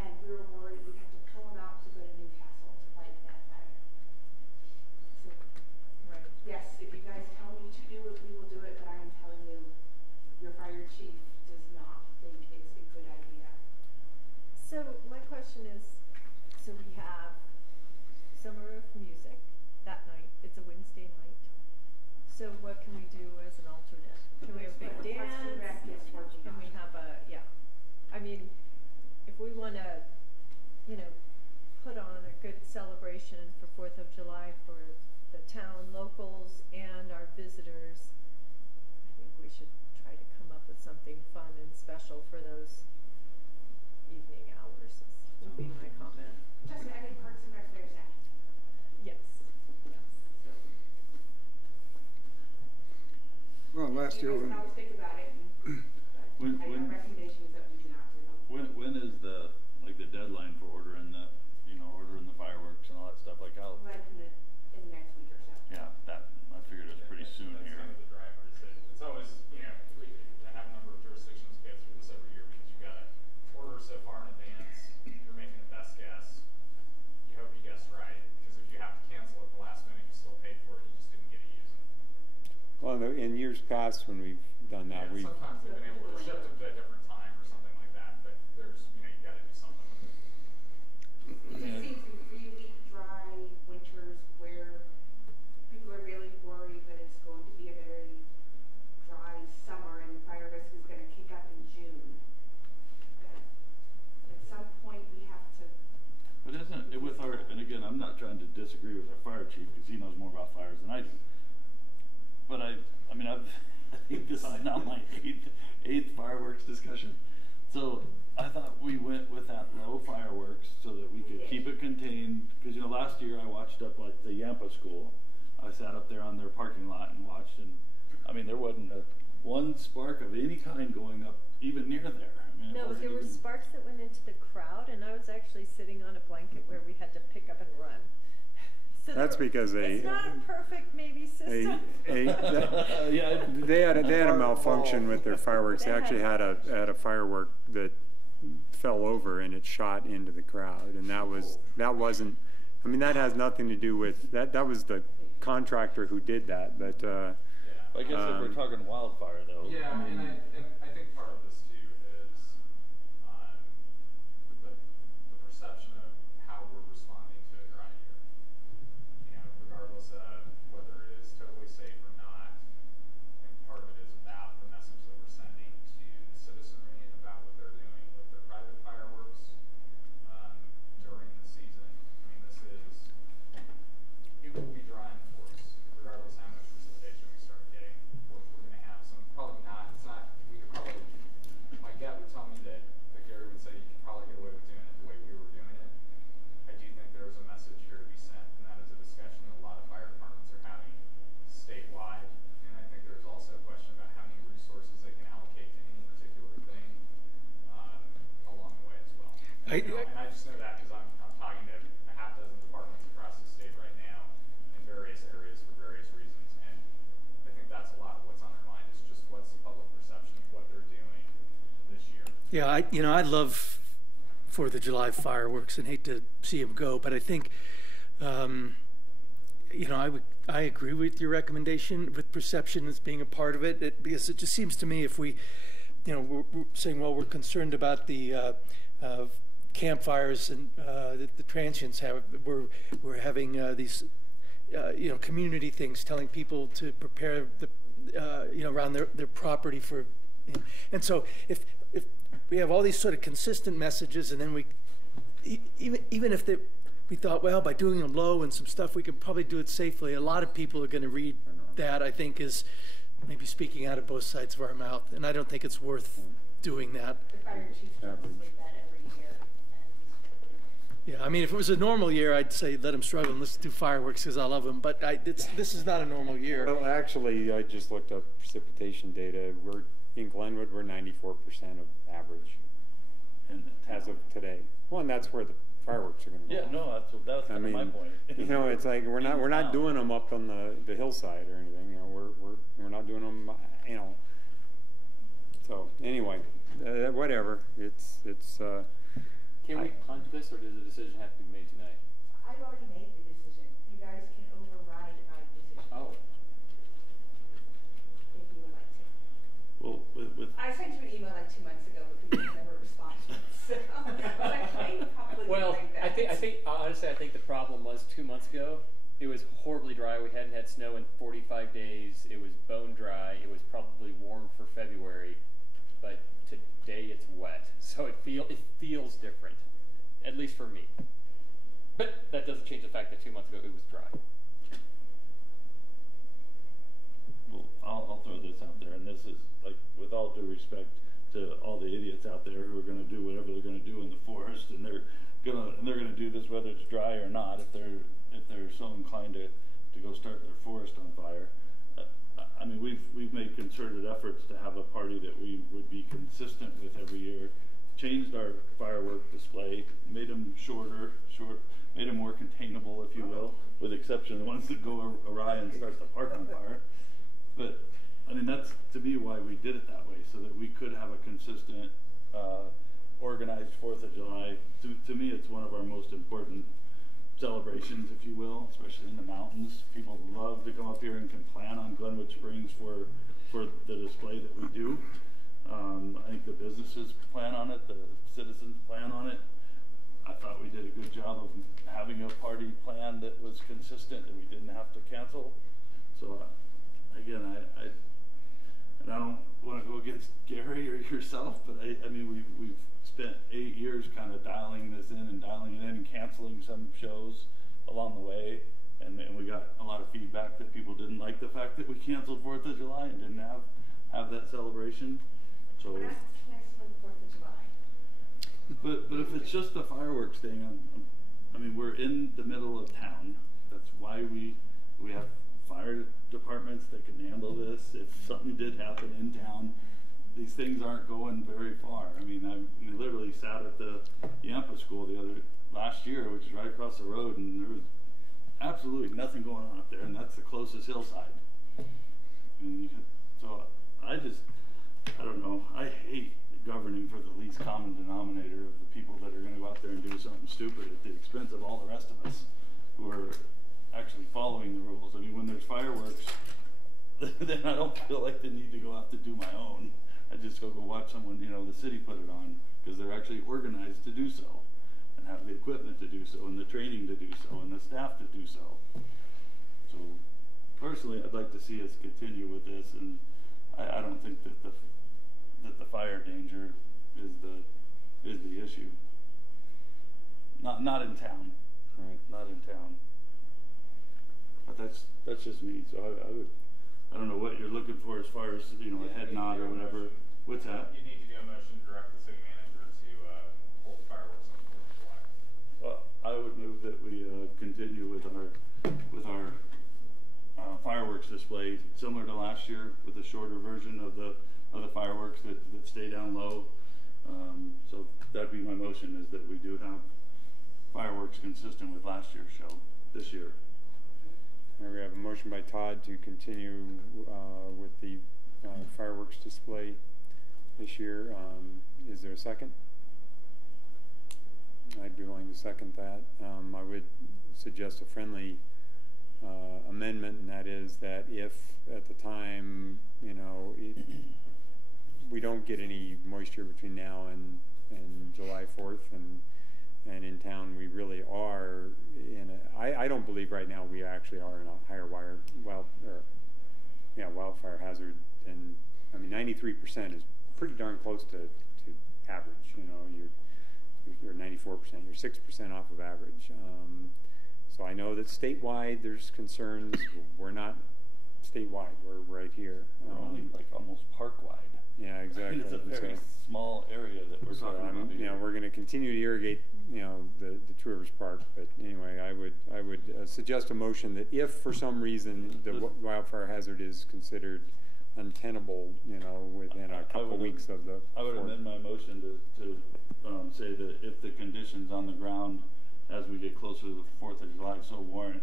and we were worried we'd have to pull them out to go to Newcastle to fight that fire. So, right. Yes, if you guys tell me to do it, we will do it, but I am telling you, your fire chief does not think it's a good idea. So my question is, so we have Summer of Music that night. It's a Wednesday night. So what can we do as an alternate? Can we have a big dance? Can we have a, yeah. I mean, if we want to, you know, put on a good celebration for 4th of July for the town locals and our visitors, I think we should try to come up with something fun and special for those evening hours, would be my comment. Just adding Parks and Rec Thursday. Yes. Yes. Well, last year you guys can always think about it. And my recommendation is that we do not do them. When is the deadline for ordering the fireworks and all that stuff? Like how? Like in the next week or so. Yeah, that I figured it was pretty soon that's here. Kind of the drivers. It's always, you know, we have a number of jurisdictions go through this every year because you got to order so far in advance. You're making a best guess. You hope you guessed right, because if you have to cancel at the last minute, you still paid for it. You just didn't get to use it. well, in years past when we've done that, Yeah, sometimes they've been able to shift them to a different time or something like that, but there's, you know, you got to do something with it. We've seen some really dry winters where people are really worried that it's going to be a very dry summer and fire risk is going to kick up in June. At some point we have to. But isn't it with our, and again, I'm not trying to disagree with our fire chief because he knows more about fires than I do. But I mean, I think this is now my eighth fireworks discussion. So I thought we went with that low fireworks so that we could keep it contained. Because, you know, last year I watched up like the Yampa school. I sat up there on their parking lot and watched, and I mean, there wasn't one spark of any kind going up even near there. I mean, No, there were sparks that went into the crowd, and I was actually sitting on a blanket where we had to pick up and run. So that's because it's not a perfect maybe system. Yeah, they had a malfunction with their fireworks. They actually had a firework that fell over and it shot into the crowd, and that wasn't. I mean, that has nothing to do with that. That was the contractor who did that, but I guess if we're talking wildfire, though. Yeah, and I think part of this too is the perception of how we're responding to a dry year. You know, regardless of whether it is totally safe or not, I think part of it is about the message that we're sending to the citizenry about what they're doing with their private fireworks during the season. I mean, it will be dry in the forest, regardless how much precipitation we start getting. We're going to have some, probably not, we could probably, my gut would tell me that Gary would say you could probably get away with doing it the way we were doing it. I do think there's a message here to be sent, and that is a discussion that a lot of fire departments are having statewide. And I think there's also a question about how many resources they can allocate to any particular thing along the way as well. And I just know that because I'm talking to a half dozen departments across the state right now in various areas for various reasons, and I think that's a lot of what's on their mind is just what's the public perception of what they're doing this year. Yeah, I love 4th of July fireworks and hate to see them go, but I think, I agree with your recommendation with perception as being a part of it, because it just seems to me if we, we're saying, well, we're concerned about the campfires and the transients have, we're having these, community things, telling people to prepare around their property for, and so if we have all these sort of consistent messages, and then we, even if we thought, well, by doing them low and some stuff, we can probably do it safely. A lot of people are going to read that, I think, is maybe speaking out of both sides of our mouth, and I don't think it's worth doing that. The fire chief deals with that every year. Yeah, I mean, if it was a normal year, I'd say let them struggle and let's do fireworks because I love them. But this is not a normal year. Well, actually, I just looked up precipitation data. We're in Glenwood. We're 94% of average, and as of today. Well, and that's where the fireworks are going to go. Yeah, no, that's kind of my point. It's like we're not doing them up on the hillside or anything. We're not doing them. So anyway, whatever. It's. Can we punt this, or does the decision have to be made tonight? I've already made the decision. You guys can override my decision. Oh. If you would like to. Well, I sent you an email like 2 months ago, but you never responded. So I was like, hey, you probably like that. I think honestly, I think the problem was 2 months ago. It was horribly dry. We hadn't had snow in 45 days. It was bone dry. It was probably warm for February, but today it's wet, so it feels different, at least for me. But that doesn't change the fact that 2 months ago it was dry. Well, I'll throw this out there, and this is like, with all due respect to all the idiots out there who are going to do whatever they're going to do in the forest, and they're going to do this whether it's dry or not. If they're so inclined to go start their forest on fire. I mean, we've made concerted efforts to have a party that we would be consistent with every year. Changed our firework display, made them made them more containable, if you will, with the exception of the ones that go awry and start the park on fire. But I mean, that's to me why we did it that way, so that we could have a consistent, organized 4th of July. To me, it's one of our most important celebrations, if you will, especially in the mountains. People love to come up here and can plan on Glenwood Springs for the display that we do. I think the businesses plan on it, the citizens plan on it. I thought we did a good job of having a party plan that was consistent, that we didn't have to cancel. So again, I don't want to go against Gary or yourself, but I mean, we've spent 8 years kind of dialing this in and dialing it in and canceling some shows along the way, and we got a lot of feedback that people didn't like the fact that we canceled 4th of July and didn't have that celebration. So we're not canceling 4th of July. But if it's just the fireworks thing, I mean, we're in the middle of town. That's why we have fire departments that can handle this. If something did happen in town, these things aren't going very far. I mean, I literally sat at the Yampa school last year, which is right across the road, and there was absolutely nothing going on up there, and that's the closest hillside. So I don't know. I hate governing for the least common denominator of the people that are going to go out there and do something stupid at the expense of all the rest of us who are actually following the rules. I mean, when there's fireworks, then I don't feel like the need to go out to do my own. I just go watch someone, you know, the city put it on, because they're actually organized to do so, and have the equipment to do so, and the training to do so, and the staff to do so. So personally, I'd like to see us continue with this, and I don't think that the fire danger is the issue. Not in town. Right. Not in town. But that's just me. So I don't know what you're looking for as far as, you know, a head nod or whatever. What's that? You need to do a motion to direct the city manager to hold fireworks on 4th of July. Well, I would move that we continue with our fireworks display, similar to last year, with a shorter version of the fireworks that stay down low. So that'd be my motion, is that we do have fireworks consistent with last year's show this year. And we have a motion by Todd to continue with the fireworks display this year. Is there a second? I'd be willing to second that. I would suggest a friendly amendment, and that is that if at the time, you know, we don't get any moisture between now and July 4th, and in town we really are in a, I don't believe right now we actually are in a higher wildfire hazard than, I mean, 93% is pretty darn close to average. You know, you're 94%, you're 6% off of average. So I know that statewide there's concerns. We're not statewide, we're right here. We're only like almost park-wide. Yeah, exactly. It's a very small area that we're talking about. You know, we're going to continue to irrigate, you know, the Two Rivers Park. But anyway, I would suggest a motion that if for some reason the wildfire hazard is considered untenable, you know, within a couple weeks of the. I would amend my motion to say that if the conditions on the ground as we get closer to the 4th of July so warrant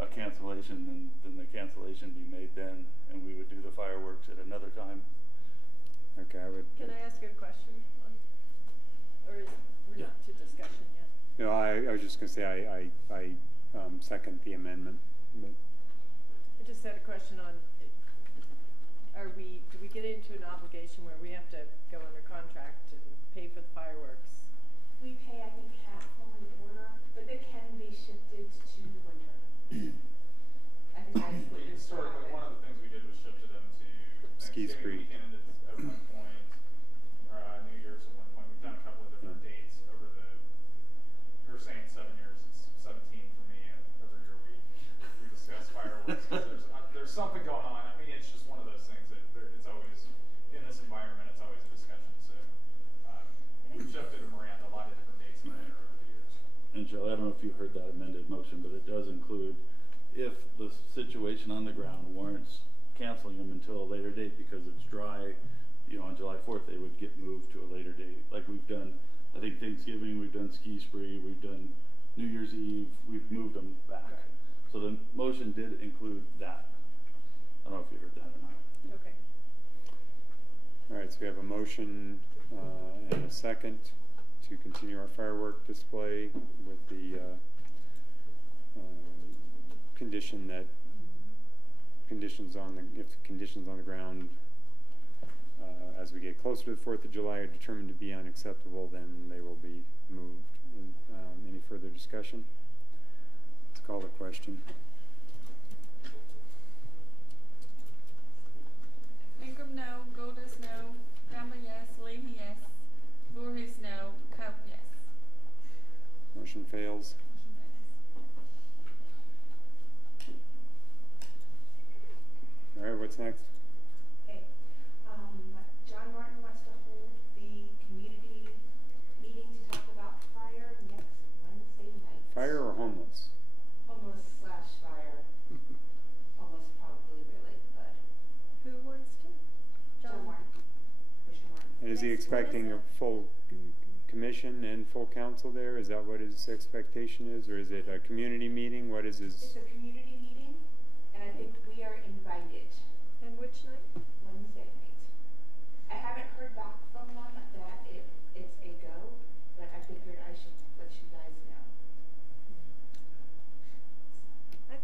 a cancellation, then the cancellation be made then, and we would do the fireworks at another time. Okay, I would. Can I ask you a question? Or is we're not to discussion yet? No, I was just going to say I second the amendment. But I just had a question on, do we get into an obligation where we have to go under contract and pay for the fireworks? We pay, I think, half when we order, but they can be shifted to winter. I think that's what Historically, one of the things we did was shift them to Ski Thanksgiving weekend at one point, New Year's at one point. We've done a couple of different dates over the, you're saying 7 years, it's 17 for me, and every year we discuss fireworks, because there's something going on. I mean, it's just one of those things that it's always, in this environment, it's always a discussion. So we've shifted them around a lot of different dates in there over the years. And Joe, I don't know if you heard that amended motion, but it does include if the situation on the ground warrants canceling them until a later date because it's dry, you know, on July 4th, they would get moved to a later date. Like we've done, I think Thanksgiving, we've done Ski Spree, we've done New Year's Eve, we've moved them back. Right. So the motion did include that. I don't know if you heard that or not. Okay. all right, so we have a motion and a second to continue our firework display with the condition that if conditions on the ground as we get closer to the 4th of July are determined to be unacceptable, then they will be moved. Any further discussion? Let's call the question. Ingram, no. Golders, no. Gamble, yes. Leahy, yes. Voorhees, no. Cope, yes. Motion fails. All right, what's next? Okay. John Martin wants to hold the community meeting to talk about fire next Wednesday night. Fire or homeless? Homeless/fire. Homeless probably really, but. Who wants to? John Martin. Commissioner Martin. And is he expecting a full commission and full council there? Is that what his expectation is? Or is it a community meeting? What is his? It's a community meeting, and I think we are invited. And which night? Wednesday night. I haven't heard back from them that it's a go, but I figured I should let you guys know. I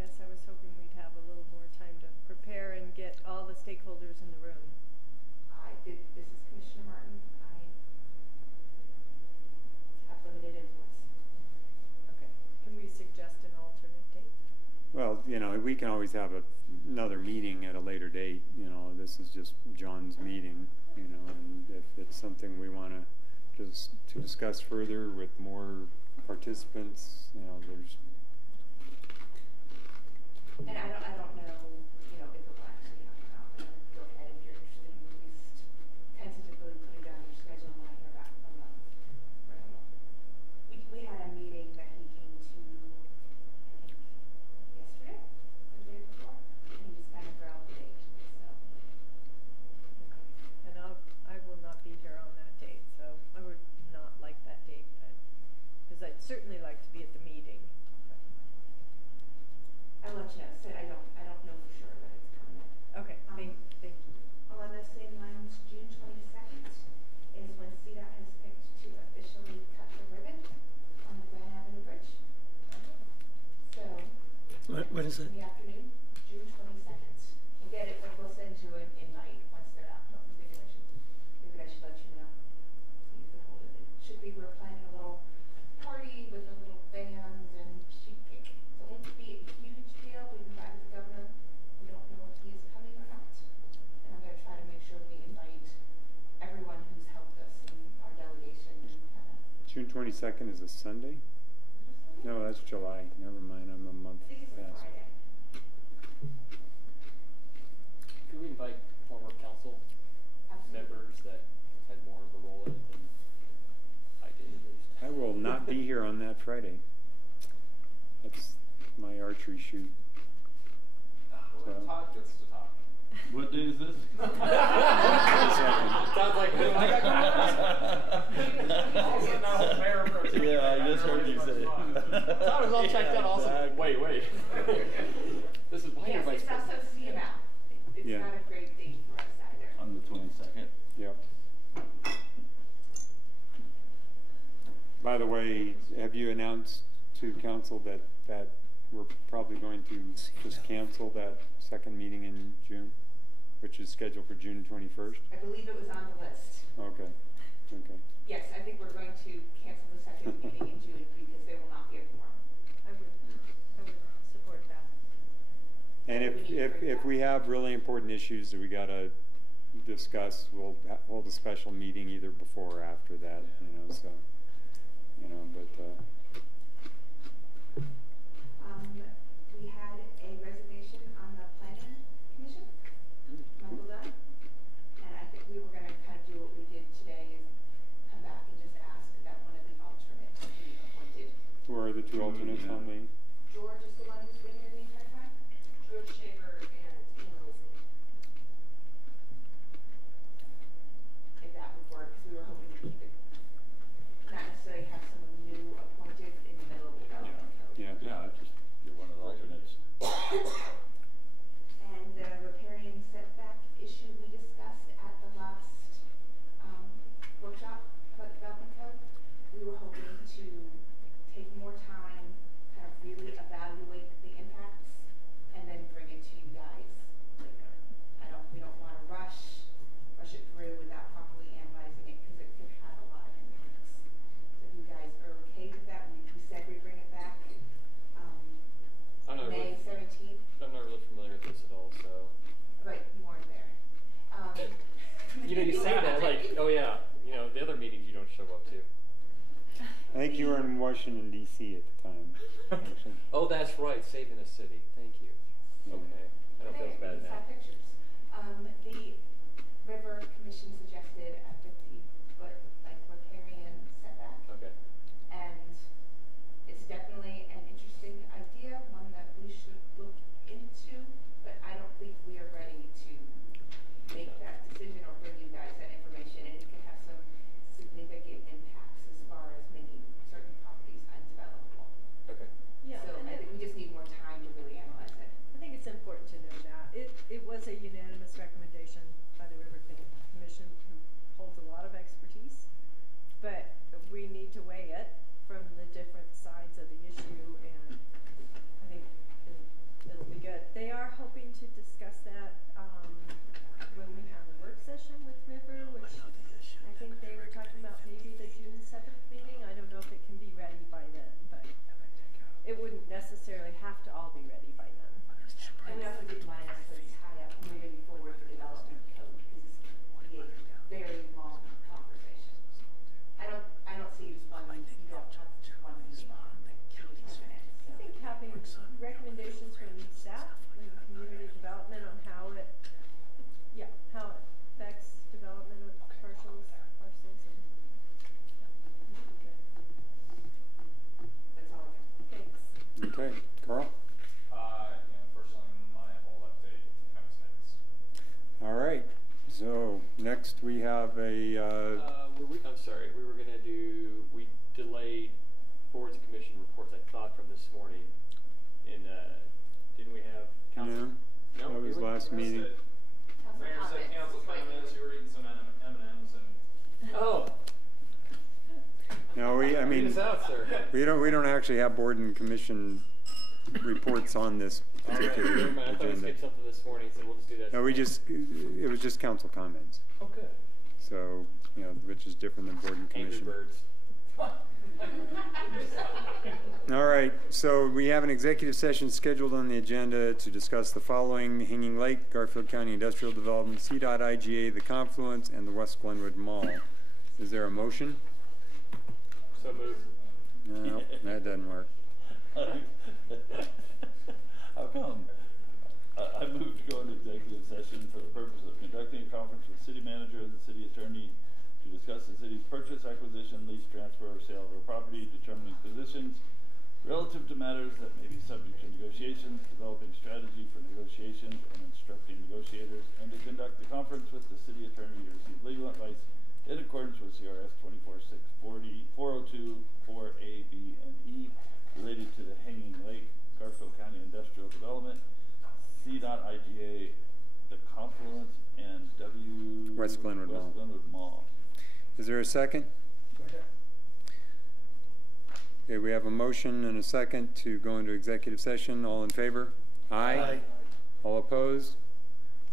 guess I was hoping we'd have a little more time to prepare. we can always have another meeting at a later date. You know, this is just John's meeting. You know, and if it's something we want to discuss further with more participants, you know, there's. And I don't know, you know, if it will actually happen. Go ahead if you're interested in at least tentatively putting down your schedule and I hear back from them. We had a meeting that he came to, I think, yesterday or the day before, and he just kind of threw out the date. So. And I will not be here on that date, so I would not like that date, because I'd certainly like to be at the meeting. I'll let you know. Said I don't know for sure that it's coming. Okay, thank you. Along those same lines, June 22nd is when CDOT has picked to officially cut the ribbon on the Grand Avenue Bridge. So, What is it? in the afternoon, June 22nd. We'll get it, but we'll send you an invite once they're out. But maybe I should let you know. So you can hold it. It should be, we're planning a little party with a little band and sheet cake. So it won't be a huge deal. We've invited the governor. We don't know if he is coming or not. And I'm going to try to make sure we invite everyone who's helped us in our delegation. And kind of June 22nd is a Sunday? No, that's July. Never mind, I'm a month past. Could we invite former council members that had more of a role in it than I did at least? I will not be here on that Friday. That's my archery shoot. So. Todd gets to talk. What day is this? Sounds like Yeah, I just heard you say. Todd was all checked out. Also, Exactly. wait. This is why yes, you're vice it's also president. CML. It's Yeah. not a great date for us either. On the 22nd. Yep. By the way, have you announced to council that we're probably going to just cancel that second meeting in June, which is scheduled for June 21st? I believe it was on the list. Okay. Okay. Yes, I think we're going to cancel the second meeting in June because there will not be a quorum. I would support that. And if we have really important issues that we gotta discuss, we'll hold a special meeting either before or after that. You know, so you know, but. We had a resignation on the planning commission, Michael Dunn, and I think we were going to kind of do what we did today is come back and just ask that one of the alternates be appointed. Who are the two alternates on the? George is the one who's been here the entire time? George Shaver and Ian Mosley. If that would work, because we were hoping to keep it, not necessarily have someone new appointed in the middle of the development code. Yeah. Yeah, just get one of the alternates. And the riparian setback issue we discussed at the last workshop about development code, we were hoping to take more time, kind of really evaluate the impacts, and then bring it to you guys later. We don't want to rush it through without properly analyzing it because it could have a lot of impacts. So if you guys are okay with that, we said we'd bring it back. May 17th. I'm not really familiar with this at all, so. Right, you weren't there. You know, you say that like, oh yeah, you know, the other meetings you don't show up to. I think you were in Washington D.C. at the time. Actually. Oh, that's right, saving the city. Thank you. Okay, I don't feel bad now. Pictures. The River Commission suggested a 50-foot riparian setback. Okay. And it's definitely an interesting idea, one that we should look into, but I don't think we are ready to make that decision or bring you guys that information, and it could have some significant impacts as far as making certain properties undevelopable. Okay. Yeah. So I think we just need more time to really analyze it. I think it's important to know that. It was a unanimous recommendation by the River Commission Next, we have a, I'm sorry, we delayed boards and commission reports, I thought, from this morning. And didn't we have council? No, that was last meeting. Mayor said council comments, you were eating some M&Ms and. Oh. No, I mean, Read us out, sir. we don't actually have board and commission reports on this particular Never mind, I thought we agenda. skipped something this morning, so we'll just do that. No, it was just council comments. Oh, good. So, which is different than board and commission. Angry Birds. All right, so we have an executive session scheduled on the agenda to discuss the following: Hanging Lake, Garfield County Industrial Development, CDOT-IGA, the Confluence, and the West Glenwood Mall. Is there a motion? So moved. No, that doesn't work. How come? I moved to go into executive session for the purpose of conducting a conference with the city manager and the city attorney to discuss the city's purchase, acquisition, lease, transfer, or sale of real property, determining positions relative to matters that may be subject to negotiations, developing strategy for negotiations, and instructing negotiators, and to conduct the conference with the city attorney to receive legal advice in accordance with CRS 24-640, 402, 4A, B, and E related to the Hanging Lake, Garfield County Industrial Development, CDOT-IGA, the Confluence, and West Glenwood Mall. Is there a second? Okay, we have a motion and a second to go into executive session. All in favor? Aye. All opposed?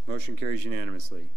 Motion carries unanimously.